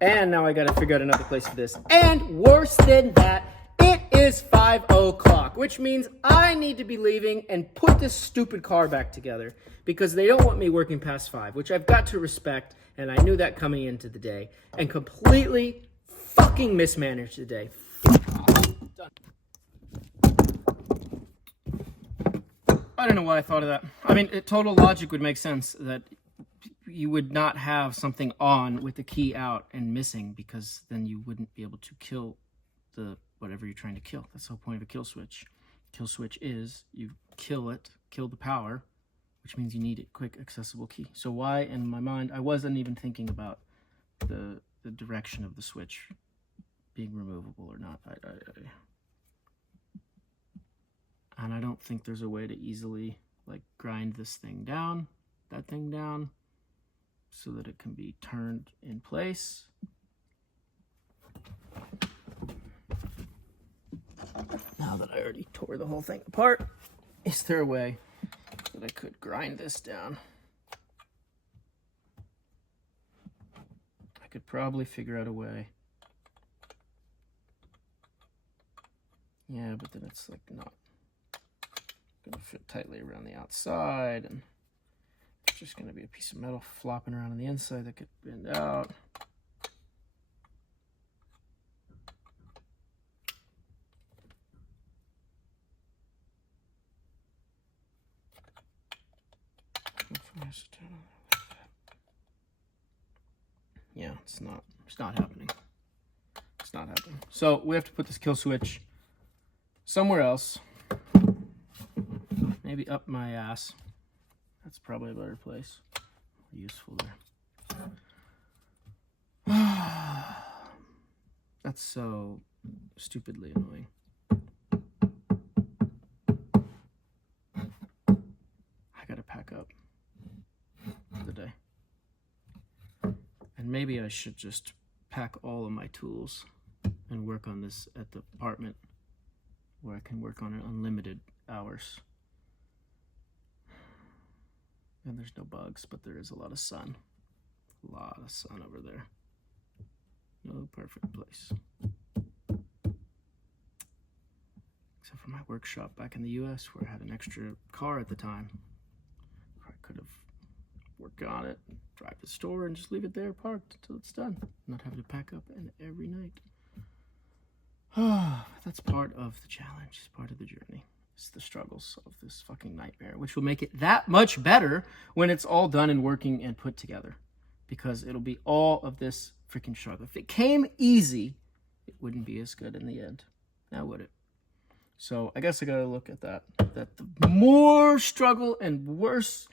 And now I gotta figure out another place for this. And worse than that, it is 5 o'clock, which means I need to be leaving and put this stupid car back together because they don't want me working past 5, which I've got to respect. And I knew that coming into the day, and completely fucking mismanaged the day. I don't know why I thought of that. I mean, total logic would make sense that you would not have something on with the key out and missing, because then you wouldn't be able to kill the whatever you're trying to kill. That's the whole point of a kill switch. Kill switch is you kill the power, which means you need a quick accessible key. So why, in my mind, I wasn't even thinking about the direction of the switch being removable or not. And I don't think there's a way to easily like grind this thing down, that thing down, so that it can be turned in place. Now that I already tore the whole thing apart, is there a way that I could grind this down? I could probably figure out a way. Yeah, but then it's like not gonna fit tightly around the outside, and it's just gonna be a piece of metal flopping around on the inside that could bend out. Yeah, it's not happening. It's not happening. So we have to put this kill switch somewhere else. Maybe up my ass. That's probably a better place. Useful there. That's so stupidly annoying. I gotta pack up for the day. And maybe I should just pack all of my tools and work on this at the apartment where I can work on it unlimited hours. And there's no bugs, but there is a lot of sun. A lot of sun over there. No perfect place. Except for my workshop back in the US where I had an extra car at the time. I could have worked on it, drive to the store, and just leave it there parked until it's done. Not having to pack up every night. That's part of the challenge. It's part of the journey. It's the struggles of this fucking nightmare, which will make it that much better when it's all done and working and put together. Because it'll be all of this freaking struggle. If it came easy, it wouldn't be as good in the end. Now would it? So I guess I gotta look at that. That the more struggle and worse,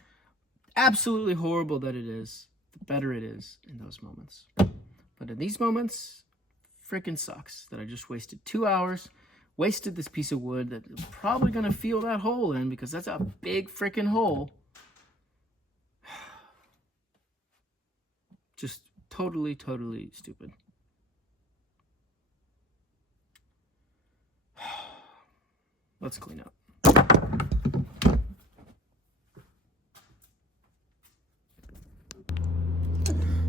absolutely horrible that it is, the better it is in those moments. But in these moments, freaking sucks that I just wasted 2 hours, wasted this piece of wood that I'm probably gonna feel that hole in, because that's a big freaking hole. Just totally, totally stupid. Let's clean up.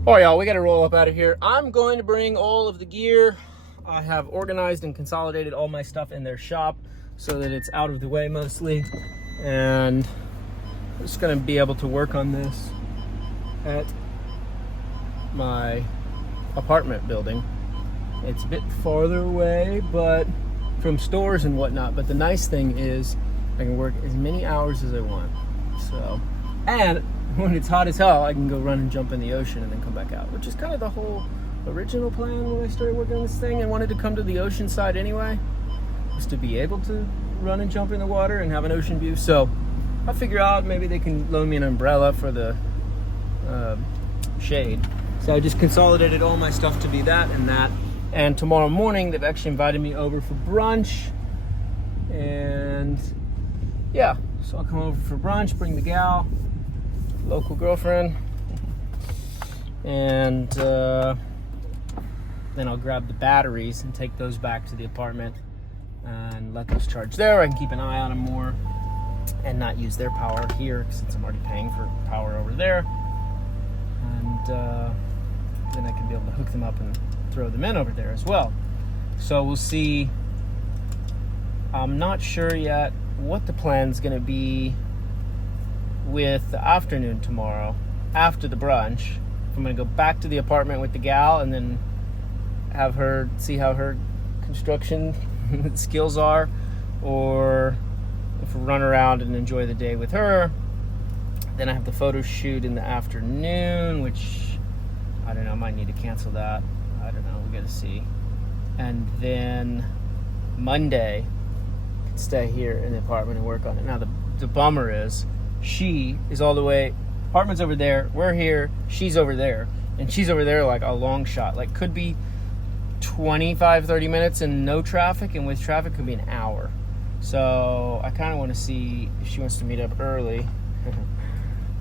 All right, y'all, we got to roll up out of here. I'm going to bring all of the gear. I have organized and consolidated all my stuff in their shop so that it's out of the way mostly. And I'm just going to be able to work on this at my apartment building. It's a bit farther away, but from stores and whatnot. But the nice thing is I can work as many hours as I want. So, and when it's hot as hell, I can go run and jump in the ocean and then come back out, which is kind of the whole original plan when I started working on this thing. I wanted to come to the ocean side anyway, was to be able to run and jump in the water and have an ocean view. So I'll figure out, maybe they can loan me an umbrella for the shade. So I just consolidated all my stuff to be that and that. And tomorrow morning, they've actually invited me over for brunch. And yeah, so I'll come over for brunch, bring the gal, local girlfriend, and then I'll grab the batteries and take those back to the apartment and let those charge there. I can keep an eye on them more and not use their power here since I'm already paying for power over there. And then I can be able to hook them up and throw them in over there as well. So we'll see. I'm not sure yet what the plan's gonna be with the afternoon tomorrow after the brunch. If I'm gonna go back to the apartment with the gal and then have her see how her construction skills are, or if we run around and enjoy the day with her. Then I have the photo shoot in the afternoon, which I don't know, I might need to cancel that. I don't know, we gotta see. And then Monday, I can stay here in the apartment and work on it. Now the bummer is, she is all the way, apartment's over there, we're here, she's over there. And she's over there like a long shot. Like could be 25, 30 minutes and no traffic, and with traffic could be an hour. So I kind of want to see if she wants to meet up early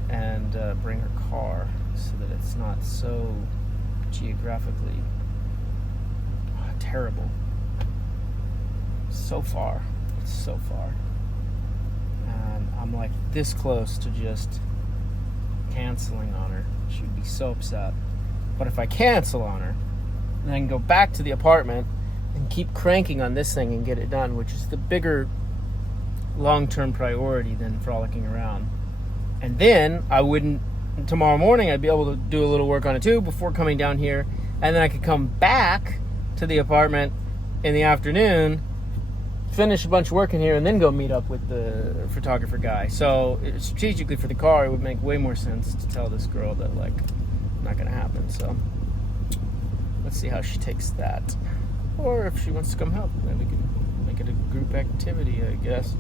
and bring her car so that it's not so geographically terrible. So far, it's so far. And I'm like this close to just canceling on her. She would be so upset. But if I cancel on her, then I can go back to the apartment and keep cranking on this thing and get it done, which is the bigger long-term priority than frolicking around. And then I wouldn't, tomorrow morning I'd be able to do a little work on it too before coming down here, and then I could come back to the apartment in the afternoon, finish a bunch of work in here, and then go meet up with the photographer guy. So strategically for the car, it would make way more sense to tell this girl that like not gonna happen. So let's see how she takes that, or if she wants to come help, then we can make it a group activity, I guess.